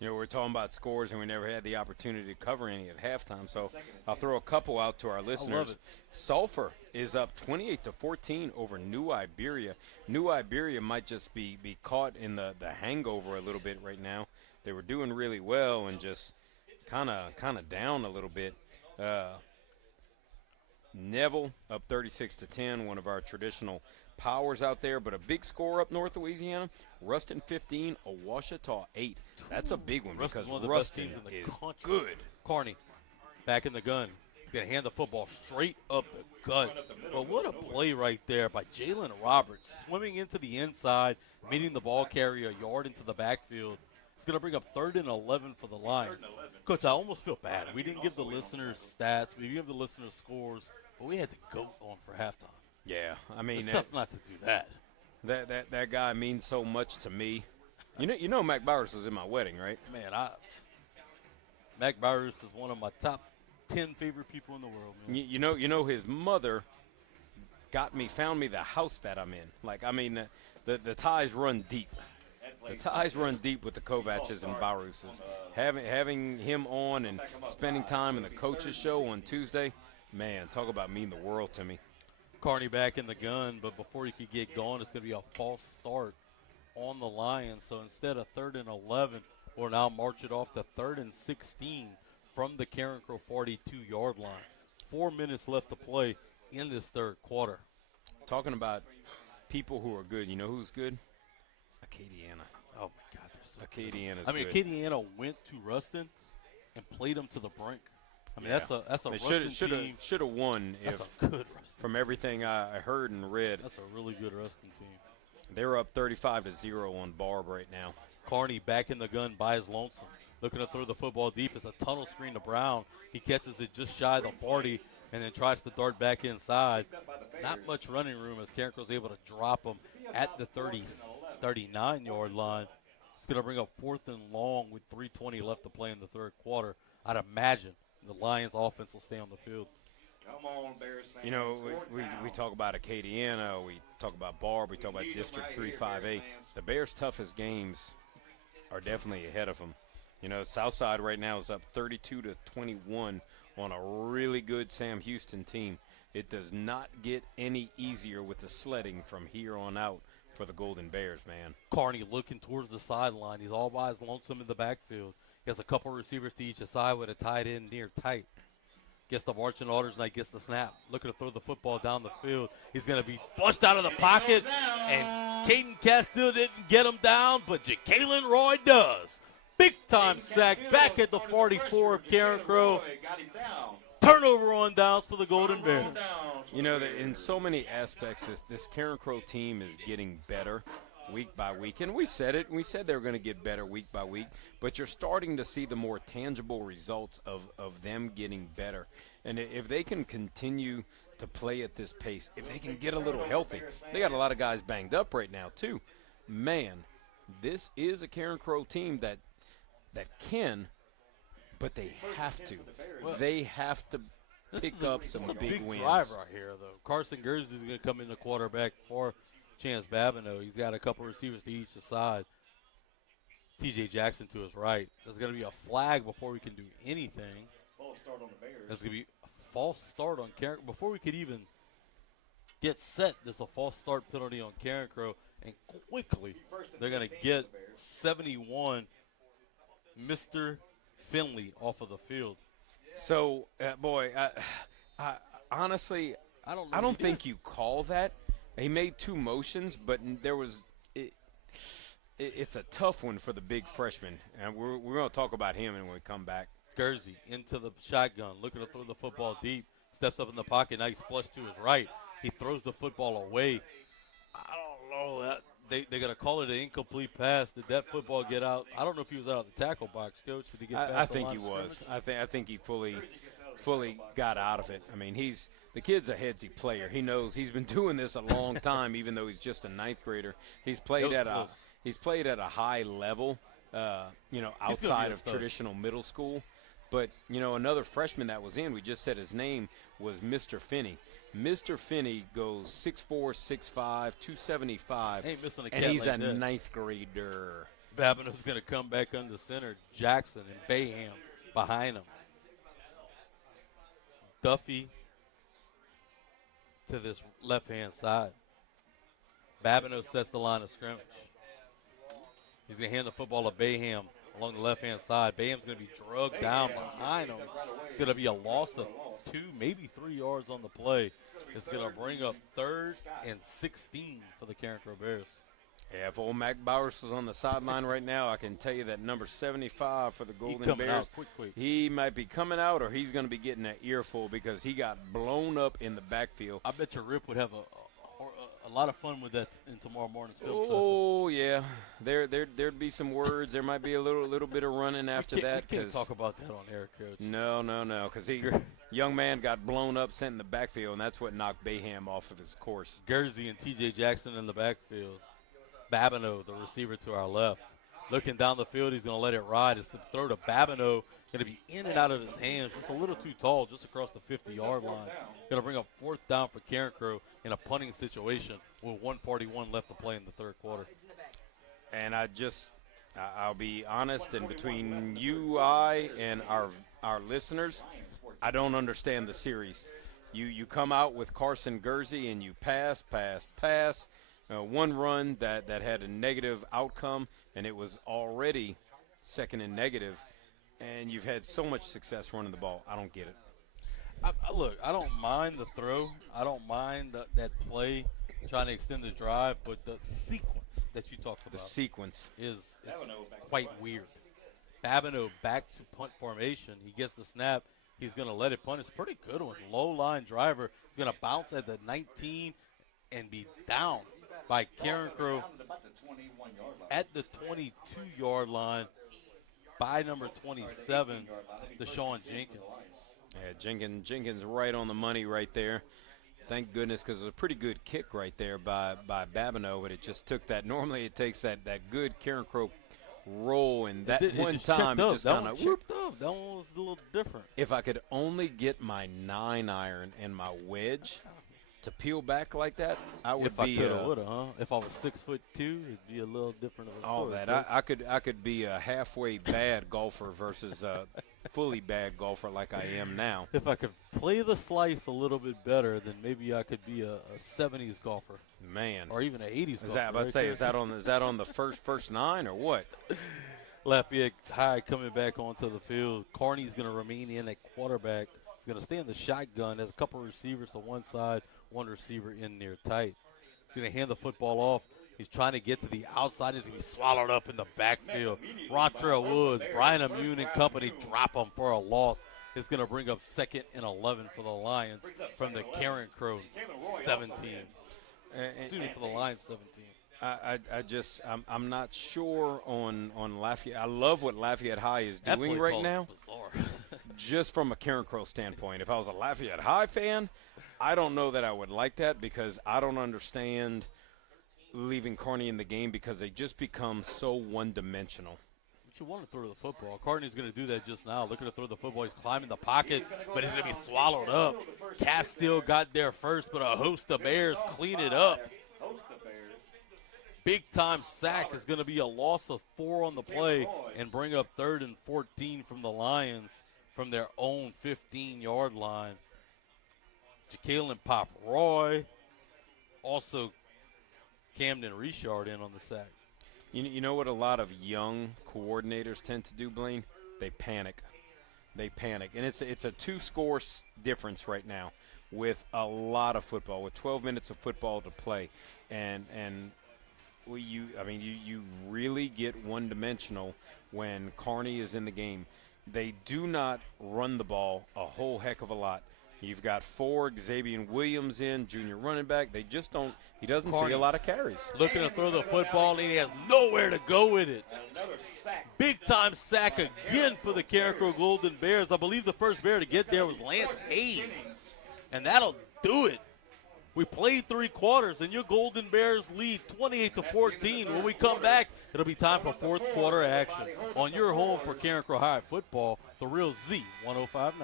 We're talking about scores, and we never had the opportunity to cover any at halftime, so I'll throw a couple out to our listeners. Sulphur is up 28-14 over New Iberia. New Iberia might just be caught in the hangover a little bit right now. They were doing really well and just kind of down a little bit. Neville up 36-10, one of our traditional powers out there, but a big score up north of Louisiana. Ruston 15, Ouachita 8. That's a big one because one of the Ruston best teams in the is country. good. Carney back in the gun. He's going to hand the football straight up the gut. But what a play right there by Jalen Roberts, swimming into the inside, meeting the ball carrier a yard into the backfield. It's going to bring up 3rd and 11 for the Lions. Coach, I almost feel bad. We didn't give the listeners stats. We didn't give the listeners scores, but we had the GOAT on for halftime. Yeah, I mean, It's tough not to do that. That guy means so much to me. You know Mac Bowers was in my wedding, right? Man, Mac Bowers is one of my top 10 favorite people in the world. Man. You know his mother found me the house that I'm in. Like, I mean, the ties run deep. The ties run deep with the Kovacs and Bowruses. Having him on and spending time in the coaches show on Tuesday, man, talk about mean the world to me. Carney back in the gun, but before he could get going, it's going to be a false start on the Lions. So instead of 3rd and 11, we'll now march it off to 3rd and 16 from the Carencro 42-yard line. 4 minutes left to play in this third quarter. Talking about people who are good, you know who's good? Acadiana. Oh, my God. Acadiana's I mean, good. Acadiana went to Ruston and played them to the brink. I mean, that's a Ruston team. Should have won That's if, a good Ruston. from everything I heard and read. That's a really good Ruston team. They're up 35-0 on Barb right now. Carney back in the gun by his lonesome. Looking to throw the football deep. It's a tunnel screen to Brown. He catches it just shy of the 40 and then tries to dart back inside. Not much running room as Carencro's able to drop him at the 39-yard line. It's going to bring up 4th and long with 3:20 left to play in the third quarter. I'd imagine the Lions offense will stay on the field. Come on, Bears fans. You know, we talk about Acadiana, we talk about Barb, we talk about District 3-5A. The Bears' toughest games are definitely ahead of them. You know, Southside right now is up 32-21 on a really good Sam Houston team. It does not get any easier with the sledding from here on out for the Golden Bears, man. Carney looking towards the sideline. He's all by his lonesome in the backfield. He has a couple receivers to each side with a tight end near tight. Gets the marching orders, and gets the snap. Looking to throw the football down the field. He's going to be flushed out of the pocket, and Caden Castile didn't get him down, but Ja'Kalen Roy does. Big-time sack back at the 44 of Carencro. Turnover on downs for the Golden Bears. You know, in so many aspects, this Carencro team is getting better week by week. And we said it. We said they were going to get better week by week. But you're starting to see the more tangible results of them getting better. And if they can continue to play at this pace, if they can get a little healthy, they got a lot of guys banged up right now too. Man, this is a Carencro team that can, but they have to. They have to pick up some big wins. Drive right here, though. Carson Gers is going to come in the quarterback for Chance Babineau. He's got a couple receivers to each side. T.J. Jackson to his right. There's going to be a flag before we can do anything. False start on the Bears. There's going to be a false start on Carencro. Before we could even get set, there's a false start penalty on Carencro. And quickly, they're going to get 71 Mr. Finley off of the field. So, boy, I honestly, I don't think you call that. He made two motions, but there was it's a tough one for the big freshman, and we're going to talk about him when we come back. Guernsey into the shotgun, looking to throw the football deep, steps up in the pocket, now he's flushed to his right. He throws the football away. I don't know. They're going to call it an incomplete pass. Did that football get out? I don't know if he was out of the tackle box, Coach. Did he get past I the think line he of was. scrimmage? I think he fully got out of it. I mean, the kid's a headsy player. He knows he's been doing this a long time, even though he's just a ninth grader. He's played at a high level, outside of traditional middle school. But, another freshman that was in, we just said his name, was Mr. Finney. Mr. Finney goes 6'4", 6'5", 275, Ain't missing a cat and he's like a that. ninth grader. Babineau's going to come back under center. Jackson and Bayham behind him. Duffy to this left-hand side. Babineau sets the line of scrimmage. He's going to hand the football to Bayham along the left-hand side. Bayham's going to be drugged down behind him. It's going to be a loss of 2, maybe 3 yards on the play. It's going to bring up 3rd and 16 for the Carencro Bears. Yeah, if old Mac Bowers was on the sideline right now, I can tell you that number 75 for the Golden Bears, out quick. he might be coming out or he's going to be getting an earful because he got blown up in the backfield. I bet your Rip would have a lot of fun with that in tomorrow morning's film session. Oh, yeah. There'd be some words. There might be a little bit of running after that. We can't talk about that on air, Coach. No, because young man got blown up, sent in the backfield, and that's what knocked Bayham off of his course. Guernsey and T.J. Jackson in the backfield. Babineau, the receiver to our left. Looking down the field, he's going to let it ride. It's the throw to Babineau. Going to be in and out of his hands. Just a little too tall, just across the 50-yard line. Going to bring up 4th down for Carencro in a punting situation with 1:41 left to play in the third quarter. And I'll be honest, and between you, I, and our listeners, I don't understand the series. You come out with Carson Guernsey and you pass. One run that had a negative outcome, and it was already second and negative, and you've had so much success running the ball. I don't get it. Look, I don't mind the throw. I don't mind that play, trying to extend the drive, but the sequence that you talked about is quite weird. Babineau back to punt formation. He gets the snap. He's going to let it punt. It's a pretty good one. Low-line driver. He's going to bounce at the 19 and be down by Carencro at the 22-yard line by number 27, Deshaun Jenkins. Yeah, Jenkins right on the money right there. Thank goodness, because it was a pretty good kick right there by Babineau, but it just took that. Normally it takes that good Carencro roll, and that one time it just kind of whooped up. That one was a little different. If I could only get my 9-iron and my wedge to peel back like that, I would be. If I coulda, woulda, huh? If I was 6'2", it'd be a little different of a story. All that I could be a halfway bad golfer versus a fully bad golfer like I am now. If I could play the slice a little bit better, then maybe I could be a 70s golfer. Man, or even an 80s golfer. Is that on the first 9 or what? Lafayette High coming back onto the field. Carney's going to remain in at quarterback. He's going to stay in the shotgun. Has a couple of receivers to one side, one receiver in near tight. He's going to hand the football off. He's trying to get to the outside. He's going to be swallowed up in the backfield. Rontrell Woods, Brian Amune and company drop him for a loss. It's going to bring up 2nd and 11 for the Lions from the Carencro 17. Excuse me, for the Lions 17. I'm not sure on Lafayette. I love what Lafayette High is doing right now. Just from a Carencro standpoint, if I was a Lafayette High fan, I don't know that I would like that because I don't understand leaving Kearney in the game because they just become so one-dimensional. But you want to throw the football. Kearney's going to do that just now. Looking to throw the football. He's climbing the pocket, but he's going to be swallowed up. Castile got there first, but a host of Bears clean it up. Big-time sack is going to be a loss of 4 on the play and bring up 3rd and 14 from the Lions from their own 15-yard line. Jacalen Pop Roy, also Camden Richard in on the sack. You know what a lot of young coordinators tend to do, Blaine? They panic. They panic. And it's a 2-score difference right now with a lot of football, with 12 minutes of football to play. And you really get one-dimensional when Kearney is in the game. They do not run the ball a whole heck of a lot. You've got Ford, Xavier Williams in, junior running back. They just don't – he doesn't see a lot of carries. Looking to throw the football, and he has nowhere to go with it. Big-time sack again for the Carencro Golden Bears. I believe the first Bear to get there was Lance Hayes, and that'll do it. We played 3 quarters, and your Golden Bears lead 28-14. When we come back, it'll be time for 4th quarter action on your home for Carencro High football, the Real Z 105.9.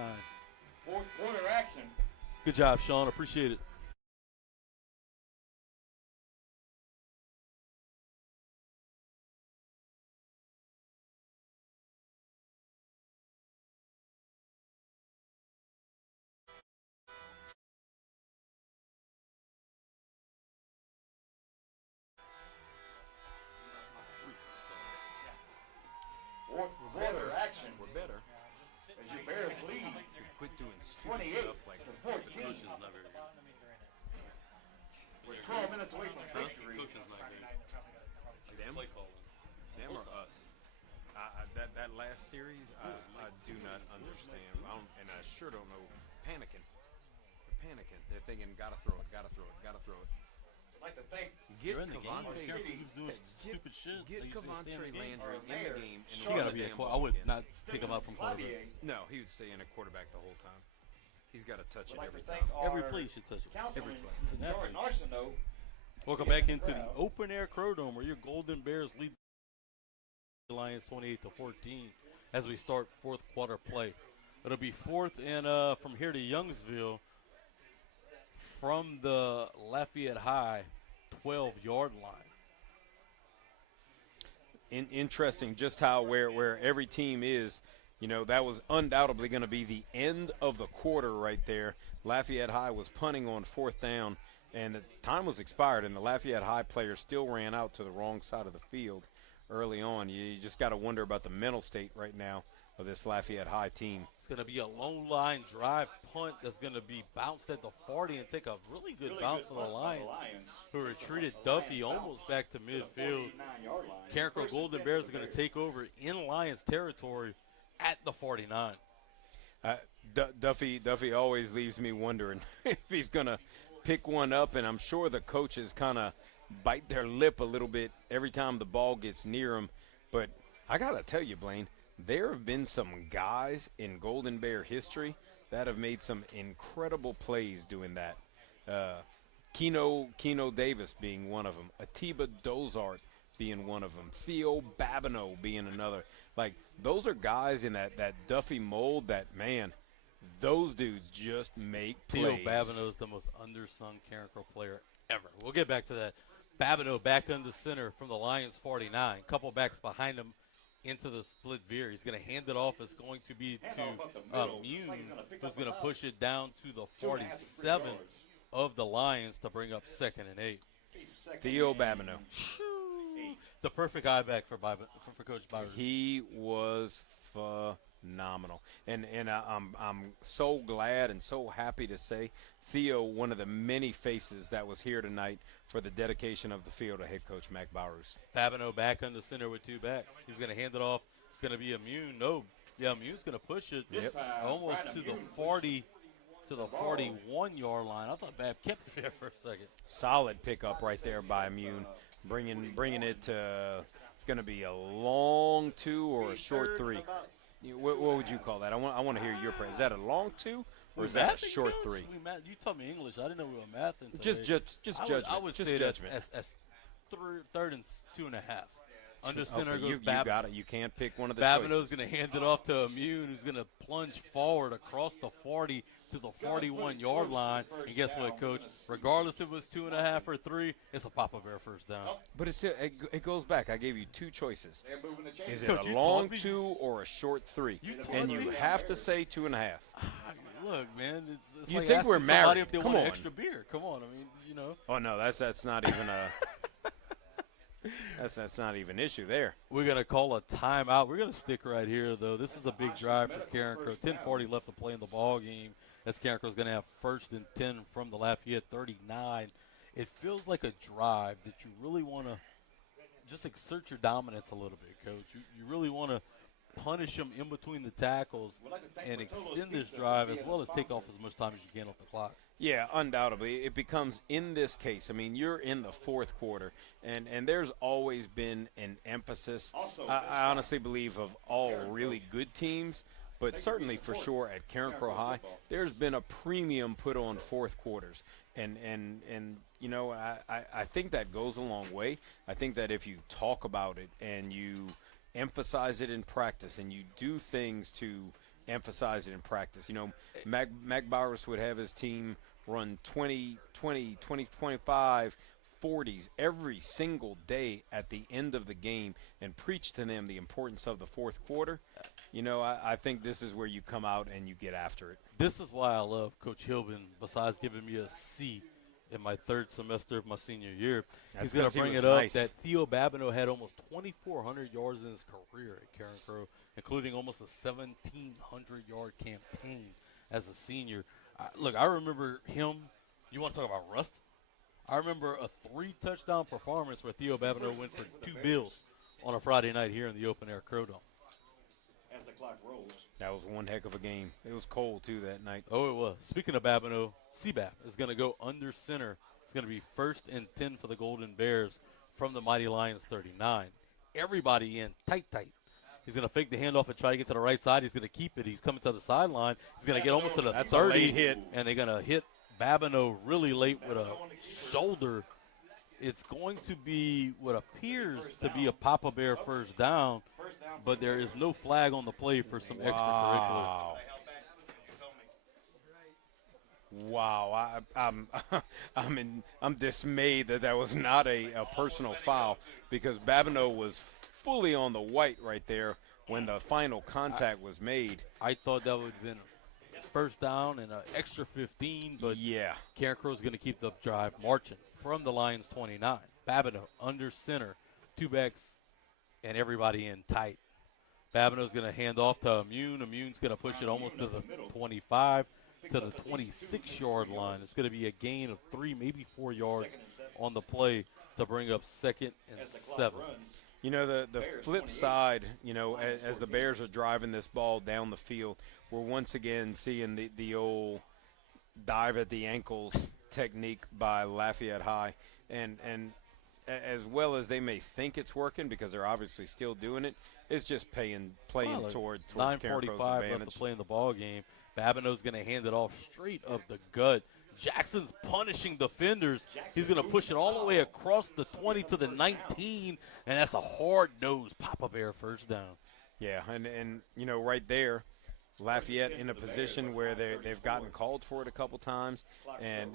4th quarter action. Good job, Sean. Appreciate it. Quarter action. We're better. As your Bears lead. Quit doing stupid 28 stuff like to that. 14. We're 12 minutes away from victory. Them? Them or us? That last series, I do not understand. And I sure don't know. Panicking. They're panicking. They're thinking, gotta throw it, gotta throw it, gotta throw it. I'd like to thank Get You're in the game. Cavante. He's doing stupid shit. Get They usually Cavante stay in the game. Landry in the game. And You run gotta the be a damn quarterback. I ball would again. not take him out from quarterback. No, he would stay in a quarterback the whole time. He's got to touch it I'd like every to thank time. Every our play you should touch it. councilman, He's an Jordan athlete. Arsenault. Welcome back into the open air Crow Dome where your Golden Bears lead the Lions 28-14 as we start 4th quarter play. It'll be 4th and from here to Youngsville from the Lafayette High 12-yard line. Interesting just how where every team is. You know, that was undoubtedly going to be the end of the quarter right there. Lafayette High was punting on 4th down, and the time was expired, and the Lafayette High players still ran out to the wrong side of the field early on. You just got to wonder about the mental state right now of this Lafayette High team. It's going to be a long line drive punt that's going to be bounced at the 40 and take a really good bounce for the Lions, who retreated Duffy almost back to midfield. Carencro Golden Bears are going to take over in Lions territory at the 49. Duffy always leaves me wondering if he's going to pick one up, and I'm sure the coaches kind of bite their lip a little bit every time the ball gets near him. But I got to tell you, Blaine, there have been some guys in Golden Bear history that have made some incredible plays doing that. Keno Davis being one of them, Atiba Dozart being one of them, Theo Babineau being another. Like, those are guys in that Duffy mold that, man, those dudes just make plays. Theo Babineau is the most undersung Carencro player ever. We'll get back to that. Babineau back under center from the Lions 49. Couple backs behind him into the split veer. He's going to hand it off. It's going to be to Mune, who's going to push it down to the 47 of the Lions to bring up 2nd and 8. Theo Babineau. The perfect eye back for Coach Byron. He was phenomenal. And I'm so glad and so happy to say Theo, one of the many faces that was here tonight for the dedication of the field to head coach Mac Bowers. Babineau back under center with 2 backs. He's going to hand it off. It's going to be Immune. No, yeah, Immune's going to push it almost to the 40 to the 41-yard line. I thought Bab kept it there for a second. Solid pickup right there by Immune, bringing it to. It's going to be a long 2 or a short 3. What would you call that? I want to hear your praise. Is that a long 2 or is that a short 3? You taught me English. I didn't know we were mathing today. Just judgment. I would just say judgment. That's third and 2.5. Under center okay, goes you got it. You can't pick one of the Babineau's choices. going to hand it off to Immune, who's going to plunge forward across the 40 to the 41-yard line. And guess what, Coach? Regardless if it was 2.5 or 3, it's a Papa Bear first down. But it goes back. I gave you 2 choices. Is it Coach, a you long taught me. 2 or a short 3? You taught And you me. have to say 2.5. Look, man, it's You like think asking we're somebody married. if they Come want on. an extra beer. Come on, I mean, you know. Oh no, that's not even a that's not even an issue there. We're going to call a timeout. We're going to stick right here, though. This is a big drive for Carencro. 10:40 left to play in the ball game. As Carencro's going to have 1st and 10 from the Lafayette 39. It feels like a drive that you really want to just exert your dominance a little bit, Coach. You really want to punish them in between the tackles and extend this drive as well as take off as much time as you can off the clock. Yeah, undoubtedly. It becomes, in this case, I mean, you're in the 4th quarter, and there's always been an emphasis, I honestly believe, of all really good teams, but certainly for sure at Carencro High, there's been a premium put on 4th quarters. And you know, I think that goes a long way. I think that if you talk about it and you emphasize it in practice and you do things to emphasize it in practice. You know, Mac Bowers would have his team run 20, 25, 40s every single day at the end of the game and preach to them the importance of the 4th quarter. You know, I think this is where you come out and you get after it. This is why I love Coach Hilbin, besides giving me a C in my 3rd semester of my senior year. That's He's going to 'cause he bring was it up nice. that Theo Babineau had almost 2,400 yards in his career at Carencro, including almost a 1,700-yard campaign as a senior. Look, I remember him. You want to talk about rust? I remember a 3-touchdown performance where Theo Babineau went for 2 bills on a Friday night here in the open-air Crow Dome. As the clock rolls. That was one heck of a game. It was cold, too, that night. Oh, it was. Speaking of Babineau, CBAP is going to go under center. It's going to be 1st and 10 for the Golden Bears from the Mighty Lions 39. Everybody in tight. He's going to fake the handoff and try to get to the right side. He's going to keep it. He's coming to the sideline. He's going to get almost to the That's a 30. late hit. And they're going to hit Babineau really late with a shoulder. It's going to be what appears to be a Papa Bear first down, but there is no flag on the play for some extracurricular. Wow, I'm dismayed that was not a personal foul because Babineau was fully on the white right there when the final contact was made. I thought that would have been first down and an extra 15, but yeah, Carencro's going to keep the drive marching from the Lions 29. Babineau under center, 2 backs, and everybody in tight. Babineau's going to hand off to Immune. Immune's going to push it almost to the 25 to the 26-yard line. It's going to be a gain of 3, maybe 4 yards on the play to bring up 2nd and 7. You know, the flip side, you know, as the Bears are driving this ball down the field, we're once again seeing the old dive at the ankles technique by Lafayette High. And as well as they may think it's working because they're obviously still doing it, it's just playing towards Carencro's 9:45 advantage. left to play in the ball game. Babineau's going to hand it off straight up the gut. Jackson's punishing defenders. He's going to push it all the way across the 20 to the 19, and that's a hard-nosed Papa Bear first down. Yeah, and you know, right there, Lafayette in a position where they've gotten called for it a couple times, and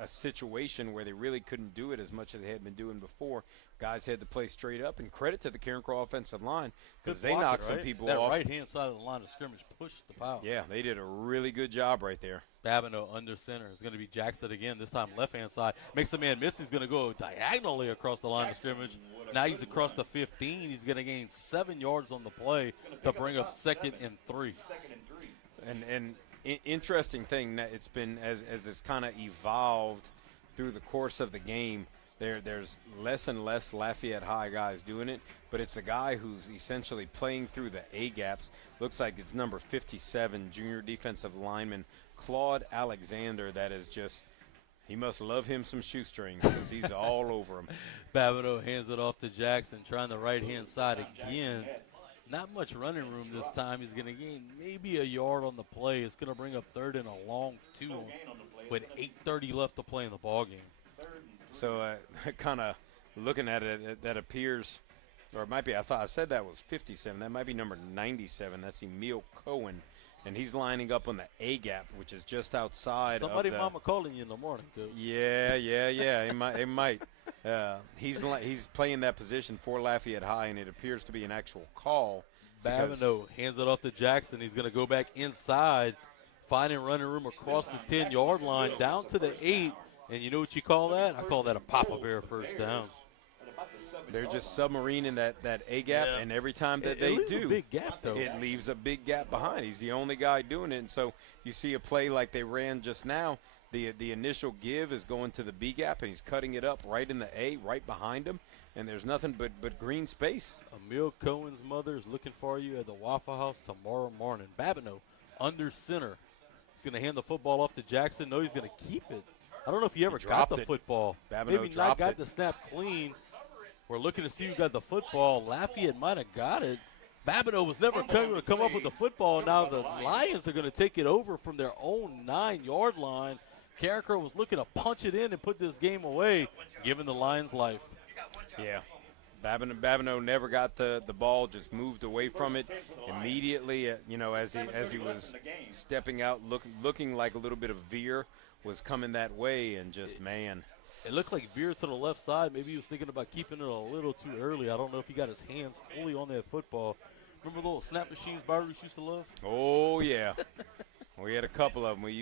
a situation where they really couldn't do it as much as they had been doing before. Guys had to play straight up, and credit to the Carencro offensive line because they knocked some people that off. That right-hand side of the line of scrimmage pushed the foul. Yeah, they did a really good job right there. Babineau under center. It's going to be Jackson again, this time left-hand side. Makes a man miss. He's going to go diagonally across the line of scrimmage. Now he's across the 15. He's going to gain 7 yards on the play to bring up 2nd and 3. And interesting thing that it's been as it's kind of evolved through the course of the game. There's less and less Lafayette High guys doing it, but it's a guy who's essentially playing through the A gaps. Looks like it's number 57, junior defensive lineman Claude Alexander. That is just, he must love him some shoestrings because he's all over him. Babineau hands it off to Jackson, trying the right-hand side again. Not much running room this time. He's going to gain maybe a yard on the play. It's going to bring up 3rd and a long 2 with 8:30 left to play in the ballgame. So kind of looking at it, that appears, or it might be, I said that was 57. That might be number 97. That's Emil Cohen. And he's lining up on the A gap, which is just outside. Somebody of the, mama calling you in the morning, Coach. Yeah. It might. He's playing that position for Lafayette High, and it appears to be an actual call. Babineau hands it off to Jackson. He's going to go back inside, finding running room across the 10-yard line, down to the 8. And you know what you call that? I call that a Papa Bear first down. They're just submarining that A gap, and every time that they do, a big gap, though. It leaves a big gap behind. He's the only guy doing it. And so you see a play like they ran just now. The initial give is going to the B gap, and he's cutting it up right in the A, right behind him. And there's nothing but green space. Emil Cohen's mother is looking for you at the Waffle House tomorrow morning. Babineau under center. He's going to hand the football off to Jackson. No, he's going to keep it. I don't know if he ever got the football. Babineau Maybe dropped not got it. the snap clean. We're looking to see who got the football. Lafayette might have got it. Babineau was never going to come up with the football. Now the Lions are going to take it over from their own 9-yard line. Carencro was looking to punch it in and put this game away, giving the Lions life. Yeah. Babineau never got the ball, just moved away from it immediately. As he was stepping out, looking like a little bit of veer was coming that way, and just, man. It looked like veer to the left side. Maybe he was thinking about keeping it a little too early. I don't know if he got his hands fully on that football. Remember the little snap machines Byron used to love? Oh, yeah. We had a couple of them. We used